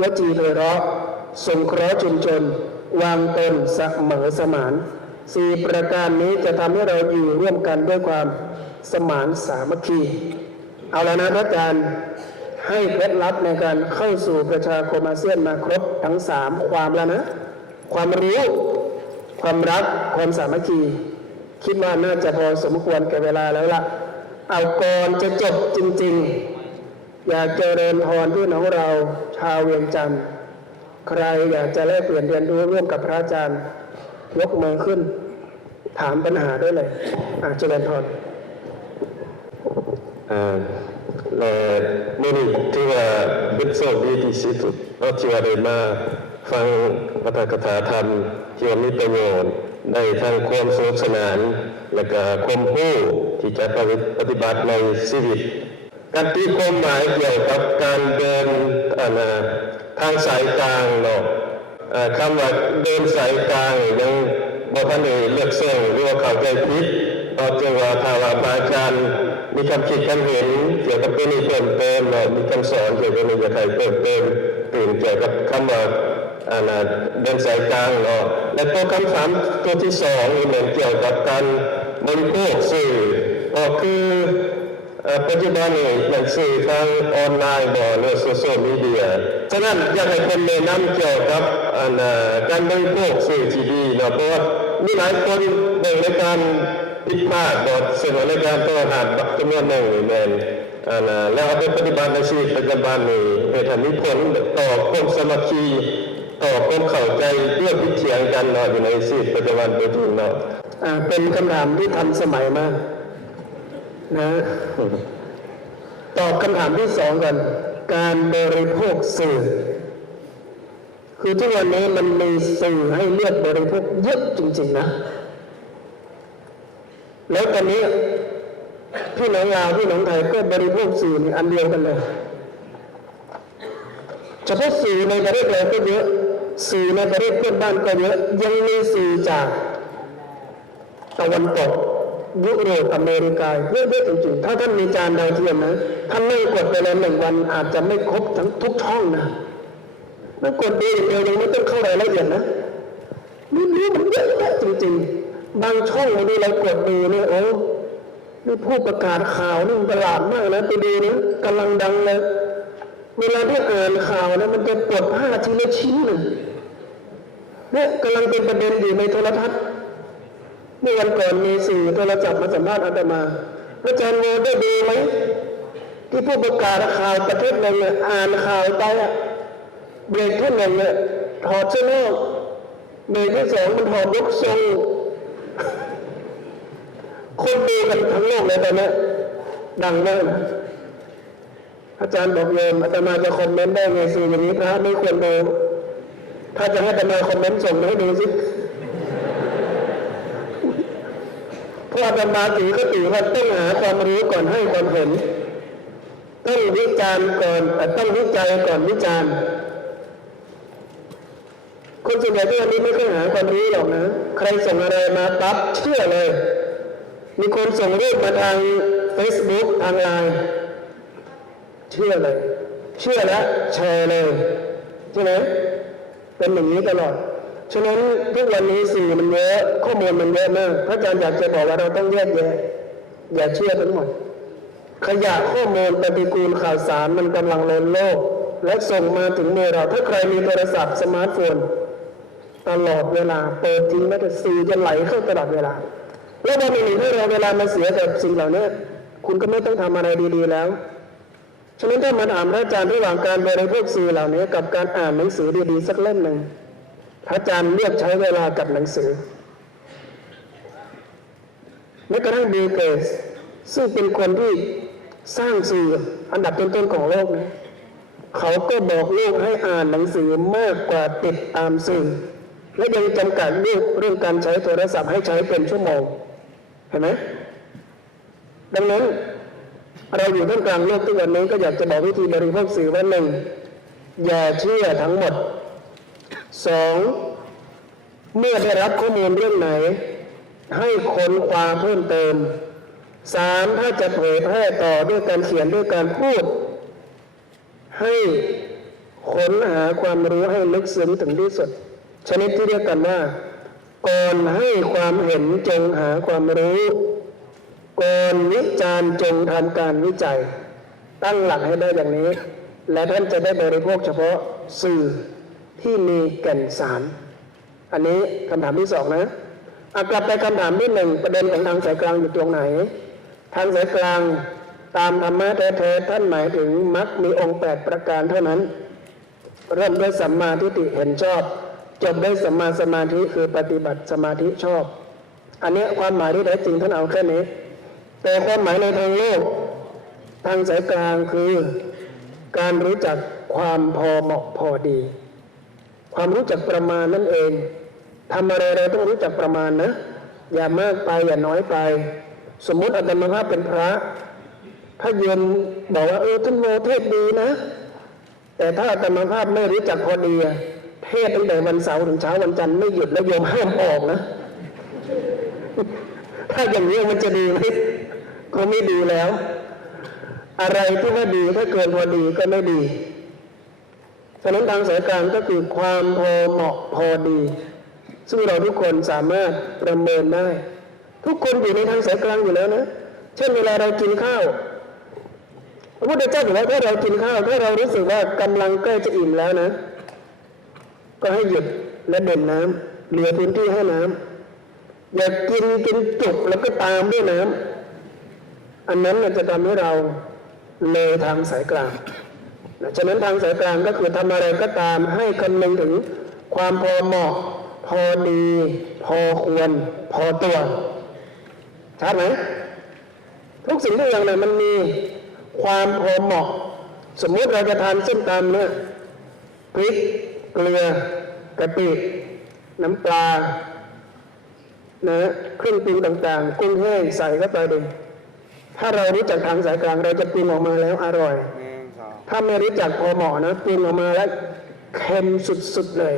วจีไพเราะสงเคราะห์ชุมชนวางตนเสมอสมาน4 ประการนี้จะทำให้เราอยู่ร่วมกันด้วยความสมานสามัคคีเอาแล้วนะพระอาจารย์ให้เคล็ดลับในการเข้าสู่ประชาคมอาเซียนมาครบทั้ง3ความแล้วนะความรู้ความรักความสามัคคีคิดว่าน่าจะพอสมควรแก่เวลาแล้วล่ะเอาก่อนจะจบจริงๆอยากเจริญพรพี่น้องเราชาวเวียงจันทร์ใครอยากจะแลกเปลี่ยนเรียนรู้ร่วมกับพระอาจารย์ยกมือขึ้นถามปัญหาได้เลยเจริญพรและนี่ที่ว่าเป็นโชคดีที่สุดเพราะที่ว่าได้มาฟังพระกถาธรรมที่ว่ามีประโยชน์ได้ทั้งความสนุกสนานและก็ความรู้ ที่จะปฏิบัติในชีวิตการตีความหมายเกี่ยวกับการเดินทางสายกลางเนาะคำว่าเดินสายกลางยังบ่ทันได้เลือกเส้นหรือว่าเข้าใจผิดเพราะจึงว่าถ้าว่าอาจารย์มีคำคิดคำเห็นเกี่ยวกับตัวนี้เพิ่มเติมเนาะมีคำสอนเกี่ยวกับนี้จะใครเพิ่มเติมตื่นเกี่ยวกับคำว่าเดินสายกลางเนาะและตัวคำถามตัวที่สองนี่เหมือนเกี่ยวกับการบริโภคสื่อก็คือปัจจุบันนี้หนังสือทางออนไลน์บ่หรือโซเชียลมีเดียฉะนั้นอยากให้คนแนะนำเกี่ยวกับการบริโภคสื่อที่ดีเนาะเพราะว่ามีหลายคนในการผิดพลาดบ่เสื่อมในการต่อหาจำนวนหนึ่งแม่นแล้วเอาไปปฏิบัติในชีวิตประจำวันนี่ให้มีผลต่อความสามัคคีต่อความเข้าใจเรื่องพิเถียงกันเนาะอยู่ในชีวิตประจำวันโดยตรงเนาะเป็นคำถามที่ทันสมัยมากนะตอบคำถามที่สองกันการบริโภคสื่อคือทุกวันนี้มันมีสื่อให้เลือกบริโภคเยอะจริงๆนะแล้วตอนนี้พี่น้องลาวพี่น้องไทยก็บริโภคสื่ออันเดียวกันเลยเฉพาะสื่อในประเทศเราก็เยอะสื่อในประเทศเพื่อนบ้านก็เยอะยังมีสื่อจากตะวันตกยุโรปอเมริกาเยอะๆจริงๆถ้าท่านมีจานดาวเทียมนะท่านไม่กดไปเลย1 วันอาจจะไม่ครบทั้งทุกช่องนะมันกดดูเดียวยังไม่ต้องเข้ารายละเอียดนะนี่มันเยอะแยะจริงๆบางช่องนี่เรากดดูเนี่ยโอ้นี่ผู้ประกาศข่าวนี่ประหลาดมากนะไปดูนะกำลังดังเลยเวลาที่อ่านข่าวนะมันจะปวดผ้าทีละชิ้นหนึ่งเนี่ยกำลังเป็นประเด็นอยู่ในโทรทัศน์เมื่อวันก่อนมีสื่อโทรศัพท์มาสัมภาษณ์อาตมาอาจารย์โมได้ดูไหมที่ผู้ประกาศข่าวประเทศหนึ่งเนี่ยอ่านข่าวไปเบรกที่1เนี่ยถอดเสื้อนอกเบรกที่2มันถอดยกทรงคนดูกันทั้งโลกเลยตอนนี้ดังมากอาจารย์บอกโยมอาตมาจะคอมเมนต์ได้ไงสื่ออย่างนี้พระไม่ควรดูถ้าจะให้อาตมาคอมเมนต์ส่งให้ดูสิเพราะอาตมาถือคติว่าต้องหาความรู้ก่อนให้ความเห็นต้องวิจารณ์ก่อนต้องวิจัยก่อนวิจารณ์คนส่วนใหญ่ที่วันนี้ไม่ค่อยหาความรู้หรอกนะใครส่งอะไรมาปั๊บเชื่อเลยมีคนส่งรูปมาทาง Facebook ทางไลน์เชื่อเลยเชื่อแล้วแชร์เลยใช่ไหมเป็นอย่างนี้ตลอดฉะนั้นทุกวันนี้สื่อมันเยอะข้อมูลมันเยอะมากพระอาจารย์อยากจะบอกว่าเราต้องแยกแยะอย่าเชื่อทั้งหมดขยะข้อมูลปฏิกูลข่าวสารมันกำลังล้นโลกและส่งมาถึงมือเราถ้าใครมีโทรศัพท์สมาร์ทโฟนตลอดเวลาเปิดทิ้งแม้แต่สื่อจะไหลเข้าตลอดเวลาแล้ววันนี้ให้เราเวลามาเสียกับสิ่งเหล่านี้คุณก็ไม่ต้องทำอะไรดีๆแล้วฉะนั้นถ้ามาถามพระอาจารย์ระหว่างการบริโภคสื่อเหล่านี้กับการอ่านหนังสือดีๆสักเล่มหนึ่งพระอาจารย์เลือกใช้เวลากับหนังสือแม้กระทั่งบิลเกตส์ซึ่งเป็นคนที่สร้างสื่ออันดับต้นๆของโลกนะเขาก็บอกโลกให้อ่านหนังสือมากกว่าติดตามสื่อและยังจำกัดเรื่องการใช้โทรศัพท์ให้ใช้เป็นชั่วโมงเห็นไหมดังนั้นเราอยู่ท่ามกลางโลกทุกวันนี้ก็อยากจะบอกวิธีบริโภคสื่อว่า1อย่าเชื่อทั้งหมด2เมื่อได้รับข้อมูลเรื่องไหนให้ค้นคว้าเพิ่มเติม3ถ้าจะเผยแพร่ต่อด้วยการเขียนด้วยการพูดให้ค้นหาความรู้ให้ลึกซึ้งถึงที่สุดชนิดที่เรียกกันว่าก่อนให้ความเห็นจงหาความรู้ก่อนวิจารณ์จงทำการวิจัยตั้งหลักให้ได้อย่างนี้และท่านจะได้บริโภคเฉพาะสื่อที่มีแก่นสารอันนี้คำถามที่2นะกลับไปคำถามที่1ประเด็นของทางสายกลางอยู่ตรงไหนทางสายกลางตามธรรมะแท้ๆท่านหมายถึงมรรคมีองค์8ประการเท่านั้นเริ่มด้วยสัมมาทิฏฐิเห็นชอบจบด้วยสัมมาสมาธิคือปฏิบัติสมาธิชอบอันนี้ความหมายที่แท้จริงท่านเอาแค่นี้แต่ความหมายในทางโลกทางสายกลางคือการรู้จักความพอเหมาะพอดีความรู้จักประมาณนั่นเองทำอะไรเราต้องรู้จักประมาณนะอย่ามากไปอย่าน้อยไป สมมุติอาตมาภาพเป็นพระถ้าโยมบอกว่าท่านโมเทศดีนะแต่ถ้าอาตมาภาพไม่รู้จักพอดีเทศตั้งแต่วันเสาร์ถึงเช้าวันจันทร์ไม่หยุดแล้วโยมห้ามออกนะถ้าอย่างนี้มันจะดีไหมก็ไม่ดีแล้ว อะไรที่ว่าดีถ้าเกินพอดีก็ไม่ดีฉะนั้นทางสายกลางก็คือความพอเหมาะพอดีซึ่งเราทุกคนสามารถประเมินได้ทุกคนอยู่ในทางสายกลางอยู่แล้วนะเช่นเวลาเรากินข้าวพระพุทธเจ้าบอกว่าถ้าเรากินข้าวถ้าเรารู้สึกว่ากำลังใกล้จะอิ่มแล้วนะก็ให้หยุดและดื่มน้ำเหลือพื้นที่ให้น้ำอย่ากินจุกแล้วก็ตามด้วยน้ำอันนั้นจะทำให้เราเลยทางสายกลางฉะนั้นทางสายกลางก็คือทำอะไรก็ตามให้คำนึงถึงความพอเหมาะพอดีพอควรพอตัวชัดไหมทุกสิ่งทุกอย่างเนี่ยมันมีความพอเหมาะสมมติเราจะทานเส้นตำเนี่ยพริกเกลือกะปิน้ำปลาเครื่องปรุงต่างๆกุ้งแห้งใส่เข้าไปดูถ้าเรารู้จักทางสายกลางเราจะปรุงออกมาแล้วอร่อยถ้าไม่รู้จักพอเหมาะนะปรุงออกมาแล้วเค็มสุดๆเลย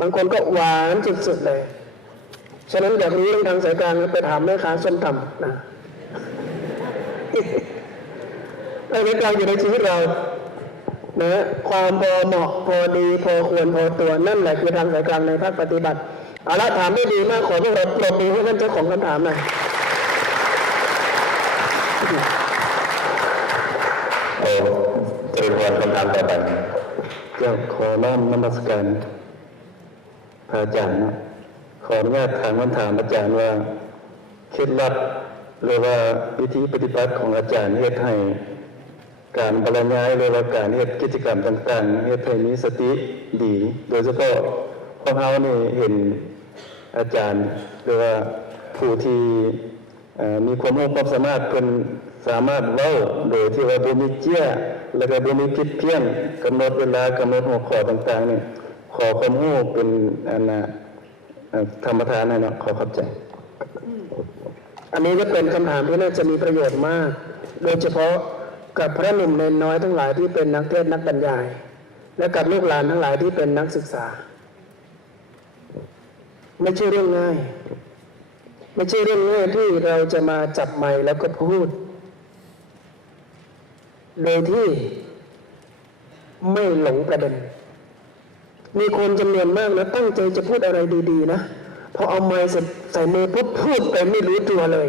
บางคนก็หวานสุดๆเลยฉะนั้นอยากรู้เรื่องทางสายกลางไปถามแม่ค้าส้มตำนะทางสายกลางอยู่ในชีวิตเราความพอเหมาะพอดีพอควรพอตัวนั่นแหละคือทางสายกลางในภาคปฏิบัติเอาละถามได้ดีมากขอพวกเราปรบมือให้ท่านเจ้าของคำถามหน่อยจะเป็นวันคำถามต่อไปเจ้าขอน้อมนมัสการพระอาจารย์นะขออนุญาตถามคำถามอาจารย์ว่าเคล็ดลับหรือว่าวิธีปฏิบัติของอาจารย์เฮ็ดให้การบรรยายหรือว่าการเฮ็ดกิจกรรมต่างๆเฮ็ดให้มีสติดีโดยเฉพาะพวกเรานี่เห็นอาจารย์หรือว่าผู้ที่มีความรู้ความสามารถเป็นสามารถเล่าโดยที่ว่าบ่มีเจี้ยแล้วก็บ่มีผิดเพี้ยนกำหนดเวลากำหนดหัวข้อต่างๆนี่ขอความรู้เป็นธรรมทานให้เนาะขอขอบใจอันนี้ก็เป็นคำถามที่น่าจะมีประโยชน์มากโดยเฉพาะกับพระหนุ่มเนนน้อยทั้งหลายที่เป็นนักเทศน์นักบรรยายและกับลูกหลานทั้งหลายที่เป็นนักศึกษาไม่ใช่เรื่องง่ายไม่ใช่เรื่องง่ายที่เราจะมาจับไมค์แล้วก็พูดโดยที่ไม่หลงประเด็นมีคนจำนวนมากนะตั้งใจจะพูดอะไรดีๆนะพอเอาไมค์ใส่มือปุ๊บพูดไปไม่รู้ตัวเลย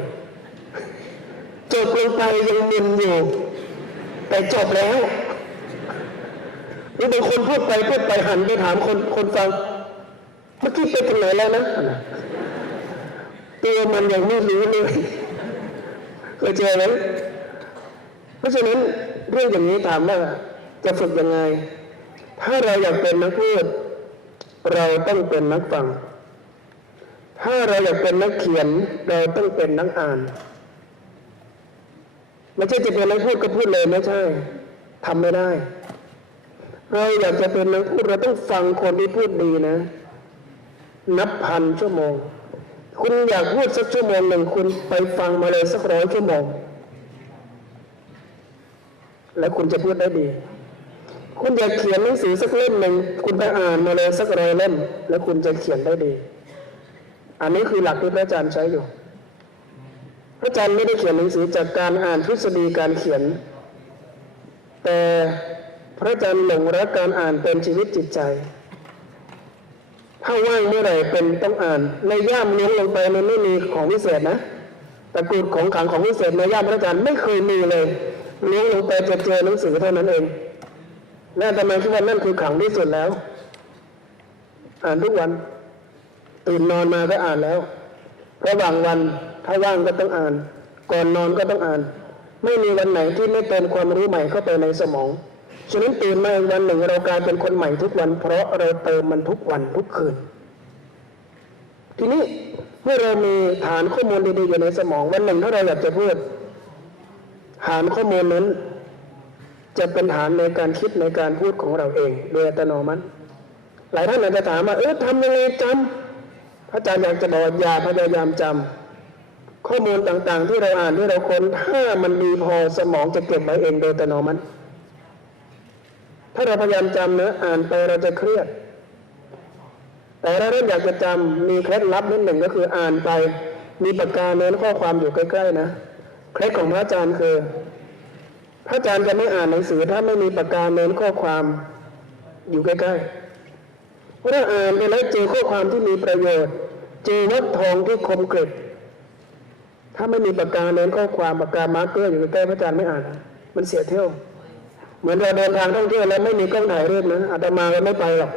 จบลงไปยังมึนอยู่แต่จบแล้วนี่บางคนพูดไปหันไปถามคนฟังเมื่อกี้ไปถึงไหนแล้วนะตัวมันยังไม่รู้เลยเคยเจอไหมเพราะฉะนั้นเรื่องอย่างนี้ถามว่าจะฝึกยังไงถ้าเราอยากเป็นนักพูดเราต้องเป็นนักฟังถ้าเราอยากเป็นนักเขียนเราต้องเป็นนักอ่านไม่ใช่จะเป็นนักพูดก็พูดเลยไม่ใช่ทำไม่ได้เราอยากจะเป็นนักพูดเราต้องฟังคนที่พูดดีนะนับพันชั่วโมงคุณอยากพูดสักชั่วโมงหนึ่งคุณไปฟังมาเลยสัก100 ชั่วโมงแล้วคุณจะพูดได้ดีคุณอยากเขียนหนังสือสักเล่มหนึ่งคุณไปอ่านมาเลยสัก100 เล่มแล้วคุณจะเขียนได้ดีอันนี้คือหลักที่พระอาจารย์ใช้อยู่พระอาจารย์ไม่ได้เขียนหนังสือจากการอ่านทฤษฎีการเขียนแต่พระอาจารย์หลงรักการอ่านเป็นชีวิตจิตใจถ้าว่างเมื่อไหร่เป็นต้องอ่านในย่ามล้วงลงไปมันไม่มีของวิเศษนะตะกรุดของขลังของวิเศษในย่ามพระอาจารย์ไม่เคยมีเลยล้วงลงไปจะเจอหนังสือเท่านั้นเองและอาตมาคิดว่านั่นคือขลังที่สุดแล้วอ่านทุกวันตื่นนอนมาก็อ่านแล้วระหว่างวันถ้าว่างก็ต้องอ่านก่อนนอนก็ต้องอ่านไม่มีวันไหนที่ไม่เติมความรู้ใหม่เข้าไปในสมองฉะนั้นตื่นมาอีกวันหนึ่งเรากลายเป็นคนใหม่ทุกวันเพราะเราเติมมันทุกวันทุกคืนทีนี้เมื่อเรามีฐานข้อมูลดีๆอยู่ในสมองวันหนึ่งถ้าเราอยากจะพูดฐานข้อมูลนั้นจะเป็นฐานในการคิดในการพูดของเราเองโดยอัตโนมัติหลายท่านอาจจะถามว่าทำยังไงจำพระอาจารย์อยากจะบอกอย่าพยายามจ ข้อมูลต่างๆที่เราอ่านที่เราค้นถ้ามันดีพอสมองจะเก็บไว้เองโดยอัตโนมัติถ้าเราพยายามจำนะอ่านไปเราจะเครียดแต่เราเริ่มอยากจะจำมีเคล็ดลับนิดหนึ่งก็คืออ่านไปมีปากกาเน้นข้อความอยู่ใกล้ๆนะเคล็ดของพระอาจารย์คือพระอาจารย์จะไม่อ่านหนังสือถ้าไม่มีปากกาเน้นข้อความอยู่ใกล้ๆเพราะถ้าอ่านไปแล้วเจอข้อความที่มีประโยชน์เจอวัดทองที่คมกริบถ้าไม่มีปากกาเน้นข้อความปากกามาร์กเกอร์อยู่ใกล้ๆพระอาจารย์ไม่อ่านมันเสียเที่ยวเหมือนเราเดินทางท่องเที่ยวแล้วไม่มีกล้องถ่ายรูปนะอาตมาก็ไม่ไปหรอก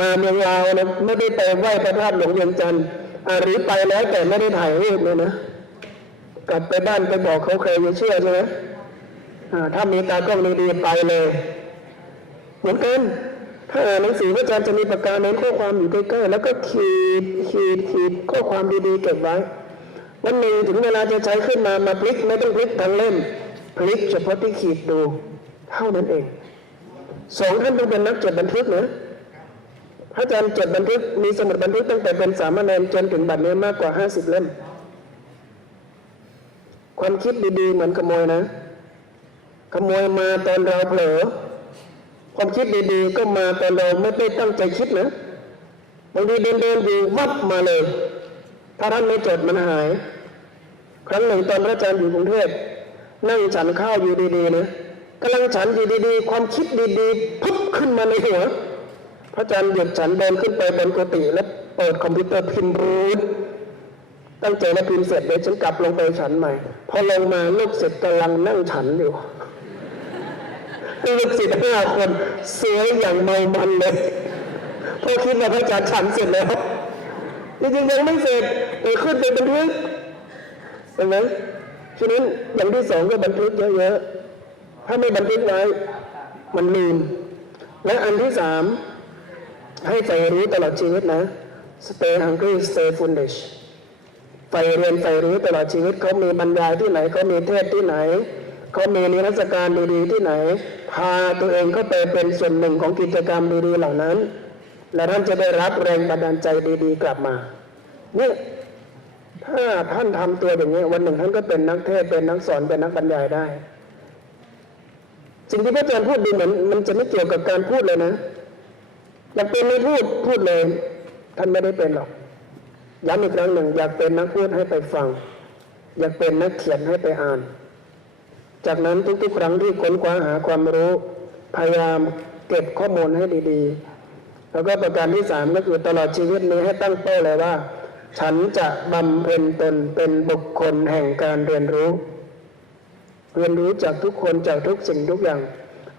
มาเมืองลาวนะไม่ได้ไปไหว้พระธาตุหลวงเวียงจันทร์หรือไปแล้วแต่ไม่ได้ถ่ายรูปเลยนะกลับไปบ้านไปบอกเขาเคยจะเชื่อใช่ไหมถ้ามีตากล้องดีๆไปเลยเหมือนกันถ้าอ่านหนังสือพระอาจารย์จะมีปากกาเน้นข้อความอยู่ใกล้ๆแล้วก็ขีดข้อความดีๆเก็บไว้วันหนึ่งถึงเวลาจะใช้ขึ้นมาพลิกไม่ต้องพลิกทั้งเล่มพลิกเฉพาะที่ขีดดูเท่านั้นเองท่านต้องเป็นนักจดบันทึกนะพระอาจารย์จดบันทึกมีสมุดบันทึกตั้งแต่เป็นสามเณรจนถึงบัดนี้มากกว่า50เล่มความคิดดีๆเหมือนขโมยนะขโมยมาตอนเราเผลอความคิดดีๆก็มาตอนเราไม่ได้ตั้งใจคิดนะบางทีเดินอยู่วับมาเลยถ้าท่านไม่จดมันหายครั้งหนึ่งตอนพระอาจารย์อยู่กรุงเทพนั่งฉันข้าวอยู่ดีๆนะกำลังฉันอยู่ดีๆความคิดดีๆปุ๊บขึ้นมาในหัวพระอาจารย์หยุดฉันเดินขึ้นไปบนกุฏิแล้วเปิดคอมพิวเตอร์พิมพ์รูดตั้งใจแล้วพิมพ์เสร็จเดี๋ยวฉันกลับลงไปฉันใหม่พอลงมาลูกศิษย์กำลังนั่งฉันอยู่ลูกศิษย์5 คนสวยอย่างเมามันเลยพอคิดว่าพระอาจารย์ฉันเสร็จแล้วจริงๆยังไม่เสร็จขึ้นไปบันทึกเห็นไหมฉะนั้นอย่างที่2ก็บันทึกเยอะๆถ้าไม่บันทึกไว้มันลืมและอันที่3ให้ใฝ่รู้ตลอดชีวิตนะ stay hungry stay foolish ใฝ่เรียนใฝ่รู้ตลอดชีวิตเขามีบรรยายที่ไหนเขามีเทศที่ไหนเขามีนิทรรศการดีๆที่ไหนพาตัวเองเข้าไปเป็นส่วนหนึ่งของกิจกรรมดีๆเหล่านั้นและท่านจะได้รับแรงบันดาลใจดีๆกลับมาเนี่ยถ้าท่านทำตัวอย่างนี้วันหนึ่งท่านก็เป็นนักเทศเป็นนักสอนเป็นนักบรรยายได้สิ่งที่พระอาจารย์พูดดูเหมือนมันจะไม่เกี่ยวกับการพูดเลยนะอยากเป็นไม่พูดเลยท่านไม่ได้เป็นหรอกย้ำอีกครั้งหนึ่งอยากเป็นนักพูดให้ไปฟังอยากเป็นนักเขียนให้ไปอ่านจากนั้นทุกๆครั้งที่ค้นคว้าหาความรู้พยายามเก็บข้อมูลให้ดีๆแล้วก็ประการที่3ก็คือตลอดชีวิตนี้ให้ตั้งเป้าเลยว่าฉันจะบำเพ็ญตนเป็นบุคคลแห่งการเรียนรู้จากทุกคนจากทุกสิ่งทุกอย่าง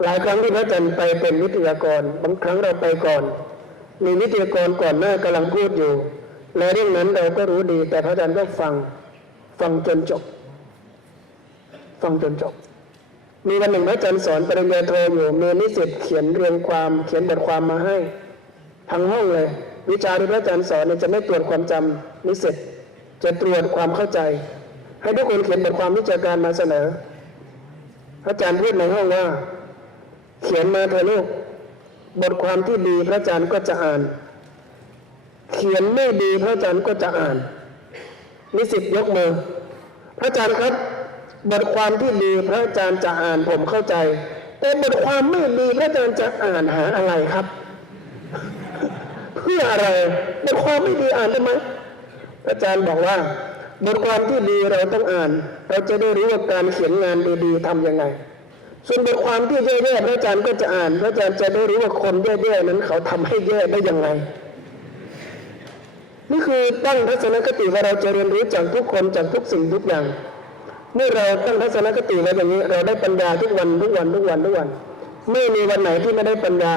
หลายครั้งที่พระอาจารย์ไปเป็นวิทยากรบางครั้งเราไปก่อนมีวิทยากรก่อนหน้ากำลังพูดอยู่และเรื่องนั้นเราก็รู้ดีแต่พระอาจารย์ก็ฟังจนจบมีวันหนึ่งพระอาจารย์สอนปริญญาโทอยู่มีนิสิตเขียนบทความมาให้ทั้งห้องเลยวิชาที่พระอาจารย์สอนจะไม่ตรวจความจำนิสิตจะตรวจความเข้าใจให้ทุกคนเขียนบทความวิชาการมาเสนอพระอาจารย์พูดในห้องว่าเขียนมาเถอะลูกบทความที่ดีพระอาจารย์ก็จะอ่านเขียนไม่ดีพระอาจารย์ก็จะอ่านนิสิตยกมือพระอาจารย์ครับบทความที่ดีพระอาจารย์จะอ่านผมเข้าใจแต่บทความไม่ดีพระอาจารย์จะอ่านหาอะไรครับเพื่ออะไรบทความไม่ดีอ่านได้ไหมอาจารย์บอกว่าบทความที่ดีเราต้องอ่านเราจะได้รู้ว่าการเขียนงานดีๆทำยังไงส่วนบทความที่แย่ๆพระอาจารย์ก็จะอ่านพระอาจารย์จะได้รู้ว่าคนแย่ๆนั้นเขาทำให้แย่ได้ยังไงนี่คือตั้งทัศนคติว่าเราจะเรียนรู้จากทุกคนจากทุกสิ่งทุกอย่างเมื่อเราตั้งทัศนคติไว้อย่างนี้เราได้ปัญญาทุกวันไม่มีวันไหนที่ไม่ได้ปัญญา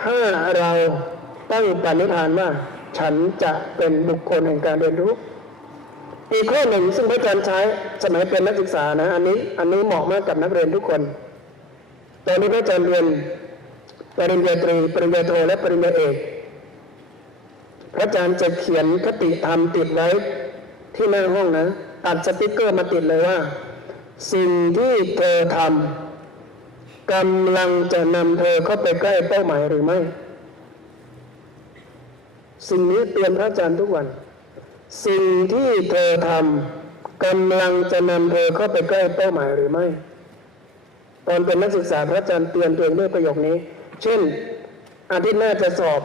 ถ้าเราตั้งปณิธานว่าฉันจะเป็นบุคคลแห่งการเรียนรู้อีกข้อหนึ่งซึ่งพระอาจารย์ใช้สมัยเป็นนักศึกษานะอันนี้เหมาะมากกับนักเรียนทุกคนตอนนี้พระอาจารย์เรียนปริญญาตรีปริญญาโทและปริญญาเอกพระอาจารย์จะเขียนคติธรรมติดไว้ที่หน้าห้องนะตัดสติ๊กเกอร์มาติดเลยว่าสิ่งที่เธอทำกำลังจะนำเธอเข้าไปใกล้เป้าหมายหรือไม่สิ่งนี้เตือนพระอาจารย์ทุกวัน สิ่งที่เธอทำกำลังจะนำเธอเข้าไปใกล้เป้าหมายหรือไม่ตอนเป็นนักศึกษาพระอาจารย์เตือนตัวเองด้วยประโยคนี้เช่นอาทิตย์หน้าจะสอบ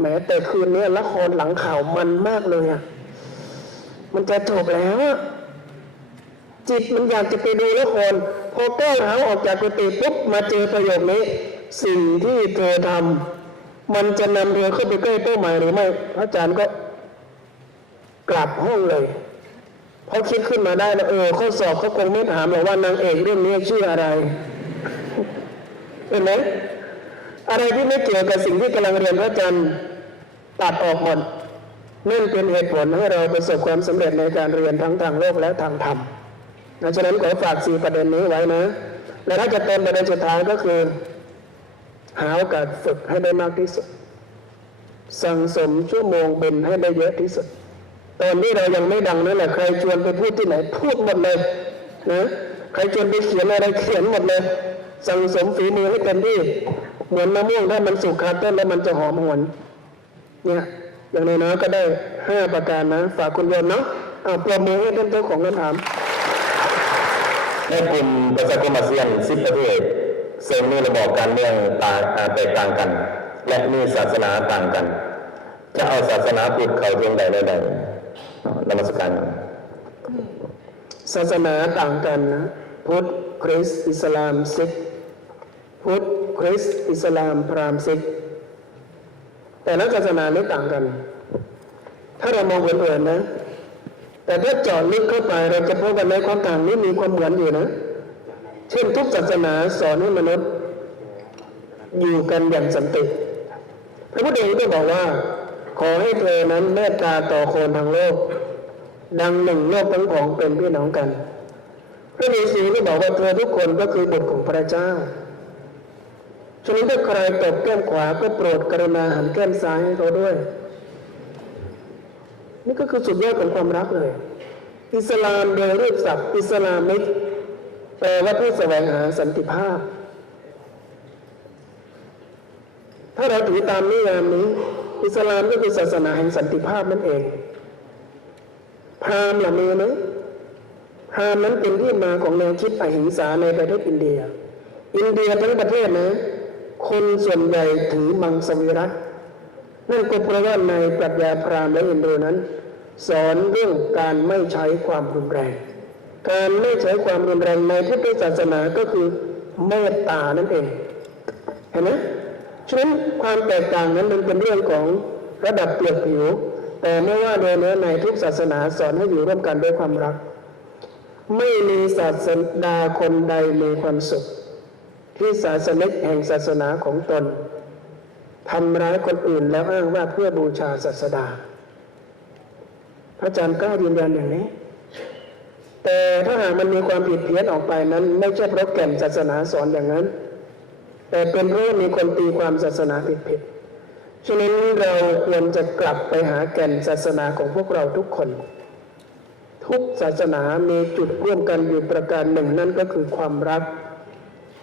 แม้แต่คืนนี้ละครหลังข่าวมันมากเลยอ่ะมันจะจบแล้วจิตมันอยากจะไปดูละครพอก้าวเท้าออกจากกุฏิปุ๊บมาเจอประโยคนี้สิ่งที่เธอทำมันจะนำเธอเข้าไปใกล้เป้าหมายหรือไม่พระอาจารย์ก็กลับห้องเลยพอคิดขึ้นมาได้แล้วข้อสอบเขาคงไม่ถามหรอกว่านางเอกเรื่องนี้ชื่ออะไรเห็นไหมอะไรที่ไม่เกี่ยวกับสิ่งที่กำลังเรียนพระอาจารย์ตัดออกหมดนั่นเป็นเหตุผลให้เราประสบความสำเร็จในการเรียนทั้งทางโลกและทางธรรมดังนั้นขอฝาก4ประเด็นนี้ไว้นะและถ้าจะเป็นประเด็นสุดท้ายก็คือหาโอกาสฝึกให้ได้มากที่สุดสั่งสมชั่วโมงเป็นให้ได้เยอะที่สุดตอนนี้เรายังไม่ดังนั่นแหละใครชวนไปพูดที่ไหนพูดหมดเลยนะใครชวนไปเขียนอะไรเขียนหมดเลยสั่งสมฝีมือให้เต็มที่เหมือนมะม่วงถ้ามันสุกคาต้นแล้วมันจะหอมหวนเนี่ยอย่างน้อยๆก็ได้5ประการนะฝากคุณโยมเนาะปรบมือให้ท่านเจ้าของคำถามในกลุ่มประชาคมอาเซียน10ประเทศซึ่งมีระบอบการเมืองแตกต่างกันและมีศาสนาต่างกันจะเอาศาสนาพุทธเข้าเรื่องใดนมัสการศาสนาต่างกันนะพุทธคริสต์อิสลามซิกพุทธคริสต์อิสลามพราหมณ์ซิกแต่ละศาสนาไม่ต่างกันถ้าเรามองเผินๆนะแต่ถ้าเจาะลึกเข้าไปเราจะพบว่าในความต่างนี้มีความเหมือนอยู่นะเช่นทุกศาสนาสอนให้มนุษย์อยู่กันอย่างสันติพระพุทธองค์ได้บอกว่าขอให้เธอนั้นเมตตาต่อคนทั้งโลกดังหนึ่งโลกทั้งของเป็นพี่น้องกันพระฤาษีได้บอกว่าเธอทุกคนก็คือบุตรของพระเจ้าฉะนั้นถ้าใครตกแก้มขวาก็โปรดกรุณาหันแก้มซ้ายให้เขาด้วยนี่ก็คือสุดยอดของความรักเลยอิสลามโดยรูปศัพท์อิสลามิกแปลว่าผู้แสวงหาสันติภาพถ้าเราถือตามนิยามนี้อิสลามก็คือศาสนาแห่งสันติภาพนั่นเองพราหมณ์มีไหมพราหมณ์นั้นเป็นที่มาของแนวคิดอหิงสาในประเทศอินเดียทั้งประเทศนะคนส่วนใหญ่ถือมังสวิรัตินั่นก็เพราะว่าในปรัชญาพราหมณ์และอินโดนั้นสอนเรื่องการไม่ใช้ความรุนแรงการไม่ใช้ความรุนแรงในพุทธศาสนาก็คือเมตตานั่นเองเห็นไหมฉะนั้นความแตกต่างนั้นมันเป็นเรื่องของระดับเปลือกผิวแต่ไม่ว่าโดยเนื้อในทุกศาสนาสอนให้อยู่ร่วมกันด้วยความรักไม่มีศาสดาคนใดมีความสุขที่ศาสนิกแห่งศาสนาของตนทำร้ายคนอื่นแล้วอ้างว่าเพื่อบูชาศาสดาพระอาจารย์กล้ายืนยันอย่างนี้แต่ถ้าหากมันมีความผิดเพี้ยนออกไปนั้นไม่ใช่เพราะแก่นศาสนาสอนอย่างนั้นแต่เป็นเพราะมีคนตีความศาสนาผิดฉะนั้นเราควรจะกลับไปหาแก่นศาสนาของพวกเราทุกคนทุกศาสนามีจุดร่วมกันอยู่ประการหนึ่งนั่นก็คือความรัก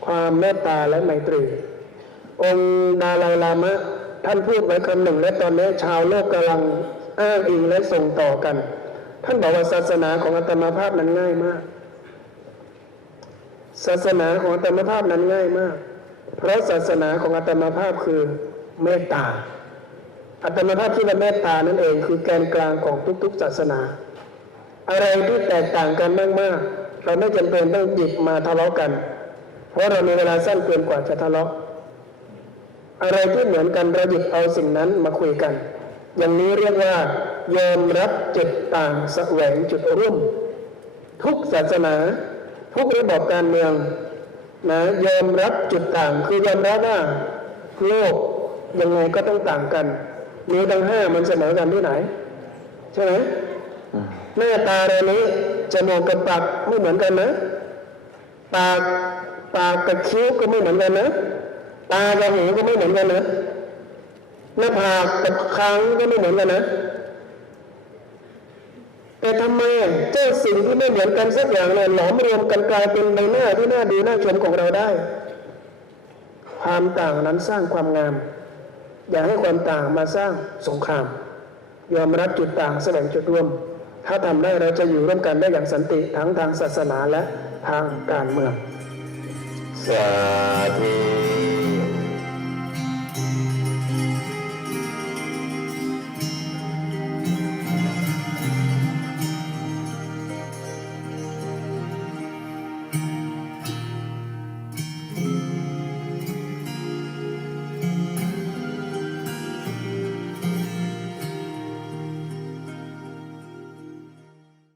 ความเมตตาและไมตรีองค์ดาไลลามะท่านพูดไว้คำหนึ่งและตอนนี้ชาวโลกกำลังอ้างอิงและส่งต่อกันท่านบอกว่าศาสนาของอาตมาภาพนั้นง่ายมากศาสนาของอาตมาภาพนั้นง่ายมากเพราะศาสนาของอาตมาภาพคือเมตตาอาตมาภาพที่ว่าเมตตานั่นเองคือแกนกลางของทุกๆศาสนาอะไรที่แตกต่างกันมากๆเราไม่จำเป็นต้องหยิบมาทะเลาะกันเพราะเรามีเวลาสั้นเกินกว่าจะทะเลาะอะไรที่เหมือนกันเราหยิบเอาสิ่งนั้นมาคุยกันอย่างนี้เรียกว่ายอมรับจุดต่างแสวงจุดร่วมทุกศาสนาทุกระบบการเมืองนะยอมรับจุดต่างคือยอมรับว่าโลกยังไงก็ต้องต่างกันนิ้วทั้ง5มันเสมอกันที่ไหนใช่ไหมหน้าตาเรานี้จมูกกับปากไม่เหมือนกันนะปากกับคิ้วก็ไม่เหมือนกันนะตากับหูก็ไม่เหมือนกันนะหน้าผากกับคางก็ไม่เหมือนกันนะแต่ทำไมเจ้าสิ่งที่ไม่เหมือนกันสักอย่างเนี่ยหลอมรวมกันกลายเป็นใบหน้าที่น่าดูน่าชมของเราได้ความต่างนั้นสร้างความงามอย่าให้ความต่างมาสร้างสงคราม ยอมรับจุดต่างแสวงจุดร่วม ถ้าทำได้เราจะอยู่ร่วมกันได้อย่างสันติทั้งทางศาสนาและทางการเมือง สาธุ